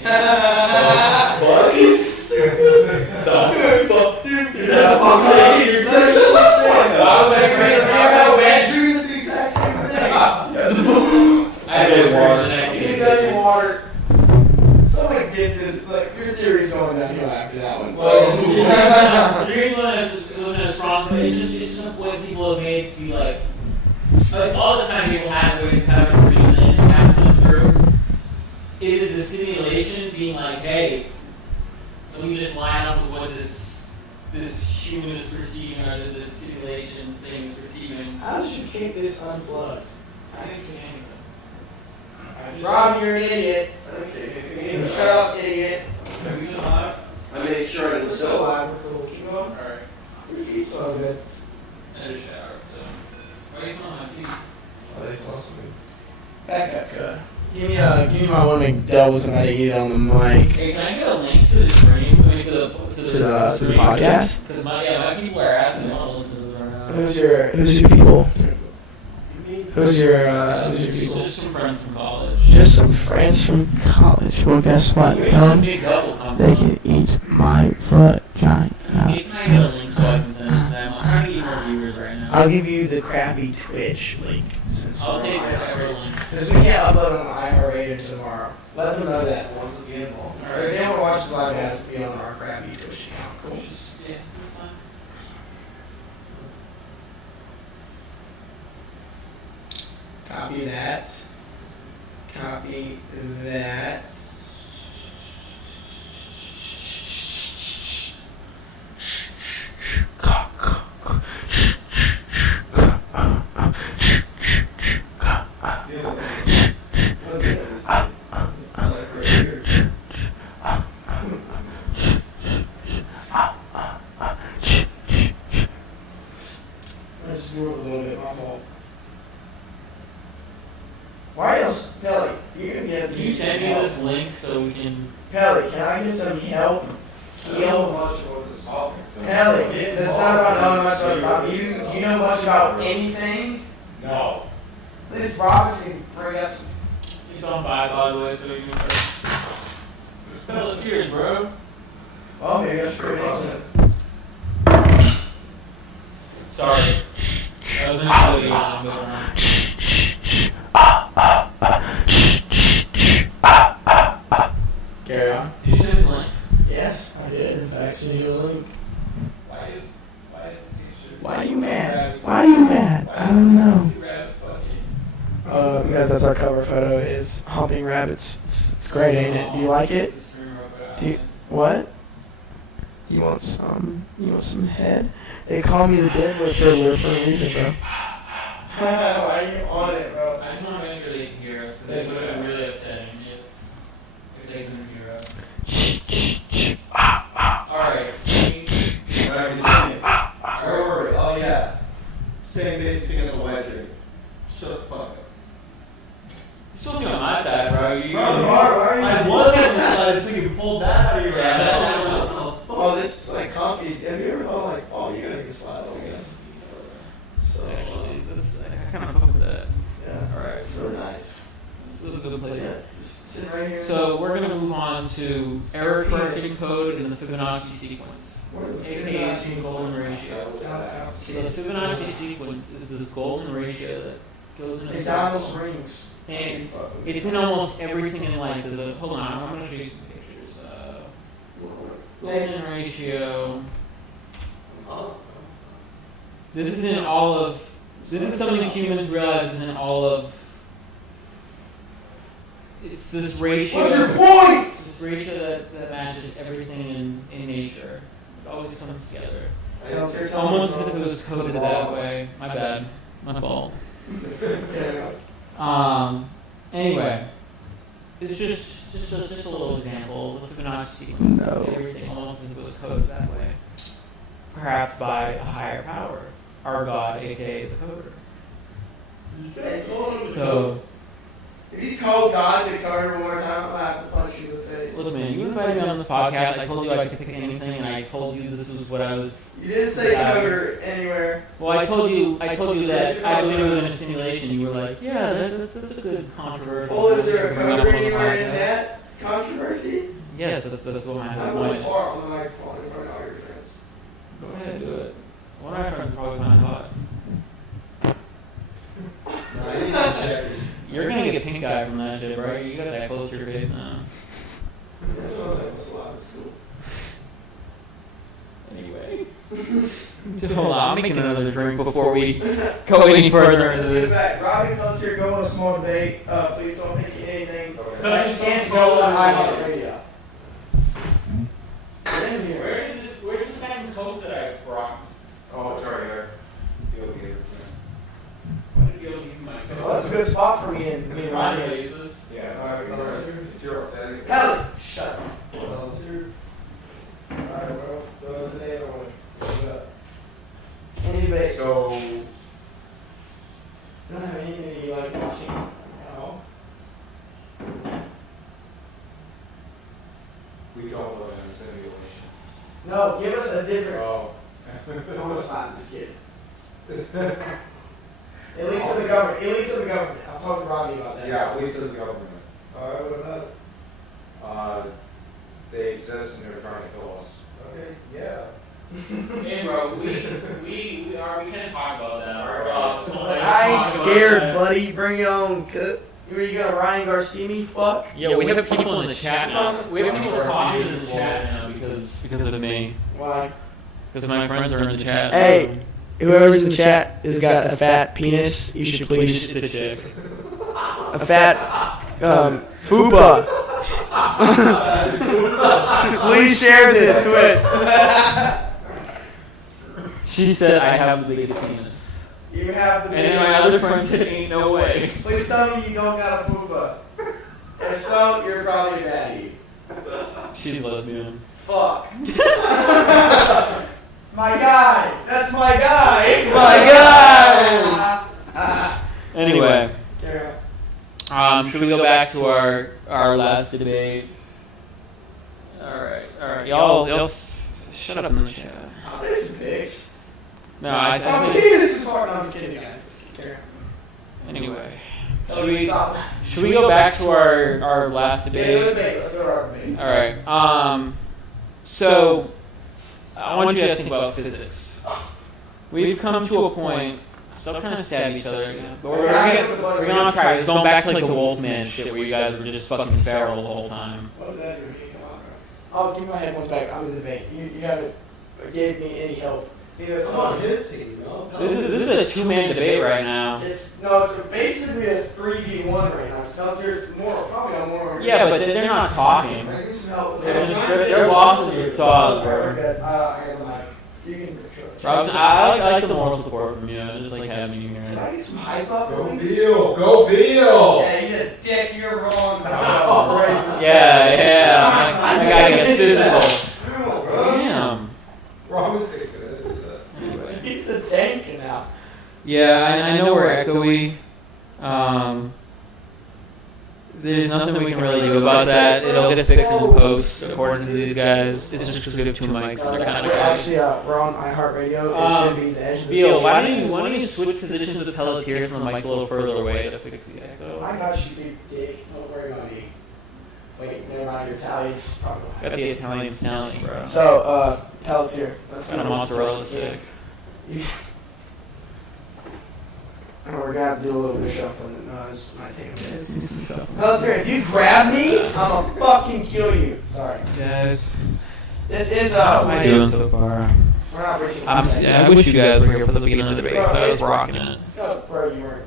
Fuck is stupid. That's Stupid. That's insane. That's insane. Why would I bring it up? Andrew is the exact same thing. I had a dream and I Give me that water. Someone get this. Like your theory's going downhill after that one. Well, the dream wasn't as strong, but it's just a way people have made to be like all the time people have a dream and then it just happens to come true. Is it the simulation being like, hey, let me just line up with what this human is perceiving or this simulation thing is perceiving? How did you kick this unplugged? I didn't do anything. I just- Rob, you're an idiot. Okay. Shut up, idiot. Are we alive? I made sure it We're was still so. alive. We're cool. Keep going. Alright. Your feet so good. I had a shower, so. Why are you on my feet? Oh, they smell so good. Back up, cut. Give me my one McDoubles and I to eat it on the mic. Hey, can I get a link to the stream? I mean, to the To the podcast? Because my people are asking, they want to listen to this right now. Who's your people? Who's your people? Just some friends from college. Just some friends from college. Well, guess what? Where does Come, this big couple come they from? can eat my vagina. Hey, can I get a link so I can send it to them? I'm trying to get more viewers right now. I'll give you the crappy Twitch link. I'll take whatever link. Because we can't upload on iHeartRadio tomorrow. Let them know that. Once this game on. Or if they want to watch this live, it has to be on our crappy Twitch account. Cool. Yeah, that's fine. Copy that. Copy that. I just grew up a little bit, my fault. Why else, Pelly? You're gonna get Can you send me this link so we can? Pelly, can I get some help? I don't know much about this topic. So. Pelly, that's not about knowing much about the topic. Do you know much about anything? No. This Robinson bring up some. It's on 5, by the way, so you can. Spell the tears, bro. Oh, maybe I should remix it. Sorry. That was an including I'm going on. Carry on. Did you send me the link? Yes, I did. In fact, send you a link. Why is the picture? Why are you mad? Why are you mad? I don't know. Two rabbits fucking. Because that's our cover photo is humping rabbits. It's great, ain't it? Do you like it? Do you, what? You want some? You want some head? They call me the deadlifter for a reason, bro. Why are you on it, bro? I just want to make sure they can hear us. Because it would be really upsetting if they couldn't hear us. Alright. Oh yeah. Same basic thing as a white drink. Shut the fuck up. You're supposed to be on my side, bro. You. I was on the side until you pulled that out of your Yeah, ass. that's Oh, this is like comfy. Have you ever thought like, oh, you gotta get slide on this? So, Actually, I kind of fuck with that. yeah, Alright. it's really nice. This is a good place. Yeah, just sitting right here. So we're gonna move on to error correcting code in the Fibonacci sequence, Where's the aka Fibonacci? the golden ratio. So the Fibonacci sequence is this golden ratio that goes in a McDonald's circle. rings. And it's in almost everything in life. Hold on, I'm gonna show you some pictures. Golden ratio. this isn't all of. This is something humans realize isn't all of. It's this ratio. What's your point? It's this ratio that matches everything in nature. It always comes together. It's almost as if it was coded that way. My bad. My fault. Anyway, it's just a little example. The Fibonacci sequence is everything almost as if it was coded that way. Perhaps by a higher power, our God, aka the coder. So, if you call God the coder one more time, I'm gonna have to punch you in the face. look, man, you invited me on this podcast. I told you I could pick anything, and I told you this was what I was. You didn't say coder anywhere. Well, I told you that I believe in a simulation. You were like, yeah, that's a good controversial. Well, is there a thing to bring up coder on the anywhere in podcast. that controversy? Yes, that's what my I'm whole going point is. far on the microphone in front of all your friends. Go ahead, do it. One of my friends probably find it hot. You're gonna get pink eye from that shit, bro. You got that close to your face now. That sounds like a Slavic school. Anyway. Hold on, I'm making another drink before we go any further into In this. fact, Robbie comes here, go on a small debate. Please don't make anything. So I can't go on iHeartRadio. Get in here. Where did the second coat that I brought? Oh, it's right here. You'll get it. What did you leave my coat? Well, that's a good spot for me and Robbie. Faces. Yeah. It's yours. Kelly, shut up. Alright, well, those are the other one. What's up? Any debate? So, You don't have anything that you like watching at all? we don't live in a simulation. No, give us a different. Oh. I'm gonna slap this kid. Elites of the government. Elites of the government. I'll talk to Robbie about that. Yeah, police of the government. Alright, what about it? They exist and they're trying to kill us. Okay, yeah. Hey, bro, we can't talk about that. I ain't scared, buddy. Bring it on. Were you gonna Ryan Garcia me? Fuck. Yeah, we have people in the chat now. We have people talking in the chat now because of me. Why? Because my friends are in the chat. Hey, whoever's in the chat has got a fat penis. You should please. the chick. A fat fupa. Please share this Twitch. She said I have the biggest penis. You have the And then my other friend said ain't no way. Please tell me you don't got a fupa. If so, you're probably a baddie. She's lesbian. Fuck. My guy. That's my guy. My guy. Anyway, Carry on. should we go back to our last debate? All right. Y'all shut up in the chat. I'll take some pics. No, I Oh, think. penis is hard. No, I'm just kidding, guys. Carry on. Anyway, Stop. should we go back to our last debate? Debate. Let's go to our debate. All right. So I want you guys to think about physics. We've come to a point. Still kind of stab each other again, but we're gonna try. It's going back to like the Wolfman shit where you guys were just fucking feral the whole time. What does that do? Come on, bro. Oh, give me my headphones back. I'm in the debate. You haven't gave me any help. Neither I'm on his team, no? This is a two-man debate right now. It's basically a 3v1 right now. Spencer's probably no more. Yeah, but they're not talking. I need some help. Their losses are solid, We're bro. good. I got the mic. You can control. Robinson, I like the moral support from you. I just like having you Can here. I get some hype up, Go please? Beal! Go Beal! Yeah, you a dick. You're wrong. Yeah. That guy gets physical. Bro. Damn. Robin, take this. Anyway. He's a tank now. Yeah, I know we're echoey. There's nothing we can really do about that. It'll get fixed in post, according to these guys. It's just because we have two mics. They're kind of Actually, we're on iHeartRadio. It should be the edge of the Beal, station. why don't you switch positions with Pelletier so the mic's a little further away to fix the echo? I got you, big dick. Don't worry about me. Wait, never mind. You're Italian. Probably not. Got the Italian stallion, bro. So, Pelletier. Let's Got a mozzarella stick. And we're gonna have to do a little bit of shuffling. This might take a minute. Pelletier, if you grab me, I'm gonna fucking kill you. Sorry. Guys, This is how am I doing so far? We're not reaching. I wish you guys were here for the beginning of the debate because I was rocking it. No, bro, you weren't.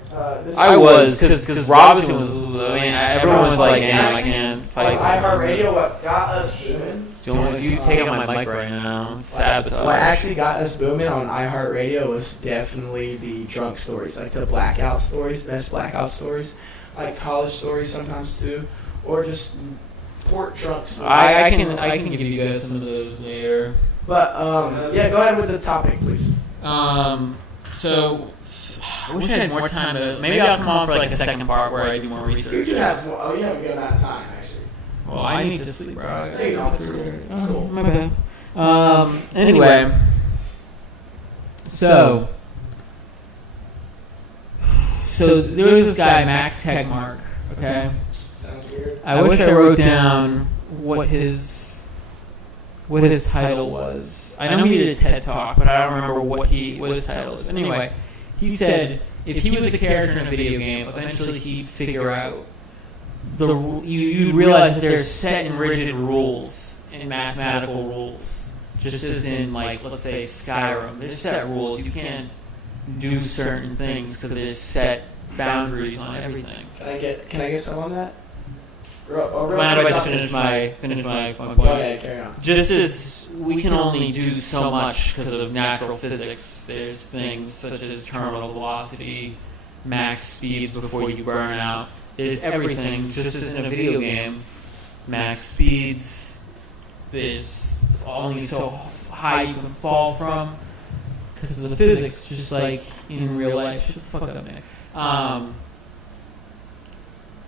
I was, because Robinson was, I mean, everyone was like, damn, I can't fight. iHeartRadio, what got us booming? You take out my mic right now. Sabotage. What actually got us booming on iHeartRadio was definitely the drunk stories, like the blackout stories, best blackout stories, like college stories sometimes too, or just port drunk stories. I can give you guys some of those later. But yeah, go ahead with the topic, please. So I wish I had more time to. Maybe I'll come on for like a second part where I do more research. You have more, you have a good amount of time actually. Well, I need to sleep, bro. There you go. It's cool. My bad. Anyway, so there was this guy, Max Tegmark. Okay. Sounds weird. I wish I wrote down what his title was. I know he did a TED Talk, but I don't remember what his title was. But anyway, he said if he was a character in a video game, eventually he'd figure out you'd realize that there's set and rigid rules and mathematical rules. Just as in, like, let's say Skyrim, there's set rules. You can't do certain things because there's set boundaries on everything. Can I get some on that? Mind if I just finish my point? Go ahead, carry on. Just as we can only do so much because of natural physics, there's things such as terminal velocity, max speeds before you burn out. There's everything, just as in a video game, max speeds, there's only so high you can fall from because of the physics, just like in real life. Shut the fuck up, Nick.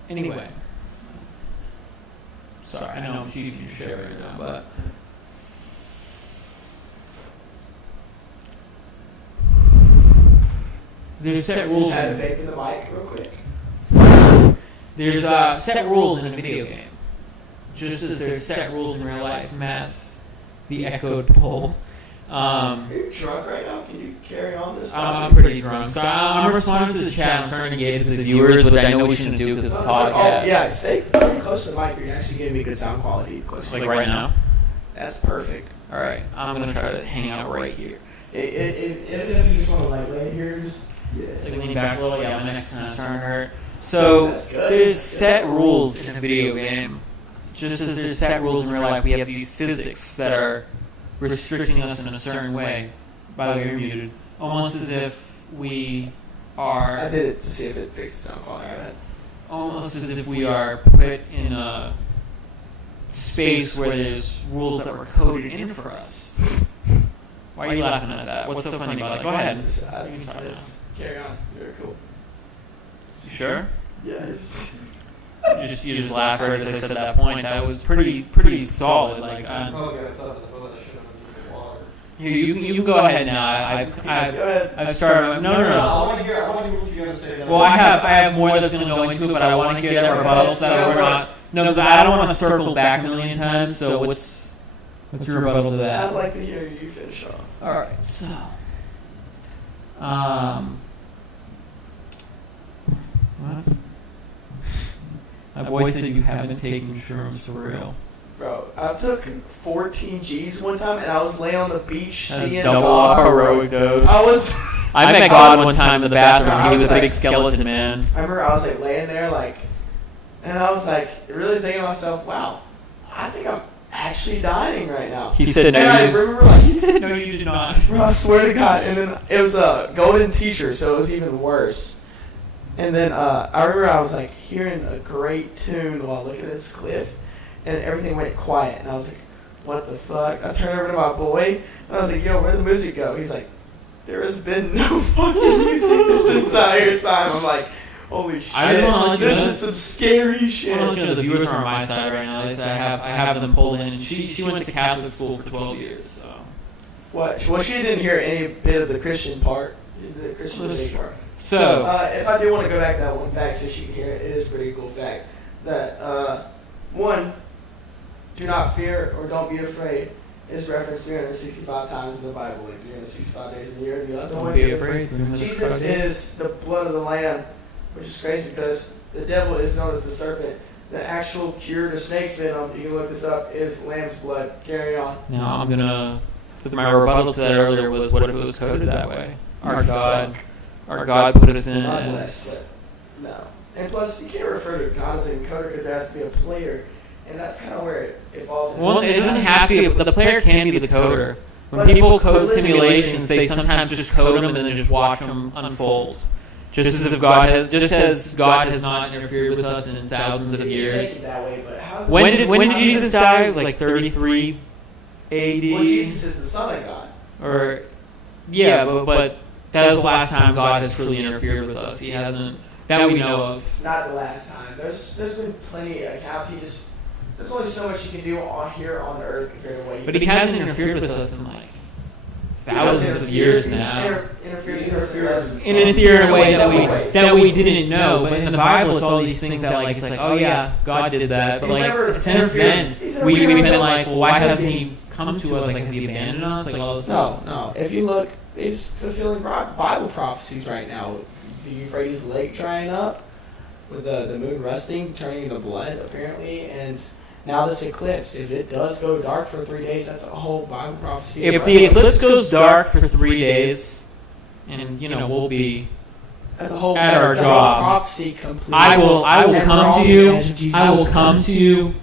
Anyway. Sorry, I know I'm shooting your shit right now, but there's set rules. Add a vape in the mic real quick. There's set rules in a video game, just as there's set rules in real life. Math, the echoed pull. Are you drunk right now? Can you carry on this? I'm pretty drunk, so I'm responding to the chat. I'm starting to engage with the viewers, which I know we shouldn't do because it's a podcast. Oh, yeah, stay pretty close to the mic. You're actually giving me good sound quality. Close Like right now. That's perfect. All right, I'm gonna try to hang out right here. If you just want to like lay here, just Like lean back a little. Yeah, my neck's kind of starting to hurt. So there's set rules in a video game, just as there's set rules in real life. We have these physics that are restricting us in a certain way. By the way, you're muted. Almost as if we are. I did it to see if it fixed the sound quality. Go ahead. Almost as if we are put in a space where there's rules that were coded in for us. Why are you laughing at that? What's so funny about that? Go ahead. Carry on. You're cool. You sure? Yeah. You just laugh as I said that point. That was pretty solid. Like, Oh, yeah, I saw that. I thought that shit on the water. here, you can go ahead now. Go ahead. I've started. No. I want to hear what you guys say. Well, I have more that's going to go into it, but I want to hear that rebuttal so that we're not. No, because I don't want to circle back a million times. So what's your rebuttal to that? I'd like to hear you finish off. All right. So, what? My boy said you haven't taken shrooms for real. Bro, I took 14 G's one time and I was laying on the beach That's seeing double God. heroic dose. I met God one time in the bathroom. He was a big skeleton man. I remember I was like laying there and I was like really thinking to myself, wow, I think I'm actually dying right now. He said no. And I remember He said no, you did not. Bro, I swear to God. And then it was a golden t-shirt, so it was even worse. And then I remember I was like hearing a great tune while looking at this cliff, and everything went quiet. And I was like, what the fuck? I turned over to my boy, and I was like, yo, where'd the music go? He's like, there has been no fucking music this entire time. I'm like, holy shit, this is some scary shit. I want to let you know the viewers are on my side right now. Like I have them pulled in. And she went to Catholic school for 12 years. So. What? Well, she didn't hear any bit of the Christian part, the Christian faith part. So, if I do want to go back to that one fact so she can hear it, it is a pretty cool fact. That, one, do not fear or don't be afraid is referenced 365 times in the Bible, like 365 days in the year. The other don't one be is afraid. Jesus is the blood of the Lamb, which is crazy because the devil is known as the serpent. The actual cure to snake's venom, you can look this up, is lamb's blood. Carry on. Now I'm gonna my rebuttal to that earlier was, what if it was coded that way? Our God put us in God as... bless, but no. And plus, you can't refer to God as an encoder because there has to be a player, and that's kind of where it falls into. Well, it doesn't have to be. The player can be the coder. When people code simulations, they sometimes just code them and then just watch them unfold. Just as God has not interfered with us in thousands of years. That way, but how does When did Jesus die? Like 33 AD? Well, Jesus is the Son of God. Or yeah, but that was the last time God has truly interfered with us. He hasn't, that we know of. Not the last time. There's been plenty of accounts. There's only so much you can do here on Earth compared to what. But he hasn't interfered with us in like thousands of years now. Interferes in a way that we didn't know. But in the Bible, it's all these things that like, it's like, oh yeah, God did that. But like since then, we've been like, well, why hasn't he come to us? Like, has he abandoned us? Like all this stuff. No. If you look, he's fulfilling Bible prophecies right now. The Euphrates Lake drying up, with the moon rusting, turning into blood apparently, and now this eclipse, if it does go dark for 3 days, that's a whole Bible prophecy. If the eclipse goes dark for 3 days, and we'll be at our job, prophecy complete. I will come to you. I will come to you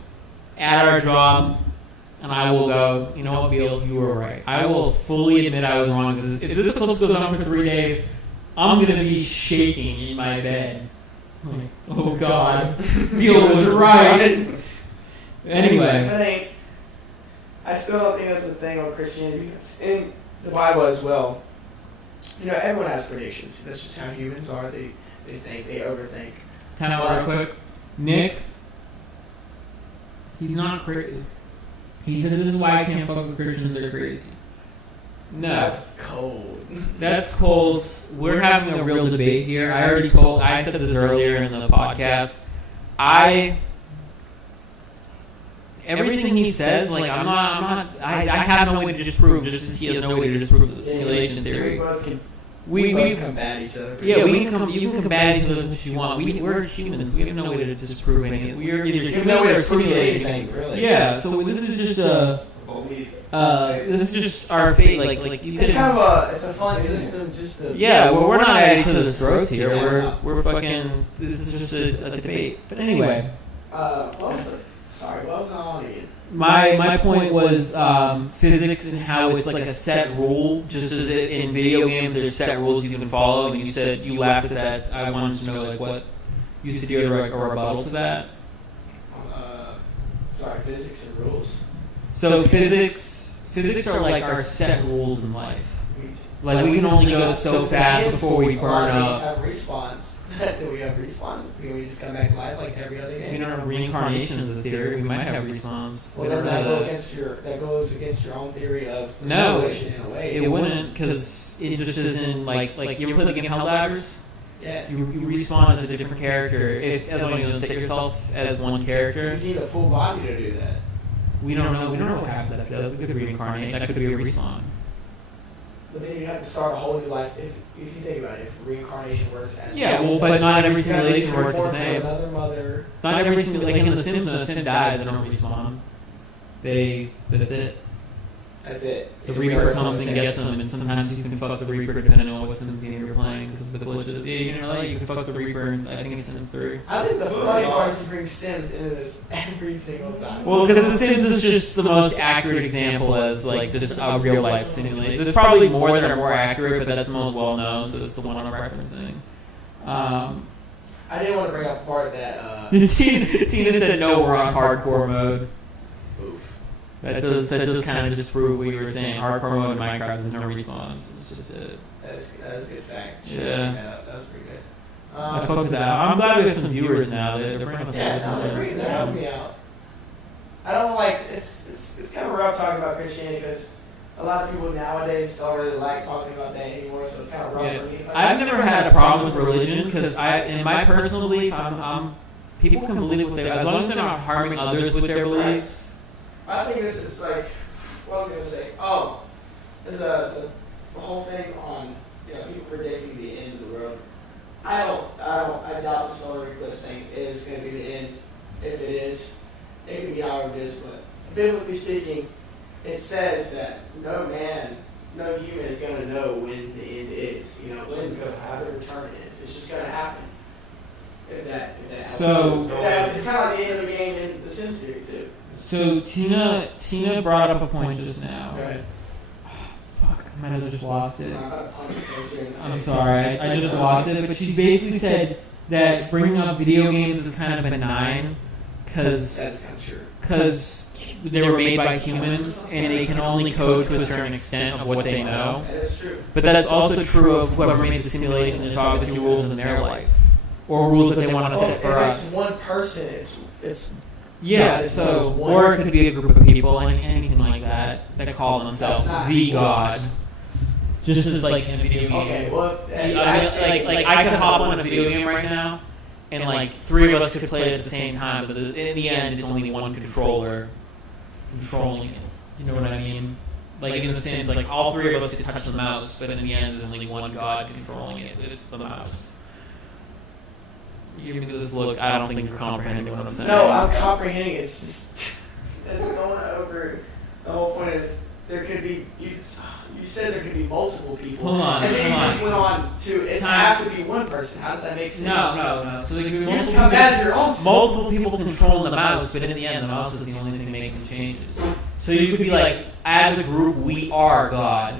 at our job, and I will go, you know what, Beal, you were right. I will fully admit I was wrong, because if this eclipse goes on for 3 days, I'm going to be shaking in my bed. I'm like, oh God, Beal was right. Anyway. I still don't think that's the thing on Christianity. It's in the Bible as well. Everyone has predictions. That's just how humans are. They think, they overthink. Time out real quick. Nick, he's not crazy. He said this is why I can't fuck with Christians, they're crazy. No. That's cold. That's cold. We're having a real debate here. I said this earlier in the podcast. Everything he says, like, I have no way to disprove, just as he has no way to disprove the simulation theory. We combat each other. Yeah, you can combat each other if you want. We're humans. We have no way to disprove anything. We are either humans or simulating. Really. Yeah, so this is just this is just our fate. Like you it's kind of it's a fun system. Just to we're not at each other's throats here. We're fucking. This is just a debate. But anyway. What was on again? My point was physics and how it's like a set rule. Just as in video games, there's set rules you can follow. And you said you laughed at that. I wanted to know like what you said you had a rebuttal to that. Physics and rules. So physics are like our set rules in life. Like we can only go so fast before we burn up. Have respawns. Do we have respawns? Do we just come back to life like every other game? We don't have reincarnation as a theory. We might have respawns. Well, then that goes against your own theory of simulation in a way. It wouldn't, because it just isn't like you ever play the game Helldivers? Yeah. You respawn as a different character as long as you don't set yourself as one character. You need a full body to do that. We don't know what happens after that. That could reincarnate. That could be a respawn. But then you have to start a whole new life if you think about it. If reincarnation works as but not every simulation works the same. Another mother. Not every simulation. Like in The Sims, when a Sim dies, they don't respawn. That's it. That's it. The Reaper comes and gets them, and sometimes you can fuck the Reaper depending on what Sims game you're playing because of the glitches. Yeah, you can fuck the Reaper, and I think it's Sims 3. I think the funny part is you bring Sims into this every single time. Well, because The Sims is just the most accurate example as like just a real life simulation. There's probably more that are more accurate, but that's the most well known, so it's the one I'm referencing. I didn't want to bring up the part that Tina said no, we're on hardcore mode. Oof. That does kind of disprove what you were saying. Hardcore mode in Minecraft is no response. It's just it. That was a good fact. Yeah. That was pretty good. I fuck with that. I'm glad we have some viewers now. They're bringing up they're helping me out. I don't it's kind of rough talking about Christianity because a lot of people nowadays don't really like talking about that anymore. So it's kind of rough for me. I've never had a problem with religion because in my personal belief, people can believe what they as long as they're not harming others with their beliefs. I think this is like, what was I going to say? Oh, this is the whole thing on people predicting the end of the world. I doubt the solar eclipse thing is going to be the end. If it is, it could be however it is. But biblically speaking, it says that no human is gonna know when the end is. You know, when the return is. It's just gonna happen. If that helps. So It's kind of like the end of the game in the Sims series too. So Tina brought up a point just now. Go ahead. Fuck, I might have just lost it. I'm about to punch the poster in the I'm face. sorry, I just lost it. But she basically said that bringing up video games is kind of benign That's not true. because they were made by humans and they can only code to a certain extent of what they know. That is true. But that's also true of whoever made the simulation. There's obviously rules in their life or rules that they want to set for if us. it's one person, it's Yeah, it's so one- or it could be a group of people, anything like that call themselves That's not the God. God. Just as like in a video game. okay. Well, if, Like I could hop on a video game right now, and like three of us could play it at the same time. But in the end, it's only one controller controlling it. You know what I mean? Like in The Sims, like all three of us could touch the mouse, but in the end, there's only one God controlling it. It's the mouse. You give me this look. I don't think you're comprehending what I'm saying. No, I'm comprehending. It's just it's going over. The whole point is there could be you said there could be multiple people. Hold on, and then hold you on. just went on to it has to be one person. How does that make sense? No. So there could be You just multiple come mad at your own. multiple people controlling the mouse, but in the end, the mouse is the only thing making changes. So you could be like, as a group, we are God,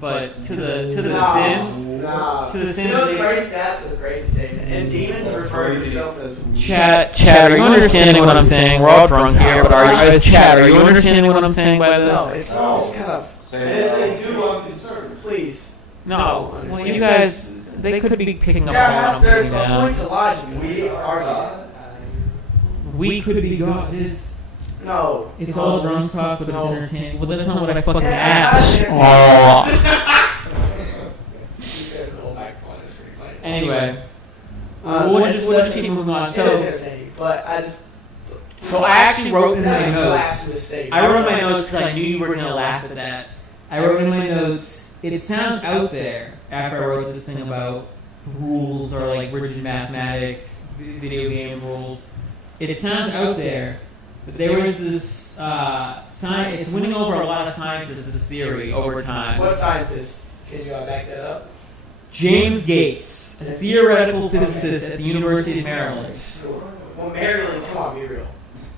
but to the Sims, No. to the Sims, You know what's crazy? That's a crazy statement. And demons refer to themselves as Chat, are you understanding what I'm saying? We're all drunk here, but are you understanding what I'm saying by this? No, it's kind of. Say And it. if they do, I'm concerned. Please. No. No, Well, you guys, they could be picking up There on what has, I'm there's putting a point down. to logic. We are. We could be God. No. It's all drunk talk, but it's No. entertaining. Well, that's not what I fucking Yeah, asked. Anyway, we'll just keep moving on. It is So entertaining, but I just. I actually wrote in my That's a notes. class mistake. I wrote in my notes because I knew you were going to laugh at that. I wrote in my notes, it sounds out there after I wrote this thing about rules or like rigid mathematic video game rules. It sounds out there, but there was this science. It's winning over a lot of scientists, this theory over time. What scientist? Can you back that up? James Gates, a theoretical physicist at the University of Maryland. Well, Maryland, come on, be real.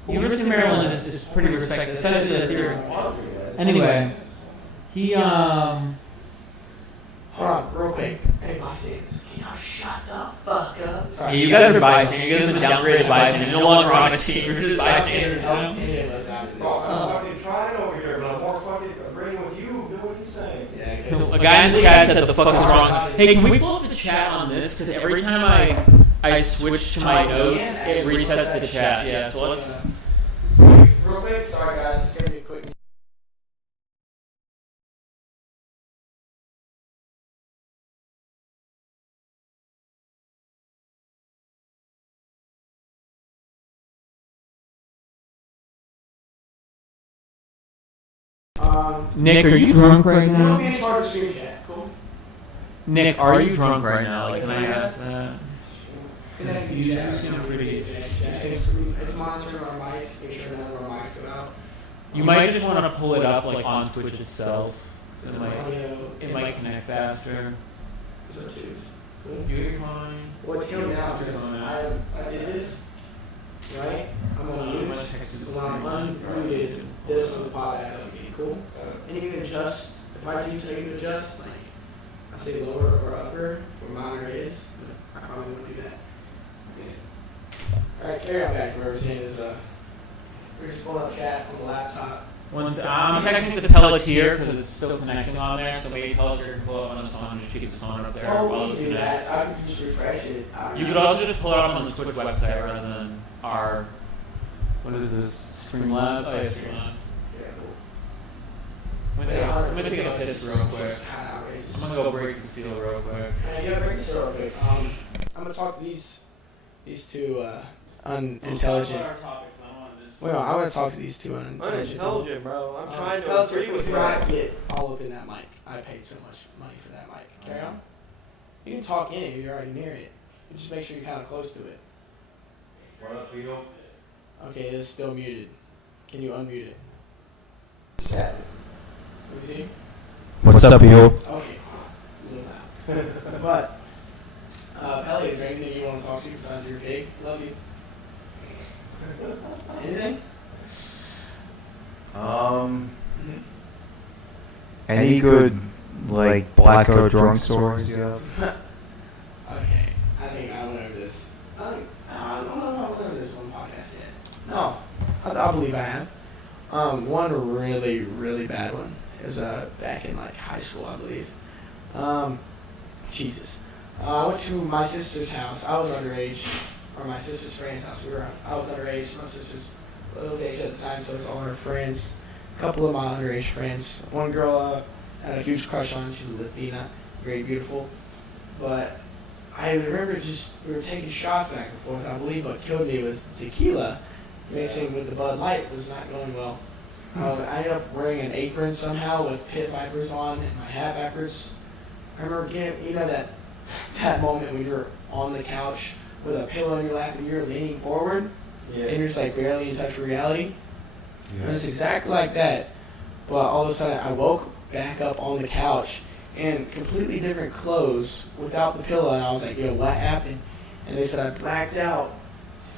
University of Maryland is pretty respected, especially the theory. Anyway, he Hold on, real quick. Hey, bystanders, can y'all shut the fuck up? Sorry. You guys are bystanders. You guys have been downgraded bystanders. You're no longer on a team. You're just bystanders now. Any of us out of Bro, this. I'm fucking trying over here, but I'm more fucking agreeing with you. Do what he's saying. Yeah, 'cause- A guy in the chat said the fuck is wrong. Hey, can we pull up the chat on this? Because every time I switch to my notes, it resets the chat. Yeah, so let's. Real quick, sorry guys, it's gonna be a quick. Nick, are you drunk right You now? won't be in charge of stream chat, cool? Nick, are you drunk right now? Like, can I ask that? It's connected to You chat. seem pretty- It's monitoring our mics, make sure none of our mics go out. You might just want to pull it up like on Twitch itself. 'Cause Audio. it might connect faster. Those are two. Cool. You're fine. What's killing now is I did this, right? I'm on mute. When I'm unmuted, this will pop out of me. Cool? And you can adjust, if I do tell you to adjust, like, I say lower or upper for monitor is, but I probably wouldn't do that. Okay. Alright, carry on back. Where we're saying is, we're just pulling up chat on the laptop. I'm texting the Pelletier because it's still connecting on there, so maybe Pelletier can pull it up on his phone and just keep his phone up there Oh, while we it's can do that. connects. I could just refresh it. I don't You know. could also just pull it up on the Twitch website rather than our, what is this, Streamlab? Oh yeah, Streamlabs. Yeah, cool. I'm gonna take a piss real quick. It's kind of outrageous. I'm gonna go break the seal real quick. Yeah, you gotta break this real quick. I'm gonna talk to these two unintelligent. Well, I want to talk to these two unintelligent. Unintelligent, bro. I'm trying to Pelletier, agree with do you. not get all up in that mic. I paid so much money for that mic. Carry on. You can talk in it if you're already near it. You just make sure you're kind of close to it. What up, Beetle? Okay, it's still muted. Can you unmute it? Chat. Let me see. What's up, you? Okay. A little loud. But, Pelly, is there anything you want to talk to besides your pig? Love you. Anything? Any good, like, blackout drunk stories you have? Okay. I think I went over this. I don't know if I went over this one podcast yet. No. I believe I have. One really, really bad one is back in like high school, I believe. Jesus. I went to my sister's house. I was underage, or my sister's friend's house. I was underage. My sister's little age at the time, so it's all her friends. A couple of my underage friends. One girl had a huge crush on. She's a Latina, very beautiful. But I remember we were taking shots back and forth. I believe what killed me was the tequila mixing with the Bud Light was not going well. I ended up wearing an apron somehow with pit vipers on and my hat backwards. I remember getting, that moment when you're on the couch with a pillow in your lap and you're leaning forward and you're just like barely in touch with reality. Yeah. It was exactly like that. But all of a sudden I woke back up on the couch in completely different clothes without the pillow, and I was like, yo, what happened? And they said I blacked out,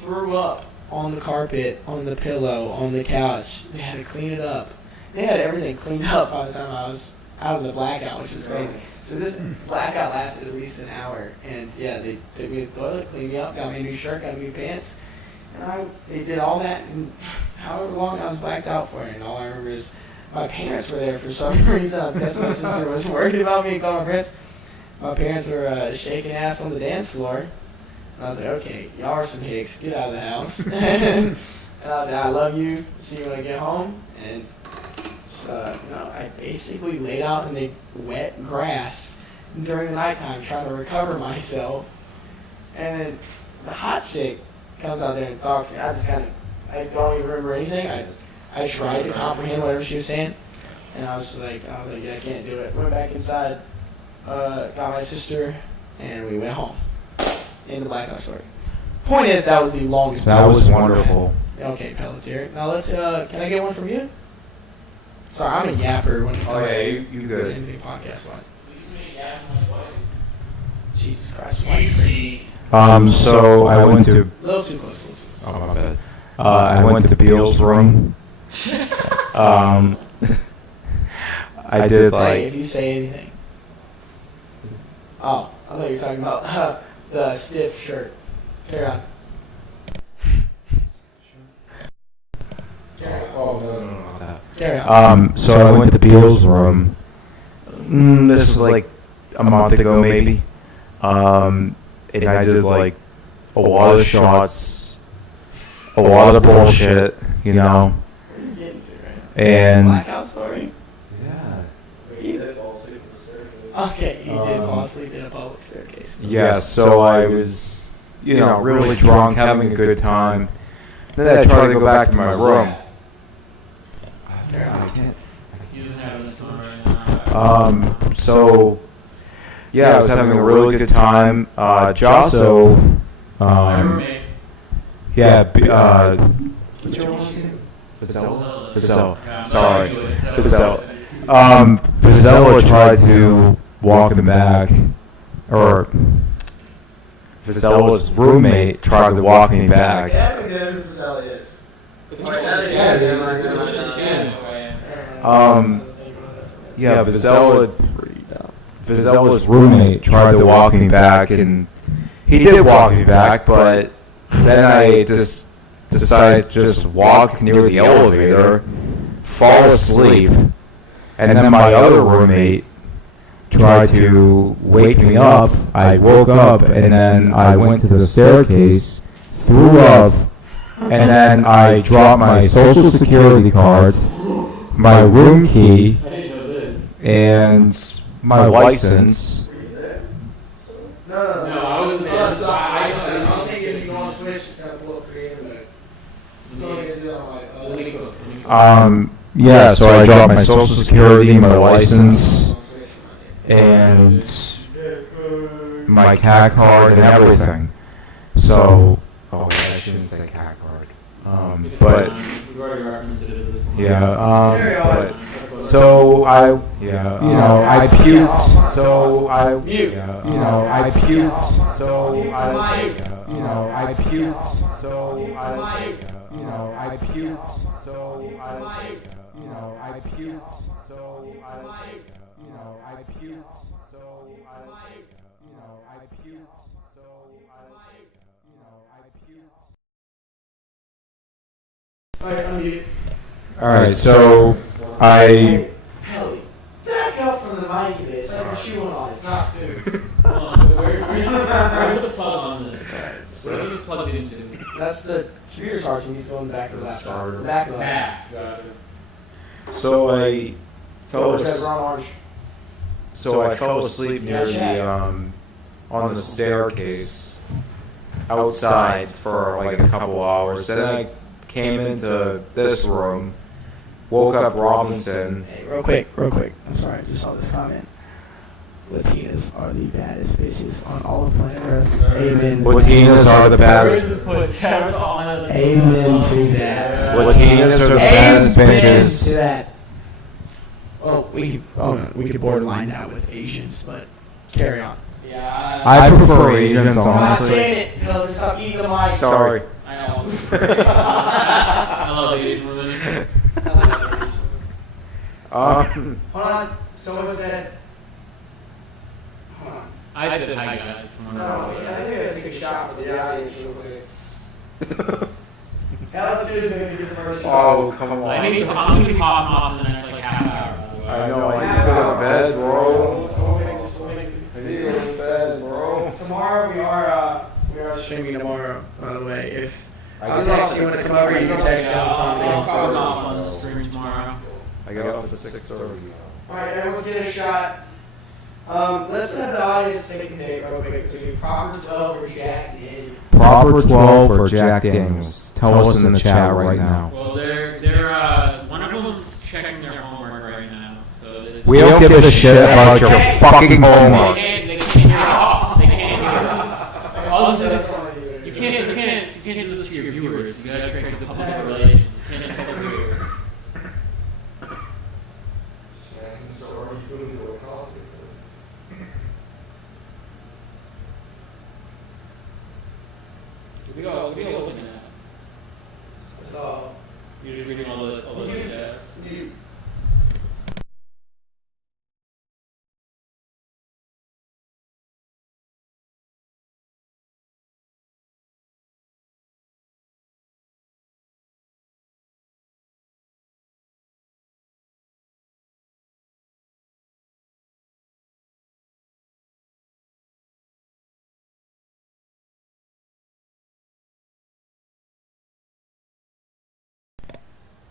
threw up on the carpet, on the pillow, on the couch. They had to clean it up. They had everything cleaned up by the time I was out of the blackout, which was crazy. So this blackout lasted at least an hour. And yeah, they took me to the toilet, cleaned me up, got me a new shirt, got me new pants. And they did all that, and however long I was blacked out for it. And all I remember is my parents were there for some reason. Because my sister was worried about me and calling my parents. My parents were shaking ass on the dance floor. And I was like, okay, y'all are some hicks. Get out of the house. And I was like, I love you. See you when I get home. And so, I basically laid out in the wet grass during the nighttime trying to recover myself. And then the hot chick comes out there and talks to me. I don't even remember anything. I tried to comprehend whatever she was saying. And I was like, yeah, I can't do it. Went back inside, got my sister, and we went home. In the blackout story. Point is, that was the longest. That was wonderful. Okay, Pelletier. Now let's. Can I get one from you? Sorry, I'm a yapper when it comes you to good. anything podcast wise. Jesus Christ, why is crazy? So I went to. A little too close. Oh my bad. I went to Beal's room. I did like. Hey, if you say anything. Oh, I thought you were talking about the stiff shirt. Carry on. Oh no, not that. Carry on. So I went to Beal's room. This was like a month ago, maybe. And I did like a lot of shots, a lot of bullshit, What are you getting to, right? And Blackout story? yeah. He did fall asleep in the staircase. Okay, he did fall asleep in a public staircase. Yeah, so I was, really drunk, having a good time. Then I tried to go back to my room. I can't. He doesn't have this one right now. So, yeah, I was having a really good time. Josso, My roommate. yeah, What's your name? Fazella. Yeah, Sorry. Fazella. Fazella tried to walk him back, or Fazella's roommate tried to walk me back. Yeah, we know who Fazella is. Yeah, Fazella's roommate tried to walk me back, and he did walk me back, but then I just decided to just walk near the elevator, fall asleep, and then my other roommate tried to wake me up. I woke up, and then I went to the staircase, threw up, and then I dropped my social security card, my room key, and my license. No, I wasn't there. I don't think if you go on Switch, it's gonna pull up creative mode. That's all you're gonna do on my Yeah, so I dropped my social security, my license, and my CAD card and everything. So, I shouldn't say CAD card. But We've already referenced it at this point. yeah, So I, yeah, You know, I puked. So I, Mute. yeah, You know, I puked. So I, Mute. you know, I puked. So I, you know, I puked. So I, you know, I puked. So I, you know, I puked. So I, you know, I puked. So I, you know, I puked. Alright, unmute. All right, so I. Pelly, back up from the mic a bit. It's like you're chewing on it. It's not food. Where's the plug on this? What is this plugged into? That's the computer charger needs to go in the back of the laptop. The back of the laptop. So I fell Says asleep. Ron Orange. So I fell asleep near the on the staircase outside for like a couple hours. Then I came into this room, woke up Robinson. Hey, real quick. I'm sorry, I just saw this comment. Latinas are the baddest bitches on all of planet Earth. Amen. Latinas are the baddest. Amen to that. Latinas are the baddest Amen bitches. to that. Oh, we could borderline that with Asians, but carry on. Yeah, I prefer Asians, God honestly. damn it, Pelly, stop eating the mic. Sorry. I also I love Asian women. Hold on. Someone said. Hold on. I said hi guys. So, yeah, I think I gotta take a shot for the audience real quick. Alex is gonna be the first shot. Oh, come on. I'm gonna be popping off in the next like half hour. I know, I need to go to bed, bro. I need to go to bed, bro. Tomorrow we are streaming tomorrow. By the way, if I'll text you when to come over, you can text me I'll on pop on the stream tomorrow. I got off at 6:30. All right, everyone's getting a shot. Let's have the audience take a date real quick to proper 12 or Jack Daniels. Proper 12 for Jack Daniels. Tell us in the chat right now. Well, they're one of them's checking their homework right now. So We don't give a shit about your fucking homework. They can't hear us. They can't hear us. All this is, you can't do this to your viewers. You gotta create the public relations. You can't tell the viewers. What are you looking at? So, You're just reading all the chat.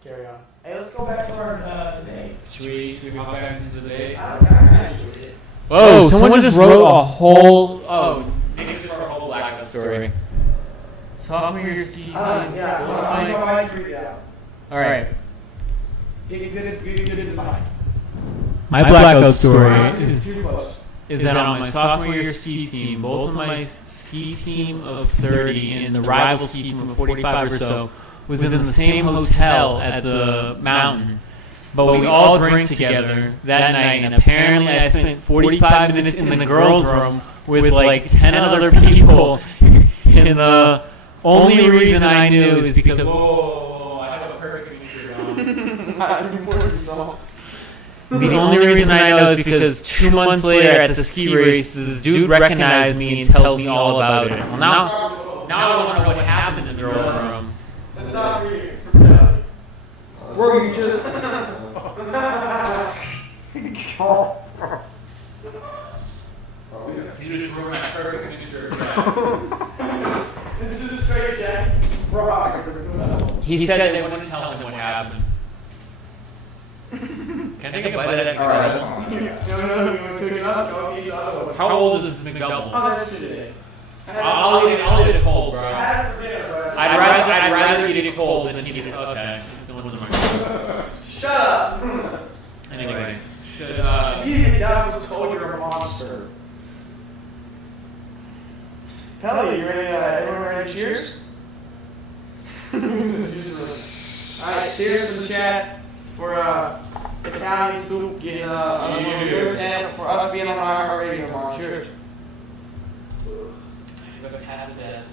carry on. Hey, let's go back to our debate. Should we hop back into the debate? I enjoyed it. Whoa, someone just wrote a whole. Oh, niggas just wrote a whole blackout story. Talk me your season. Yeah, I'm going to read it out. Alright. Get good in the mic. My blackout story Too close. is that on my sophomore year ski team, both of my ski team of 30 and the rival ski team of 45 or so was in the same hotel at the mountain. But we all drank together that night, and apparently I spent 45 minutes in the girls' room with like 10 other people. And the only reason I knew is because, whoa, I have a perfect mixture on. The only reason I know is because 2 months later at the ski race, this dude recognized me and tells me all about it. Well, now I want to know what happened in the girls' room. That's not for you. It's for Pelly. Were you just... You just ruined my perfect mixture of This is straight Jack. Rock. He said they wouldn't tell him what happened. Can I take a bite of that Alright, McDouble? that's fine. No, you want to cook it up? Go eat the other one. How old is this McDouble? Oh, that's today. I'll eat it cold, bro. I had it for dinner, but I'd rather eat it cold than eat it. Okay. It's going in the microwave. shut up. Anyway, should You that was told you're a monster. Pelly, you ready? Everyone ready? Cheers. Alright, cheers in the chat for Italian Italian soup, getting yours, and for us being on iHeartRadio tomorrow. Cheers. Half the desk.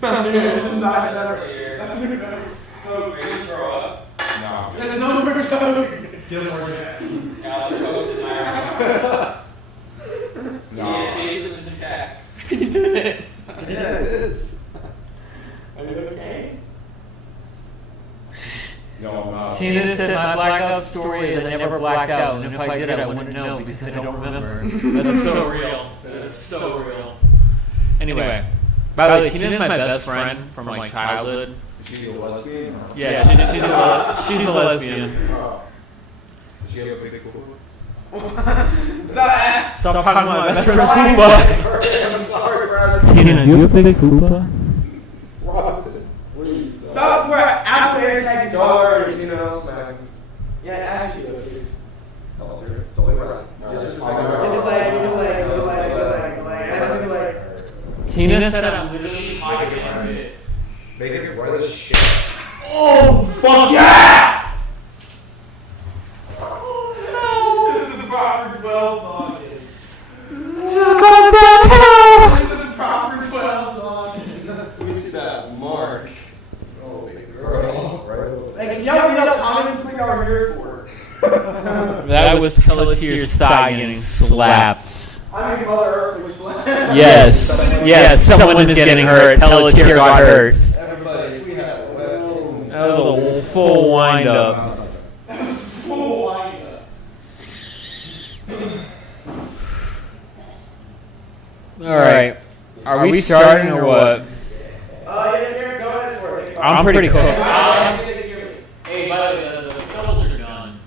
This is not better. Throw up. No. There's no more Coke. Get more Jack. No. Jesus is intact. You did it. Yeah, it did. Are you okay? No, I'm not. Tina said my blackout story is I never blacked out, and if I did, I wouldn't know because I don't remember. That's so real. That is so real. Anyway, by the way, Tina's my best friend from like childhood. Is she a lesbian? Or? Yeah, she's a lesbian. Oh. Does she have a big foot? Stop talking about my best friend's fupa. I'm sorry, Brad. Tina, do you have a big fupa? Robinson, please. Stop for out there taking Guard, you know, smack. Yeah, actually, though, please. I'll do it. It's only right. Just Just get your leg. That's the leg. Tina said I'm literally hot against it. Make it red as shit. Oh, fuck yeah! This is the proper 12 talking. This is the proper 12 talking. Let me see that mark. Oh, big girl. Like, y'all read up comments, that's what y'all are here for. That was Pelletier's thigh getting slapped. I make Mother Earth was slapped. Yes, someone is getting hurt. Pelletier got hurt. Everybody, we have a well. That was a full wind up. That was full wind up. Alright. Are we starting or what? Yeah, go ahead for it. I'm pretty cooked. Hey, Hey, by the way, the pillows are done.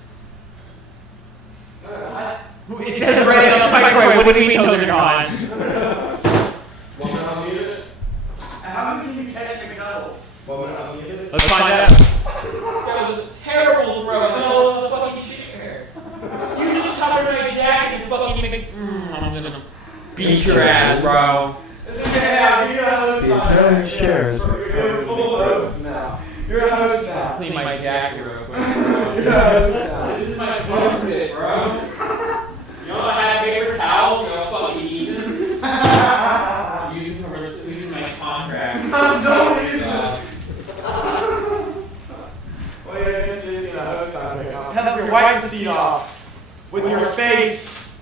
It says right on the microwave. What do you mean those are gone? Want me to unmute it? how many can you catch McDonald's? Want me to unmute it? Let's find out. That was terrible, bro. It's all the fucking shit here. You just covered my jacket and fucking make. I'm gonna beat your ass, bro. It's okay now. You're a host The on Italian it. shares. You're full host now. You're a host now. Clean my jacket real quick. You're a host now. This is my outfit, bro. You know I have paper towels, you know, fucking heathens. Using my contract. Don't use it. Well, yeah, this is a host topic. Heather, wipe the seat off with your face.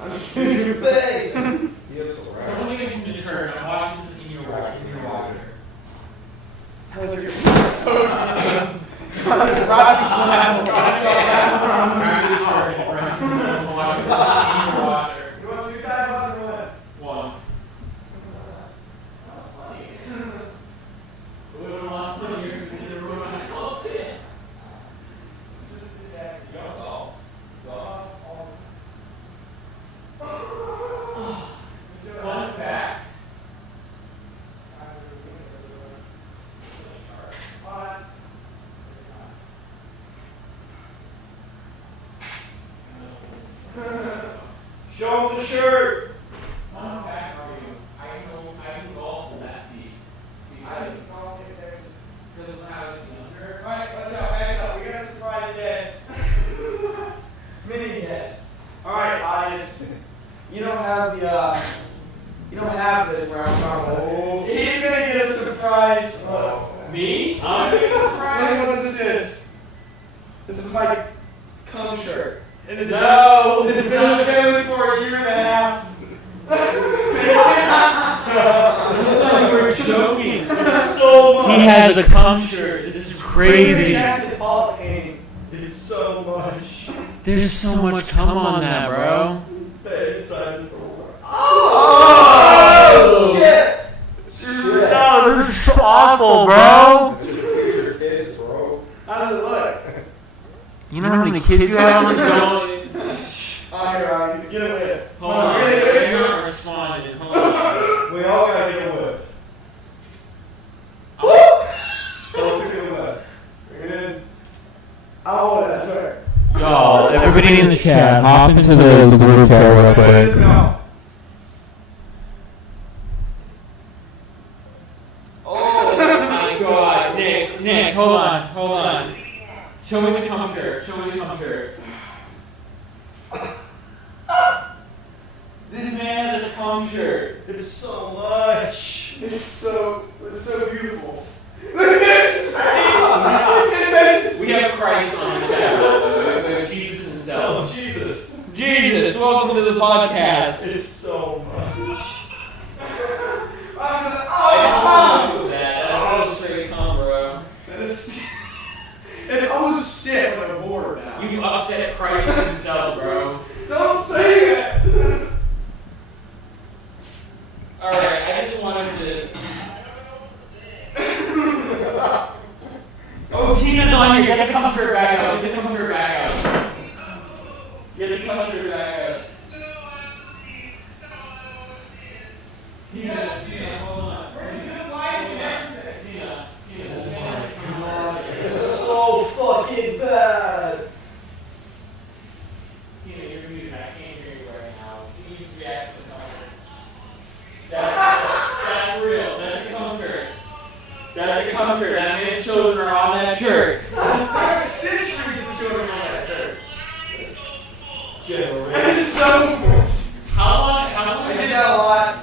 I'm just Use your face. Yes, Someone alright. give me some deterrent. I'm watching this in your water. Heather, you're so Rock slam. You want two time buttons or what? One. Fun fact. Show them the shirt. Fun fact for you. I can golf lefty. Because when I was younger. Alright, watch out, back up. We got a surprise guest. Mini guest. Alright, audience. You don't have this where I'm from. He's gonna get a surprise. Me? I'm gonna go Look surprise. what this is. This is my cum shirt. It is No. It's been in the family for a year and a half. I thought you were joking. So much. He has a cum shirt. This is crazy. Jackson Pollock game. It's so much. There's so much cum on that, bro. Oh, shit! No, this is awful, bro. Your kids, bro. How does it look? You know how many kids you have on the go? Alright, Robbie, get it with. Hold on, they're not responding. Hold on. We all gotta get a whiff. Don't take it away. Bring it in. I'll hold it, I swear. Yo, everybody in the chat, hop into the group chat real This quick. go. Oh my god. Nick, hold on. Show me the comforter. This man has a comforter. It's so much. It's so beautiful. Look at this! We have Christ on the channel. We have Jesus himself. Oh, Jesus. Jesus, welcome to the podcast. It's so much. That was straight cum, bro. It's almost stiff like a board now. You upset Christ himself, bro. Don't say that! Alright, I just wanted to... Oh, Tina's on here. Get the comforter back out. Get the comforter back out. Tina, hold on. Tina. It's so fucking bad. Tina, you're muted. I can't hear you right now. Please react to the comforter. That's real. That's a comforter. That man's children are on that shirt. Centuries of children on that shirt. Generation. It's so How long? I did that a lot.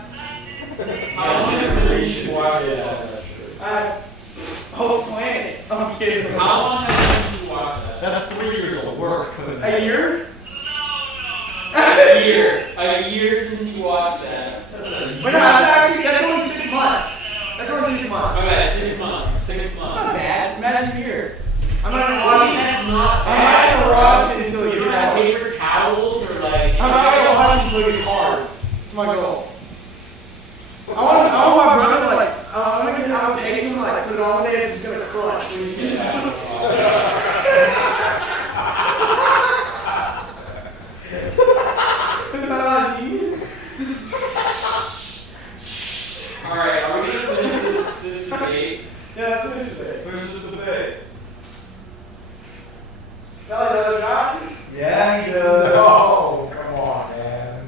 How long have you watched that? Whole planet. I'm kidding. How long have you watched that? That's 3 years of work. A year? A year since you watched that. But no, actually, that's only 6 months. That's only 6 months. Okay, 6 months. 6 That's not months. bad. Imagine a year. I'm not gonna watch it. That's not I'm not gonna watch it until it You gets don't have hard. paper towels or like. I'm not gonna watch it until it gets hard. It's my goal. I want my brother to like. I'm gonna pace him like put it on one day. It's just gonna crunch when you just. Is that all I need? This is. Alright, are we gonna finish this debate? Yeah, that's what it is. Finish this debate. Kelly, those guys? Yeah, he does. Oh, come on, man.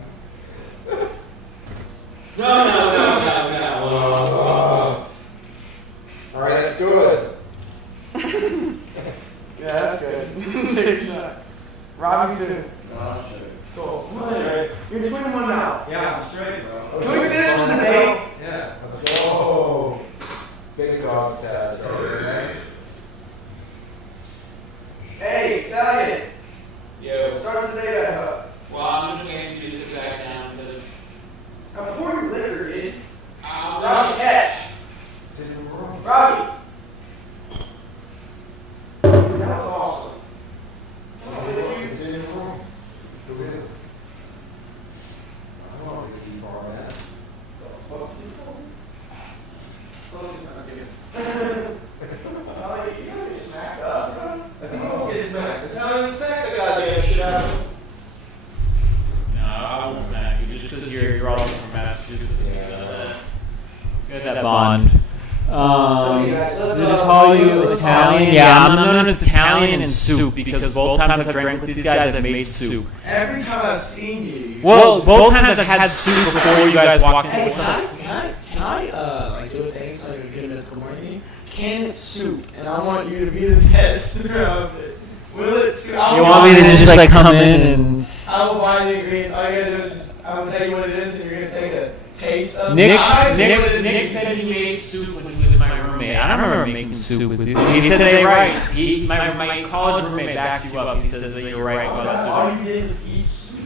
No. All right, that's good. Yeah, that's good. Take a shot. Robbie too. No, shit. Let's go. You're 21 now. Yeah, I'm straight, bro. Can we finish the debate? Yeah. Let's go. Big dog status right here, man. Hey, Italian. Yo. Start the debate back up. Well, I'm just waiting for you to sit back down because. I'm pouring liquor, dude. Robbie, Robbie, catch. Robbie. That was awesome. It's in the room. Do it. I don't want to keep on that. You gotta get smacked up, bro. I think I'll get smacked. Italian smack the goddamn shit out of him. No, I won't smack you just because you're all from Massachusetts. You got that bond. Did it call you Italian? Yeah, I'm known as Italian and soup because both times I've drank with these guys, I've made soup. Every time I've seen you. Well, both times I've had soup before you guys walked in. Hey, can I like do a thing so I can get a mythical morning? Can it soup? And I want you to be the tester of it. Will it soup? You want me to just like come in and... I will buy the ingredients. All you gotta do is just, I will tell you what it is, and you're gonna take a taste of it. Nick said he made soup when he was my roommate. I don't remember making soup with you. He said they were right. My college roommate backed you up. He says that you were right about soup. All you did is eat soup.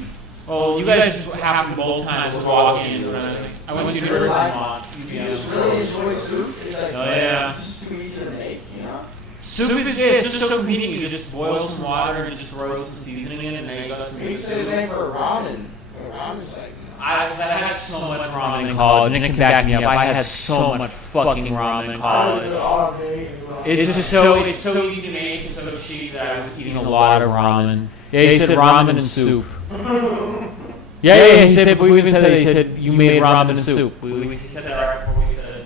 Well, you guys happened both times to walk in. I went to university I law. just really enjoy soup. It's like, Oh, yeah. it's just too easy to make, you know? Soup is good. It's just so convenient. You just boil some water and just throw some seasoning in it, and then you got some We good say the soup. same for ramen. Ramen's like, I had so much ramen in college. Nick can back me up. I had so much fucking ramen in college. It's just so easy to make and so cheap that I was eating a lot of ramen. Yeah, he said ramen and soup. Yeah. He said we even said that. He said you made ramen and soup. We said that right before we said.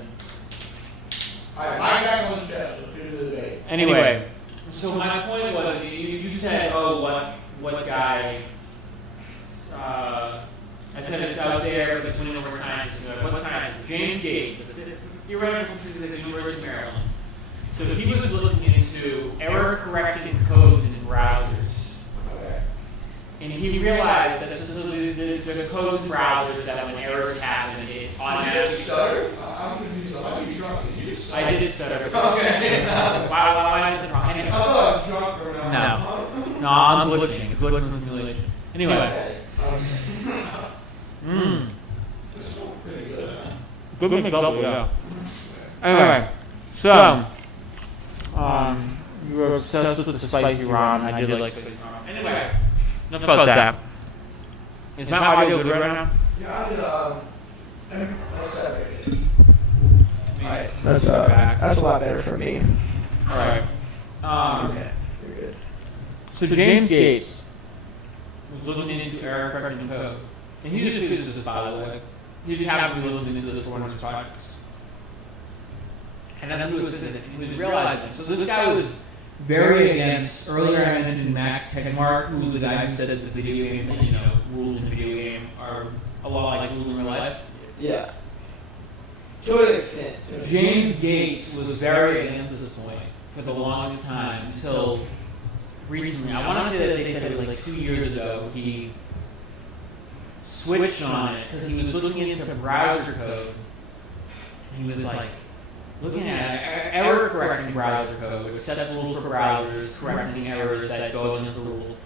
Alright, I got one chef. Let's do the debate. Anyway, so my point was you said what guy. I said it's out there, but it's winning over science. What science? James Gates. Theoretical physics at the University of Maryland. So So he was looking into error-correcting codes in browsers. Okay. And he realized that there's codes in browsers that when errors happen, it automatically... stutter? I'm confused. Why are you drunk? Did you just stutter? I did stutter. Okay. Why is it wrong? Anyway. I thought I was drunk for now. No, I'm glitching. It's glitching in the simulation. Anyway. Okay. This is pretty good. Good McDouble, yeah. Anyway, so, you were obsessed with the spicy ramen. I did like spicy ramen. Anyway, enough about that. Is my audio good right now? Yeah, I did, let's separate it. Alright, that's a lot better for me. Alright. Okay, you're good. So James Gates was looking into error correcting code. And he's a physicist, by the way. He just happened to be looking into this for one of his projects. And that's what physics. He was realizing. So this guy was very against, earlier I mentioned Max Tegmark, who was the guy who said that the video game, rules in the video game are a lot like rules in real life. Yeah. To an extent. James Gates was very against this point for the longest time until recently. I want to say that they said it was like 2 years ago. He switched on it because he was looking into browser code. And he was like looking at error correcting browser code, which sets rules for browsers, correcting errors that go against the rules.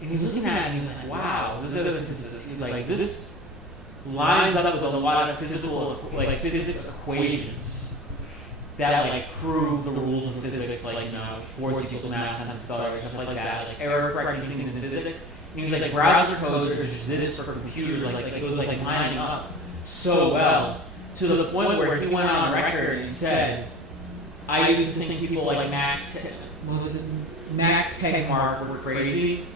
And he was looking at it and he was like, wow, this is a physicist. He was like, this lines up with a lot of physics equations that prove the rules of physics, force equals mass times acceleration, stuff like that, error correcting things in physics. And he was like, browser codes are just this for computers, it was lining up so well to the point where he went on record and said, I used to think people like Max Tegmark were crazy.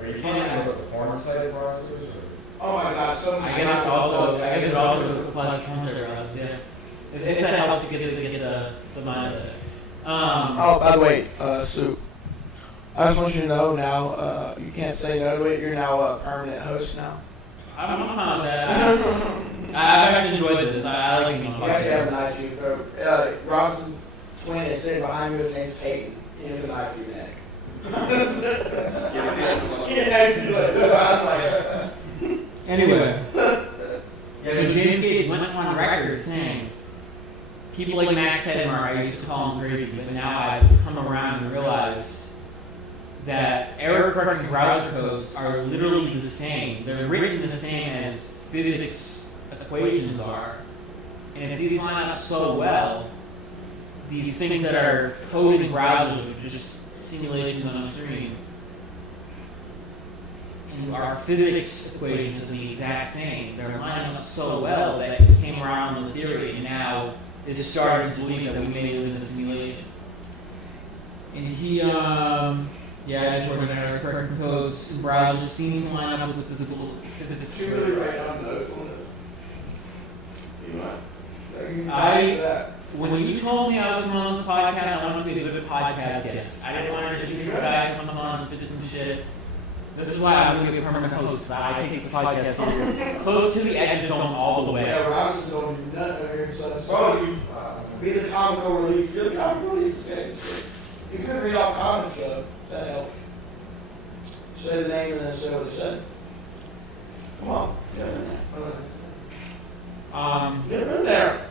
Are you talking about the performance-type processors? Oh my god, so I guess it also applies to performance browsers, yeah. If that helps you get the mindset. oh, by the way, Sue, I just want you to know now, you can't say no to it. You're now a permanent host now. I'm fine with that. I've actually enjoyed this. I like being on You actually have a podcasts. knife through your throat. Robson's twin is sitting behind me. His name's Peyton. He has a knife through your neck. Anyway, so James Gates went on record saying, people like Max Tegmark, I used to call him crazy, but now I've come around and realized that error correcting browser codes are literally the same. They're written the same as physics equations are. And if these line up so well, these things that are coded in browsers are just simulations on a screen. And our physics equations are the exact same. They're lining up so well that it came around on the theory and now is starting to believe that we may live in a simulation. And he, just working on error correcting codes in browsers seem to line up with the physics. Did you really write down notes on this? You might. When you told me I was coming on this podcast, I wanted to be a good podcast guest. I didn't want to just be some guy who comes on and spits some shit. This is why I'm going to be a permanent host. I take the podcast close to the edge, don't all the way. Yeah, Robson's going to do nothing over here. So it's probably be the comical relief. You're the comical relief. Okay. You could read off comments though. That helped. Say the name and then say what it said. Come on. Get in there. Get in there.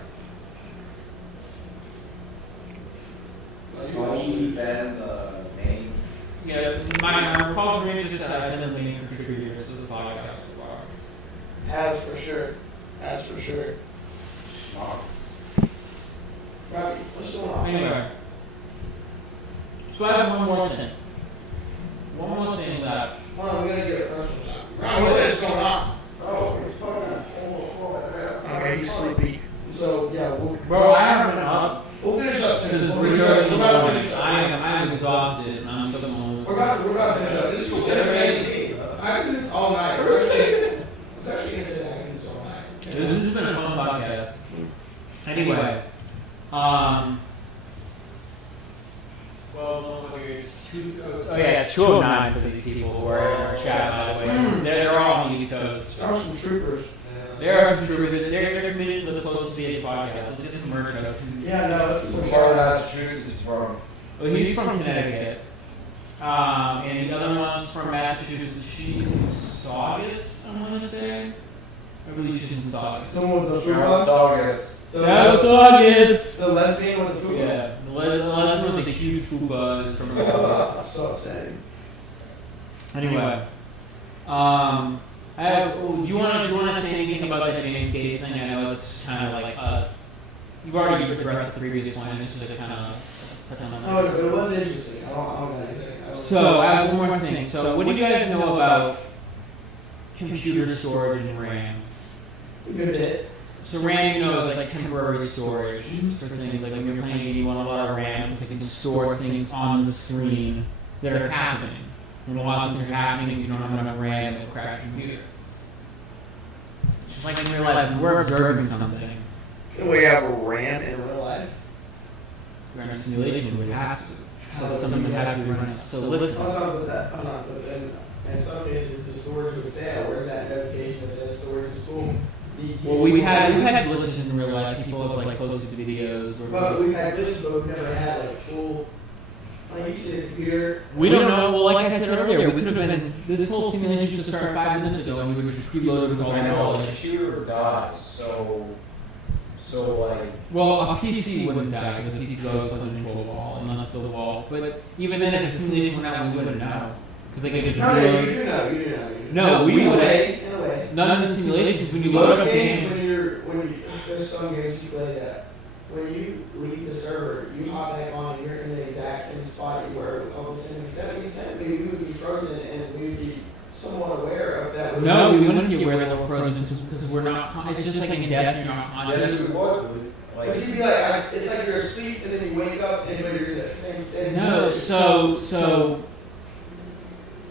You want to ban the name? Yeah, my call for me just I've been the main contributor to the podcast so far. As for sure. Schmucks. Robbie, what's going on? Anyway, so I have one more thing. One more thing that. Hold on, we gotta get a personal shot. Robbie, what is going on? Oh, it's fucking almost 4 right now. Okay, he's sleepy. So, yeah, Bro, I haven't been up we'll finish up soon. since We're 3:30 in the about to morning. finish up. I'm exhausted and I'm still on this. We're about to finish up. This is entertaining. I can do this all night. It's actually entertaining. I can do this all night. This has been a fun podcast. Anyway, oh yeah, 209 for these people who are in our chat, by the way. They're all on the East Coast. There are some troopers. There are some true. They're committed to the closest to the Edge podcast. Let's get some merch out. Yeah, no, it's Part of Massachusetts from. Well, he's from Connecticut. And the other one's from Massachusetts. She's in Saugus, I want to say. I believe she's in Saugus. someone with the food Charles box. August. Saugus! The lesbian with the food Yeah, the lesbian with the huge fupa is from box. Saugus. So upsetting. Anyway, do you want to say anything about that James Gate thing? I know it's kind of like you've already addressed the previous point. It's just like kind of touch on that. Oh, but it was interesting. I don't know anything. So I have one more thing. So what do you guys know about computer storage and RAM? A good bit. So RAM, you know, is like temporary storage for things. Like when you're playing a game, you want a lot of RAM because it can store things on the screen that are happening. And a lot of things are happening if you don't have enough RAM, it'll crash your computer. Just like in real life, when we're observing something, Can we have a RAM in real life? if we're in a simulation, we'd have to. Because something would have to be running. So listen. Hold on, but in some cases the storage would fail. Where's that notification that says storage is full? Well, we've had glitches in real life. People have like posted videos. Well, we've had glitches, but we've never had like full. Like you said, computer. We don't know. Well, like I said earlier, we could have been. This whole simulation could start 5 minutes ago, and we were just preloaded with all I our know a knowledge. computer dies, so like. Well, a PC wouldn't die because a PC is always plugged into a wall, unless the wall. But even then, if the simulation went out, we wouldn't know because they could just No, reload. you do know. You do know. No, we in a would. way. In a way. None of the simulations when you load Most up a games game. when you there's some games you play that when you leave the server, you hop back on and you're in the exact same spot you were with all the same extent. We would be frozen and we would be somewhat aware of that. No, we wouldn't be aware that we're frozen because we're not. It's just like in death, you're not conscious. Yes, we would. Because you'd be like, it's like you're asleep and then you wake up and you're in the same state. No, so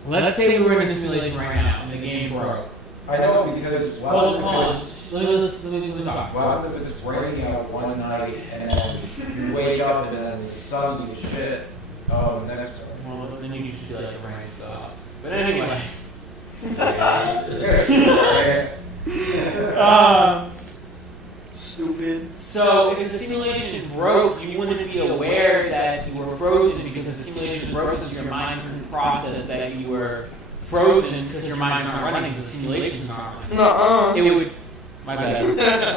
let's say we were in a simulation right now and the game broke. I know because Hold on. Let me talk. what if it's raining out one night and then you wake up and then the sun be shit? Oh, the next one. Well, then you just feel like the rain sucks. But anyway. Stupid. So if the simulation broke, you wouldn't be aware that you were frozen because the simulation broke because your mind couldn't process that you were frozen because your mind's not running because the simulation's not running. Nuh-uh. It would. My bad.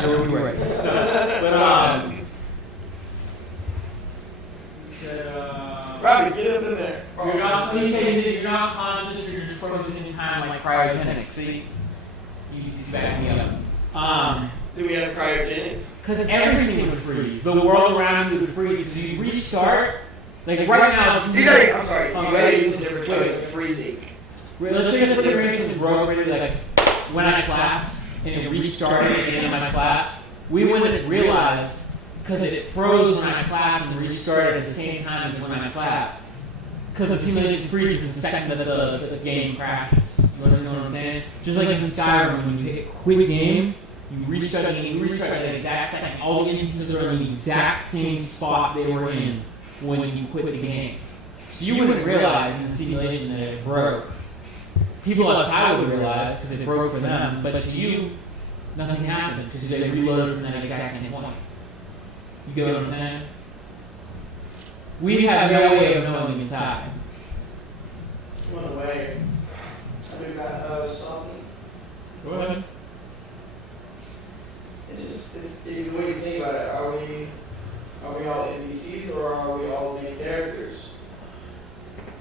You were right. But Robbie, get up in there. you're not. You say that you're not conscious. You're just frozen in time, like cryogenics. See, he's backing me up. Do we have cryogenics? Because everything would freeze. The world around you would freeze. If you restart, like right now, it's You gotta, I'm sorry, you Oh, gotta wait. use a different term than freezing. let's say just for the reason broke, really, like when I clapped and it restarted at the end of my clap, we wouldn't realize because it froze when I clapped and restarted at the same time as when I clapped. Because the simulation freezes the second that the game crashes. You understand what I'm saying? Just like in Skyrim, when you hit quit game, you restart the game, you restart at the exact second. All the NPCs are in the exact same spot they were in when you quit the game. So you wouldn't realize in the simulation that it broke. People outside would realize because it broke for them, but to you, nothing happened because they reloaded from that exact same point. You get what I'm saying? We have no way of knowing inside. One way. I do got something. Go ahead. It's the way you think about it. Are we all NPCs or are we all main characters?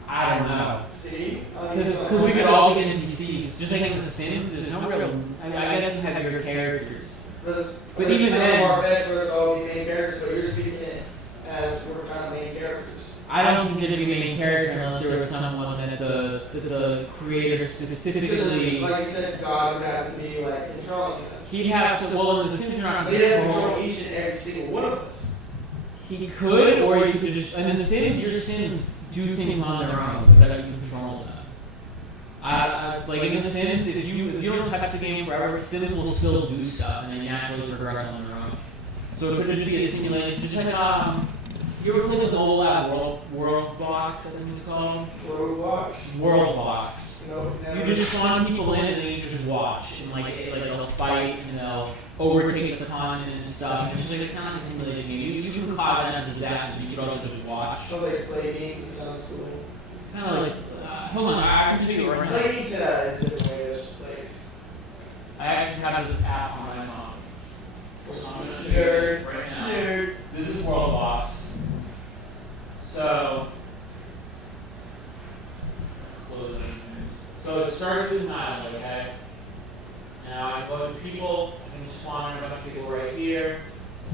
I don't know. See? Because we could all be NPCs. Just like in The Sims, there's no real. I guess you have your characters. But even then- far-fetched for us to all be main characters, but you're speaking it as we're kind of main characters. I don't think there'd be a main character unless there was someone that the creator specifically. Like you said, God would have to be like controlling us. He'd have to. Well, in The Sims, you're not He'd have to control. control each and every single one of us. He could, or you could just. In The Sims, your Sims do things on their own without you controlling them. Like in The Sims, if you don't touch the game forever, Sims will still do stuff and they naturally progress on their own. So it could just be a simulation, just like you ever played the Gold Lab World Box? I think it's called Roblox. World Box. No, You just spawn people in and then you just watch. And like they'll fight and they'll overtake the continent and stuff. And it's just like a constant simulation game. You can cause that disaster, but you can also just watch. So they play games sounds cool. Kind of like, hold on, I can show you right now. Play games in a different way as plays. I actually have this app on my phone. So I'm going to show you Nerd. this right now. Nerd. This is World Boss. So, close it. So it starts with an island, okay? Now I go to people, I can spawn in a bunch of people right here.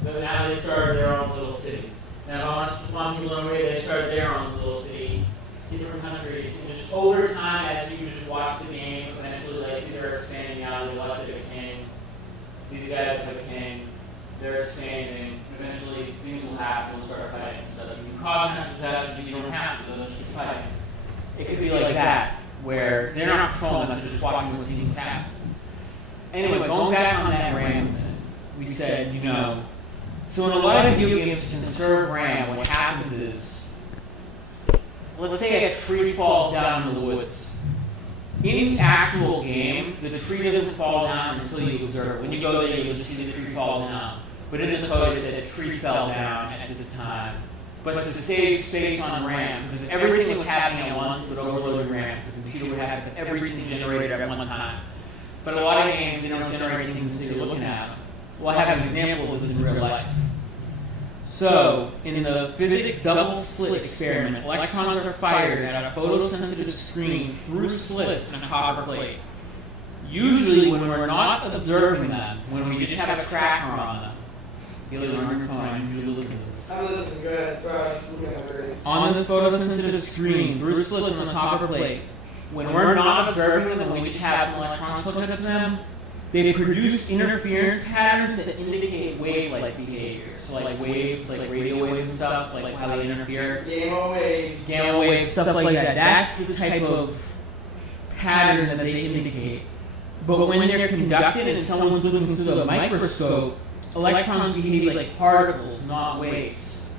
Then now they start their own little city. Now if I want to spawn people over here, they start their own little city. Different countries. And just over time, as you just watch the game, eventually like see they're expanding out, they elected a king. These guys have a king. They're expanding. Eventually things will happen, we'll start fighting and stuff. You can cause natural disasters, but you don't have to, they'll just keep fighting. It could be like that, where they're not controlling us, they're just watching what seems to happen. Anyway, going back on that RAM thing, we said, so in a lot of video games to conserve RAM, what happens is, let's say a tree falls down in the woods. In the actual game, the tree doesn't fall down until you observe it. When you go there, you'll just see the tree fall down. But in the code, it said a tree fell down at this time. But to save space on RAM, because if everything was happening at once, it would overload RAM, because the computer would have to have everything generated at one time. But a lot of games, they don't generate things until you're looking at them. Well, I have an example of this in real life. So, in the physics double slit experiment, electrons are fired at a photosensitive screen through slits in a copper plate. Usually, when we're not observing them, when we just have a tracker on them, you're on your phone, I'm usually listening to this. I'm listening, go ahead. Sorry, I was looking at grades. On this photosensitive screen, through slits on a copper plate, when we're not observing them and we just have some electrons hooked up to them, they produce interference patterns that indicate wave-like behavior. So like waves, like radio waves and stuff, like how they interfere. Gamma waves. Gamma waves, stuff like that. That's the type of pattern that they indicate. But when they're conducted and someone's looking through the microscope, electrons behave like particles, not waves.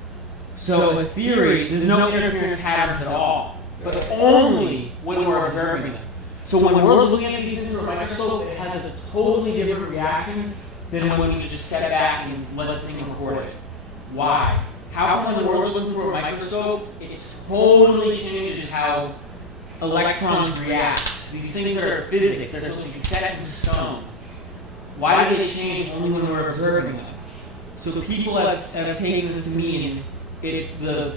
So in theory, there's no interference patterns at all, but only when we're observing them. So when we're looking at these things through a microscope, it has a totally different reaction than when we just step back and let the thing record it. Why? How come when we're looking through a microscope, it totally changes how electrons react? These things that are physics, they're supposed to be set in stone. Why do they change only when we're observing them? So people have taken this to mean it's the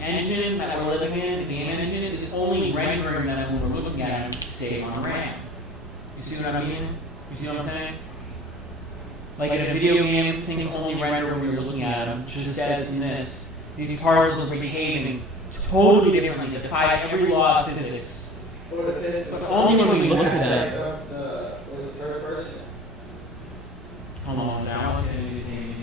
engine that we're living in, the game engine, is only rendering them when we're looking at them to save on RAM. You see what I mean? You see what I'm saying? Like in a video game, things only render when you're looking at them, just as in this. These particles are behaving totally differently, defy every law of physics. What are the physics? But only when we look at them. What is it, third person? Hold on, I want to do anything.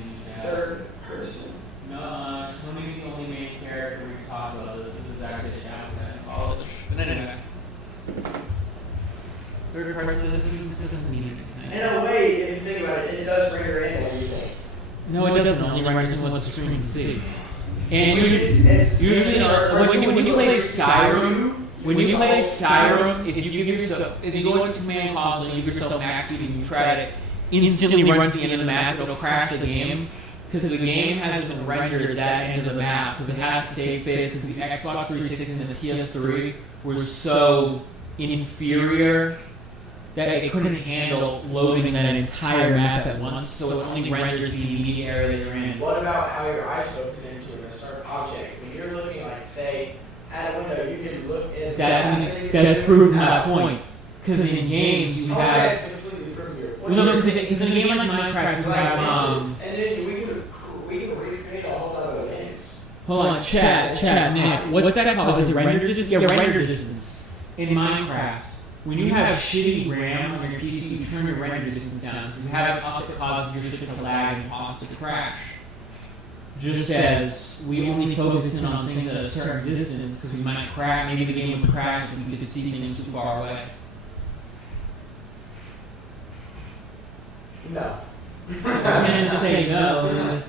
Third person. No, Tony's the only main character we can talk about this. This is actually a chapter in college. But anyway. Third person, this doesn't mean anything. In a way, if you think about it, it does render in what you think. No, it doesn't. Only renders what the screen can see. And It's usually, when you play Skyrim, if you go into command console and you give yourself max speed and you try it, instantly runs the end of the map, it'll crash the game. Because the game hasn't rendered that end of the map, because it has to save space, because the Xbox 360 and the PS3 were so inferior that it couldn't handle loading that entire map at once, so it only renders the immediate area that you're in. What about how your eyes focus into a certain object? When you're looking, like, say, at a window, you can look in. That's proven my point. Because in games, you have. That's completely proven your point. Well, no, because in a game like Minecraft, you have. And then we can recreate a whole other lens. Hold on, chat, Nick. What's that called? Is it render distance? Yeah, render distance. In Minecraft, when you have shitty RAM on your PC, you turn your render distance down. Because if you have it up, it causes your shit to lag and possibly crash. Just as we only focus in on things at a certain distance, because we might crash, maybe the game would crash if we could see things too far away. No. I can't just say no.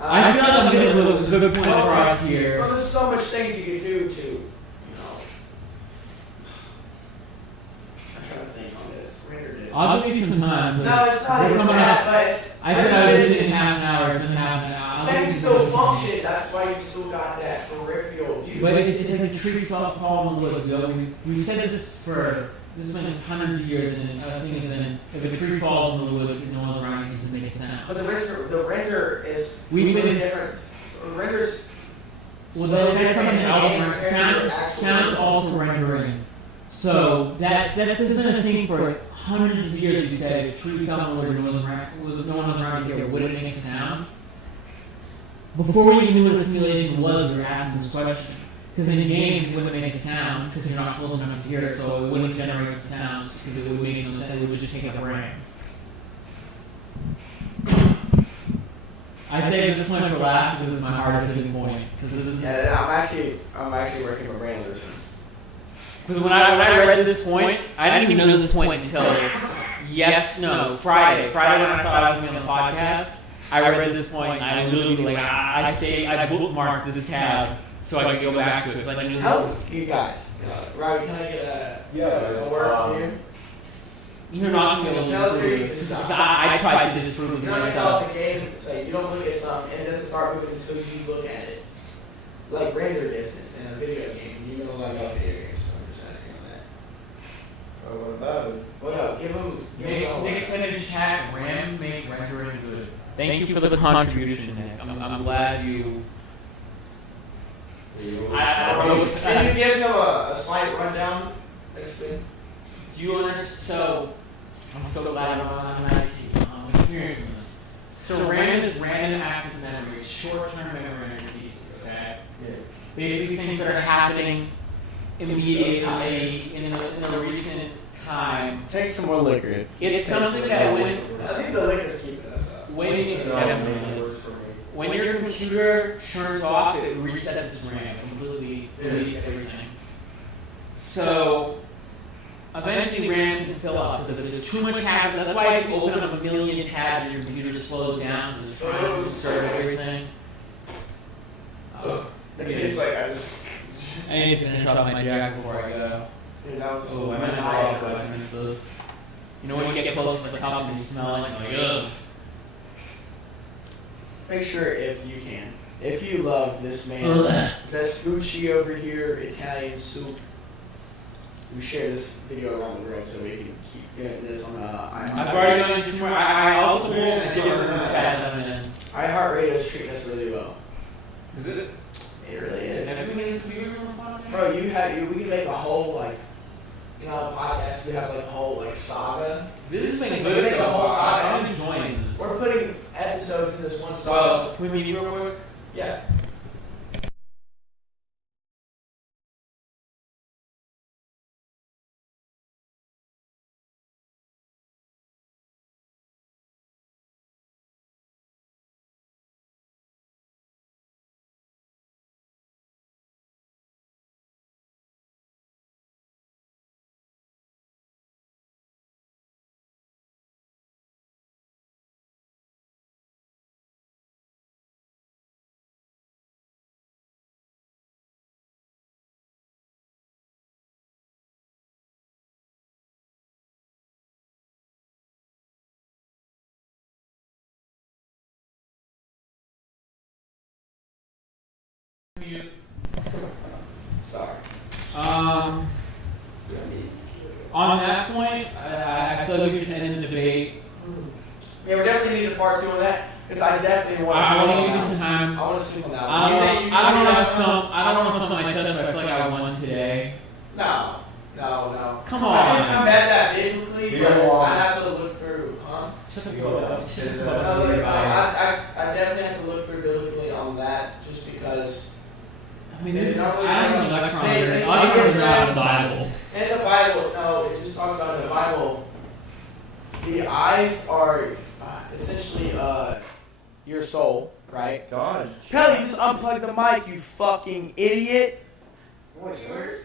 I feel like I'm getting a good point across here. Well, there's so much things you can do to, render distance. I'll give you some time. No, it's not We're even coming that, up. but it's. I said I was in half an hour, then half an hour. I'll give you Things some still time. function. That's why you still got that peripheral view. But it's like a tree fall in the woods. You know? We said this for this has been hundreds of years, and I think it's been if a tree falls in the woods and no one's around, it doesn't make a sound. But the render is We've been different. So the render's. Well, that's something else. Sound's also rendering. So that has been a thing for hundreds of years. You said if a tree fell in the woods and no one was around here, would it make a sound? Before we even knew what a simulation was, we were asking this question. Because in games, it wouldn't make a sound because you're not close enough to hear it, so it wouldn't generate sounds because it would make no sense. It would just take up RAM. I saved this point for last because it's my hardest hitting point. Because this is I'm actually working my brain on this one. because when I read this point, I didn't even know this point until Friday when I thought I was going to the podcast. I read this point and I literally I bookmarked this tab so I could go back to it. Like, How you guys? Robbie, can I get a word from you? you're not going to be able to do this because I tried to disprove this You know, myself. the game, say you don't look at something and it doesn't start moving until you look at it. Like render distance in a video game, you know, like up here. So I'm just asking on that. Oh, what about it? Well, no, give him. Nick said in chat, RAM make rendering good. Thank you for the contribution, Nick. I'm glad you. I don't know. Can you give him a slight rundown? Let's see. Do you understand? So, I'm so glad I'm an IT. I'm experiencing this. So, RAM is random access memory, short-term memory interface. Okay. Yeah. Basically, things that are happening immediately in the recent time. Take some more liquor. It's something that I think the liquor's keeping us up. When your computer turns off, it resets its RAM, completely deletes everything. So eventually RAM can fill up because if there's too much happening. That's why if you open up a million tabs, your computer just slows down because it's trying to serve everything. It tastes like I need to finish off my jack before I go. Dude, that was Oh, I'm gonna maniacal. go and finish this. You know when you get close to the cup and you smell it, you're like, ugh. Make sure if you can. If you love this man, Vespucci over here, Italian soup, we share this video around the world so we can keep doing this on I've already done 2 more. I also did a different group chat that I'm in. iHeartRadio is treating us really well. Is it? It really is. Have we made these viewers on the podcast? Bro, we can make a whole podcast. We have like a whole saga. This has been We good make a so whole far. saga. I'm enjoying this. We're putting episodes in this one saga. So, can we meet real quick? Yeah. Sorry. On that point, I feel like we should end the debate. Yeah, we definitely need a part 2 on that because I definitely want to. I want to give you some time. I want to sleep on that one. I don't want to thump my chest, but I feel like I won today. No. Come I on. didn't come at that biblically, You but don't want- I have to look through, huh? Shut the You fuck up. want- Shut the Is fuck it- up. I definitely have to look through biblically on that just because I mean, this is, It's not really- I don't think electrons They- are out of the Bible. in the Bible, no, it just talks about in the Bible, the eyes are essentially your soul, right? God. Kelly, just unplug the mic, you fucking idiot. What, yours?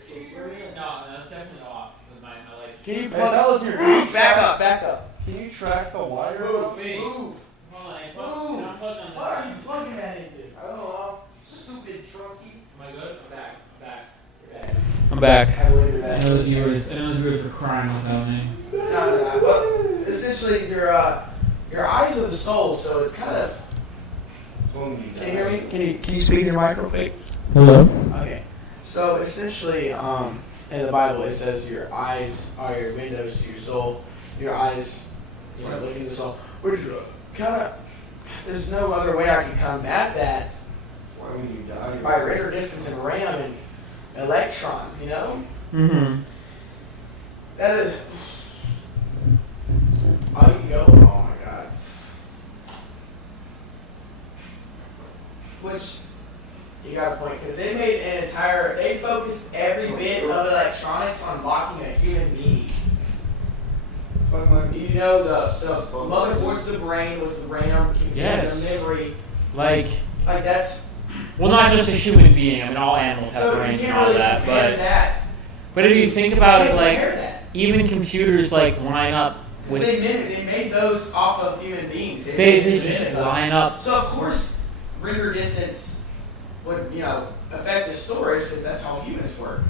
No, that's definitely off with my light. Can you Hey, plug that was your back up. Can you track the wire? Move. Hold on, Move. I'm plugged on this. What are you plugging that into? I don't know. Stupid drunkie. Am I good? I'm back. You're back. back. I believe it I know the viewers were crying without me. No. Well, essentially, your eyes are the soul, so it's kind of. Can you hear me? Can you speak in your mic real quick? Hello. Okay. So essentially, in the Bible, it says your eyes are your windows to your soul. Your eyes, look into the soul. Which kind of, there's no other way I can combat that. Why when you die? By Ritter distance and RAM and electrons, you know? Mm-hmm. That is. Oh, you can go. Oh my god. Which, you got a point, because they made an entire. They focused every bit of electronics on mocking a human being. You know, the motherboard's the brain with the RAM, Yes. the memory. Like That's. well, not just a human being. I mean, all animals have So you brains and can't all really that. compare But that. but if you think about it, You can't like compare that. even computers like line up 'Cause with they made those off of human beings. they just line up. So of course, render distance would affect the storage because that's how humans work.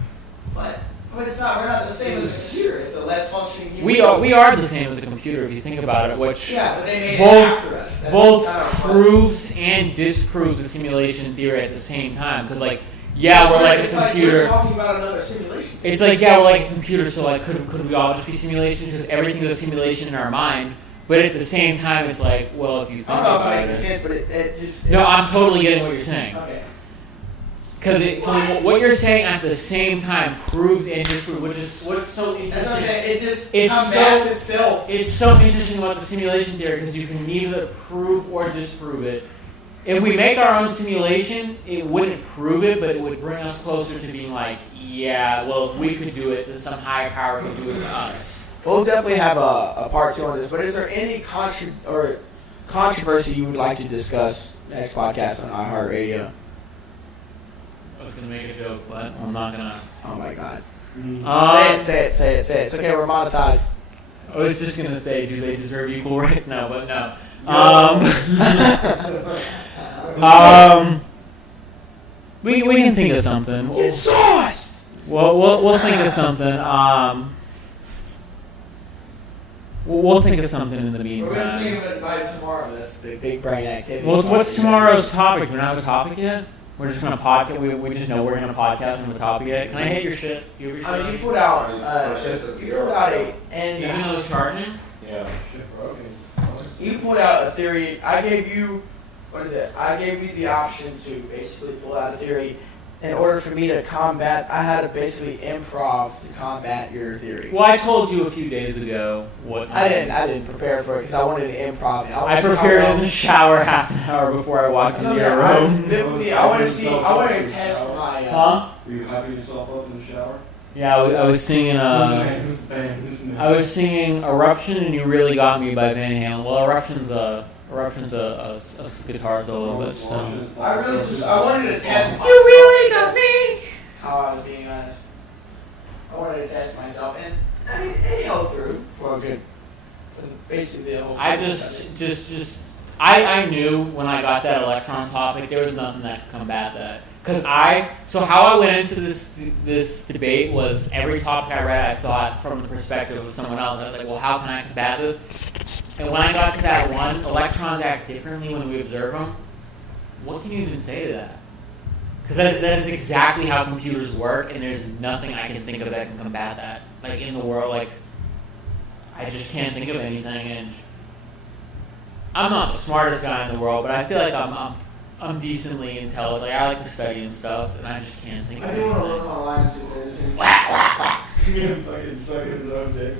But it's not. We're not the same as a computer. It's a less functioning human. We are the same as a computer if you think about it, which Yeah, but they made both- it after us. That's both kind of proves and disproves the simulation theory at the same time. Because like yeah, we're like a it's computer. Like we're talking about another simulation. It's like, yeah, we're like a computer, so like, could we all just be simulation? Because everything's a simulation in our mind. But at the same time, it's like, well, if you think I don't know if about it makes it. sense, but it just. No, I'm totally getting what you're saying. Okay. Because what you're saying at the same time proves and disproves, which is what's so That's what I'm interesting. saying. It just It's combats so- itself. It's so interesting about the simulation theory because you can neither prove or disprove it. If we make our own simulation, it wouldn't prove it, but it would bring us closer to being like, yeah, well, if we could do it, then some higher power could do it to us. We'll definitely have a part 2 on this, but is there any controversy you would like to discuss next podcast on iHeartRadio? I was going to make a joke, but I'm not going to. Oh my god. Um, Say it. It's okay, we're monetized. I was just going to say, do they deserve equal rights? No, but no. We can think of something. Get sauced! We'll think of something. We'll think of something in the We're going to think meantime. of it by tomorrow. That's the big brain activity. Well, what's tomorrow's topic? Do we not have a topic yet? We're just going to podcast. We just know we're going to podcast and have a topic yet. Can I hit your shit? Do you have your I shit? mean, you put out shit's at you zero, put out so- and Even though it's charging? Yeah. Shit broken. you put out a theory. I gave you the option to basically pull out a theory. In order for me to combat, I had to basically improv to combat your theory. Well, I told you a few days ago what. I didn't prepare for it because I wanted to improv. I prepared in the shower half an hour before I walked into your room. I want to test my. Huh? Were you hyping yourself up in the shower? Yeah, I was singing. Who's the band? Who's the name? I was singing Eruption, and you really got me by Van Halen. Well, Eruption's a guitar solo, but still. I wanted to test myself. You really got me. How I was being honest. I wanted to test myself, and I mean, it held through for basically the whole. I process of it. I knew when I got that electron topic, there was nothing that could combat that. So how I went into this debate was every topic I read, I thought from the perspective of someone else. I was like, well, how can I combat this? And when I got to that one, electrons act differently when we observe them. What can you even say to that? Because that is exactly how computers work, and there's nothing I can think of that can combat that. Like in the world, like I just can't think of anything. And I'm not the smartest guy in the world, but I feel like I'm decently intelligent. Like I like to study and stuff, and I just can't think of I do want to look anything. online and see if there's any. Fucking sucking his own dick.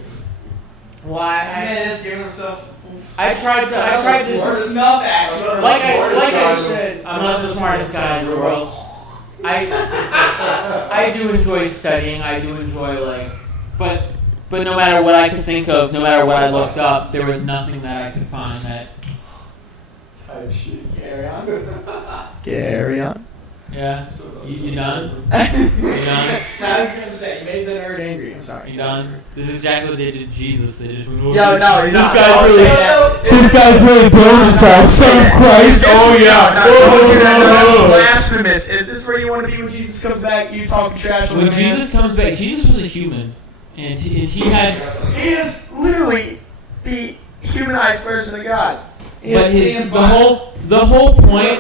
Why? This man is giving himself. I tried to. Snuff action. Like I said, I'm not the smartest guy in the world. I do enjoy studying. I do enjoy but no matter what I could think of, no matter what I looked up, there was nothing that I could find that. Type shit. Carry on. Carry on. Yeah. You done? You done? I was gonna say, you made the nerd angry. I'm sorry. You done? This is exactly what they did to Jesus. They just Yo, no, this guy's really blowing himself. Son of Christ. Oh yeah. That's blasphemous. Is this where you want to be when Jesus comes back? You talking trash? When Jesus comes back, Jesus was a human, and he had. He is literally the humanized version of God. But the whole point.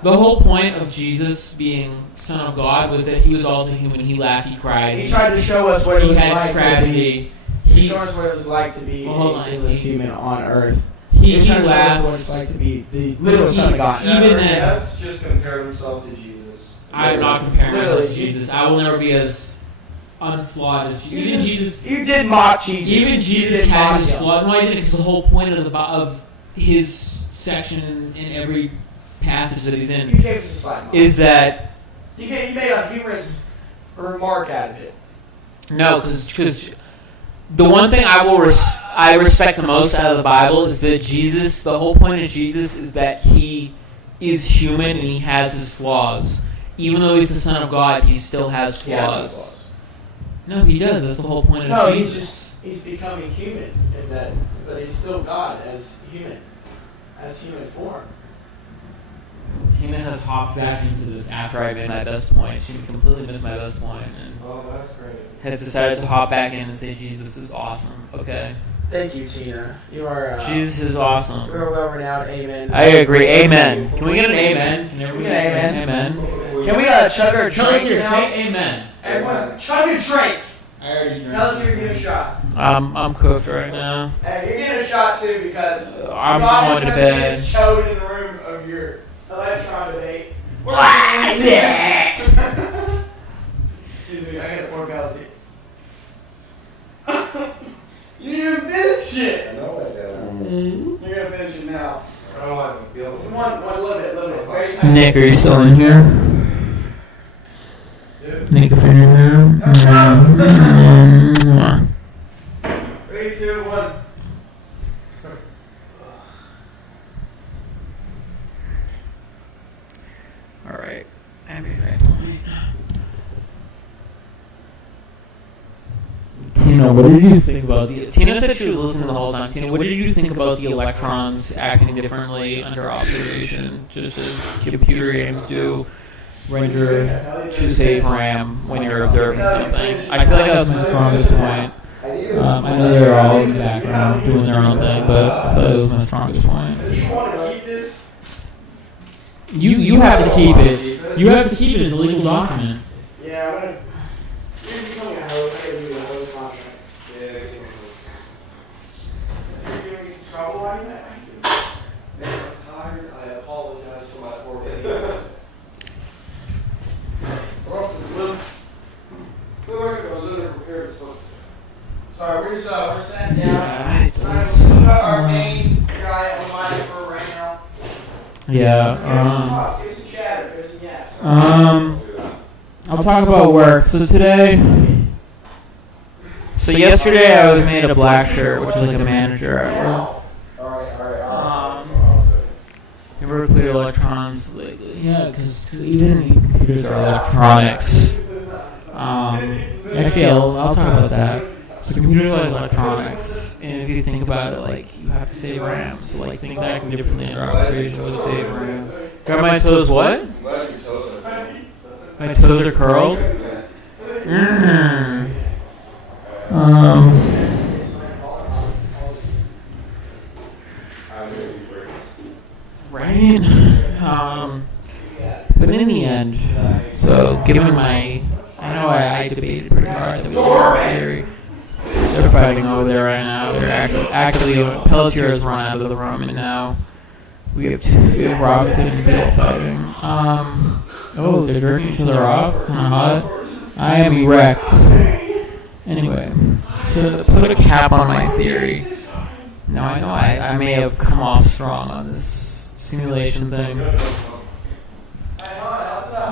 The whole point of Jesus being Son of God was that he was also human. He laughed, he cried. He tried to show us what it he was had like tragedy. He showed us what it was like to be a sinless human on Earth. He tried to show us laughed. what it's like to be the literal Son of God. Never Even then, has just compared himself to Jesus. I'm not comparing myself to Literally. Jesus. I will never be as unflawed as Jesus. Even Jesus. You did mock Jesus. Even You Jesus did had mock his him. flaws. No, I didn't, because the whole point of his section in every passage that he's You in gave us a slap. is that You made a humorous remark out of it. no, because the one thing I respect the most out of the Bible is that Jesus. The whole point of Jesus is that he is human and he has his flaws. Even though he's the Son of God, he still has He has no flaws. flaws. No, he does. That's the whole point of No, Jesus. he's becoming human, but he's still God as human form. Tina has hopped back into this after I made my best point. She completely missed my best point and Oh, that's great. has decided to hop back in and say Jesus is awesome. Okay. Thank you, Tina. You are. Jesus is awesome. You're well renowned. Amen. I agree. Amen. Can we get an amen? Can everybody We get an amen? Can we chug our drinks Here, now? say amen. Everyone, chug a drink. I already drank. Now let's hear you get a shot. I'm cooked right now. Hey, you're getting a shot too because I'm you obviously going to have bed. This chode in the room of your electron debate. Excuse me, I got a pork belly. You didn't even finish it. I know I did. You're gonna finish it now. I don't want to feel Just one little bit. Very tiny. Nick, are you still in here? Nick, if you're in here. 3, 2, 1. All right. I made my point. Tina, what did you think about the... Tina said she was listening the whole time. Tina, what did you think about the electrons acting differently under observation, just as computer games do when you're choose a RAM when you're observing something? I feel like that was my strongest point. I know they're all in the background doing their own thing, but I feel like that was my strongest point. You want to keep this? You have to keep it. You have to keep it as a legal document. Yeah, I'm gonna. You're becoming a host. I gotta do the host contract. Yeah, Since you're giving me some trouble, why do you man, I'm tired. I apologize for my poor behavior. I was underprepared, so. Sorry, we're sitting down. Yeah, it We got our main guy on the mic for right now. Yeah. Give us some chatter. Give us some yaps. I'll talk about work. So yesterday I was made a black shirt, which is like a manager at work. Alright. You ever clear electrons lately? Yeah, because even computers are electronics. Actually, I'll talk about that. So computers are electronics, and if you think about it, like, you have to save RAM. So like things acting differently under operation would save RAM. Got my toes what? I'm glad your toes are curled. My toes are curled? Right? But in the end, so given my, I know I debated pretty hard that we had a theory. They're fighting over there right now. They're actively, Pelletier has run out of the room, and now we have Robson and Bill fighting. Oh, they're jerking each other off. It's kind of hot. I am erect. Anyway, to put a cap on my theory. Now I know I may have come off strong on this simulation thing,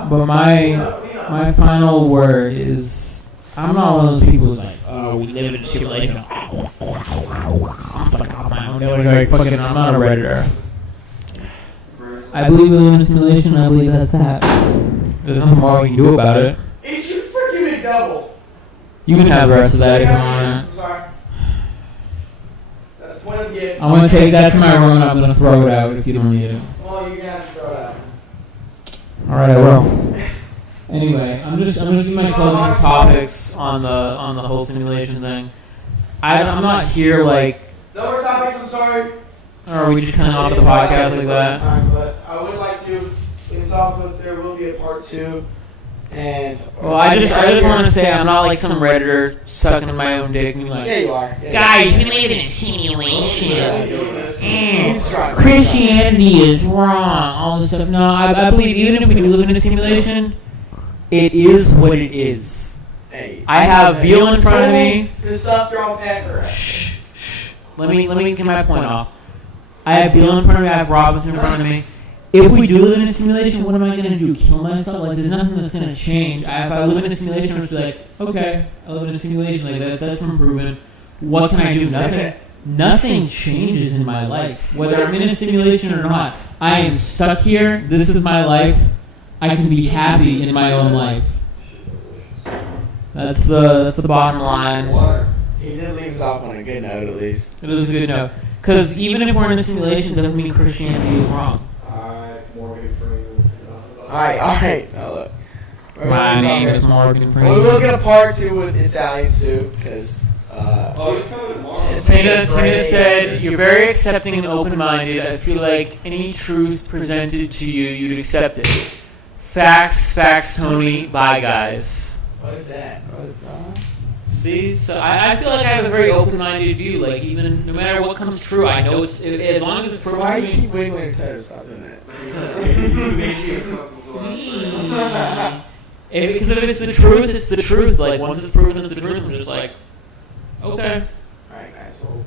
but my final word is I'm not one of those people who's like, oh, we live in a simulation. I'm stuck off my own. I'm not a redditor. I believe we live in a simulation. I believe that's that. There's nothing more we can do about it. Eat your freaking McDouble. You can have the rest of that if you I'm want. sorry. That's one gift. I'm gonna take that to my room and I'm gonna throw it out if you don't need it. Well, you're gonna have to throw it out. All right, I will. Anyway, I'm just doing my closing topics on the whole simulation thing. I'm not here like. No more topics. I'm sorry. Or are we just cutting off the podcast like that? But I would like to finish off with there will be a part 2. And Well, I just want to say I'm not like some redditor sucking my own dick and like, yeah, you are. Yeah, guys, we you live in a simulation. are. Christianity is wrong. All this stuff. No, I believe even if we do live in a simulation, it is what it is. Hey, I have Beal in front of me. To suck your own pecker. Shh. Let me get my point off. I have Beal in front of me. I have Robinson in front of me. If we do live in a simulation, what am I going to do? Kill myself? Like, there's nothing that's going to change. If I live in a simulation, I'm just like, okay, I live in a simulation. Like, that's been proven. What can I do? Nothing. Nothing changes in my life. Whether I'm in a simulation or not, I am stuck here. This is my life. I can be happy in my own life. That's the bottom line. He did leave us off on a good note, at least. It is a good note. Because even if we're in a simulation, it doesn't mean Christianity is wrong. Morgan Freeman. Alright. Now look. My name is Morgan Freeman. We will get a part 2 with Italian soup, because... It's coming tomorrow. Tina said, you're very accepting and open-minded. I feel like any truth presented to you, you'd accept it. Facts, Tony. Bye, guys. What is that? See, so I feel like I have a very open-minded view. Like, even no matter what comes true, I know it's as long as it's So why proven do to you me. keep wiggling your toes? Stop doing that. Because if it's the truth, it's the truth. Like, once it's proven it's the truth, I'm just like, okay. Alright, guys, so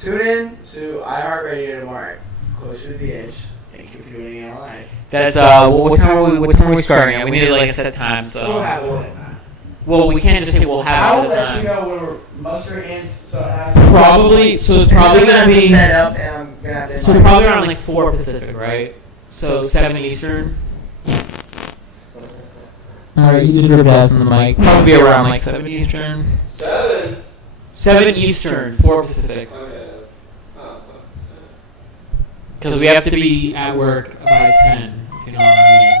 tune in to iHeartRadio tomorrow, Closer to the Edge. Thank you for doing it all night. That's what time are we starting at? We need like a set time, so. We'll have a set time. Well, we can't just say we'll have I'll a set let you time. know when we're mustering in. So Probably, so it's probably gonna be. set up, and I'm gonna have to. So probably around like 4 Pacific, right? So 7 Eastern. Alright, you just ripped ass on the mic. Probably around like 7 Eastern. 7? 7 Eastern, 4 Pacific. Okay. Oh, Because we have to be at work by 10, if you know what I mean.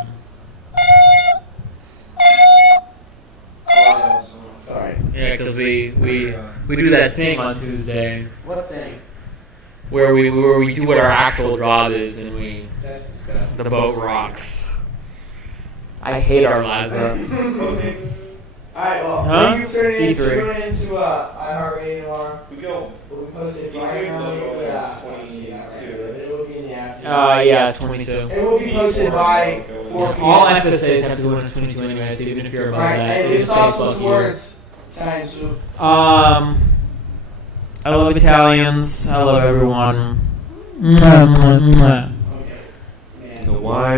Sorry. Yeah, because we do that thing on Tuesday What thing? where we do what our actual job is and we That's disgusting. the boat rocks. I hate our lives, bro. Alright, well, Huh? thank you for tuning in. E3. Tune in to iHeartRadio tomorrow. We go. We'll be posted E3 by logo at 22. 22. It will be in the afternoon. Yeah, 22. It will be posted by 4 p.m. All FSAs have to go into 22 anyway, so even if you're above Alright, that, and it's it's safe also fuck some you. words. Italian soup. I love Italians. I love everyone. Mwah, mwah, mwah. Okay. Man. The wine.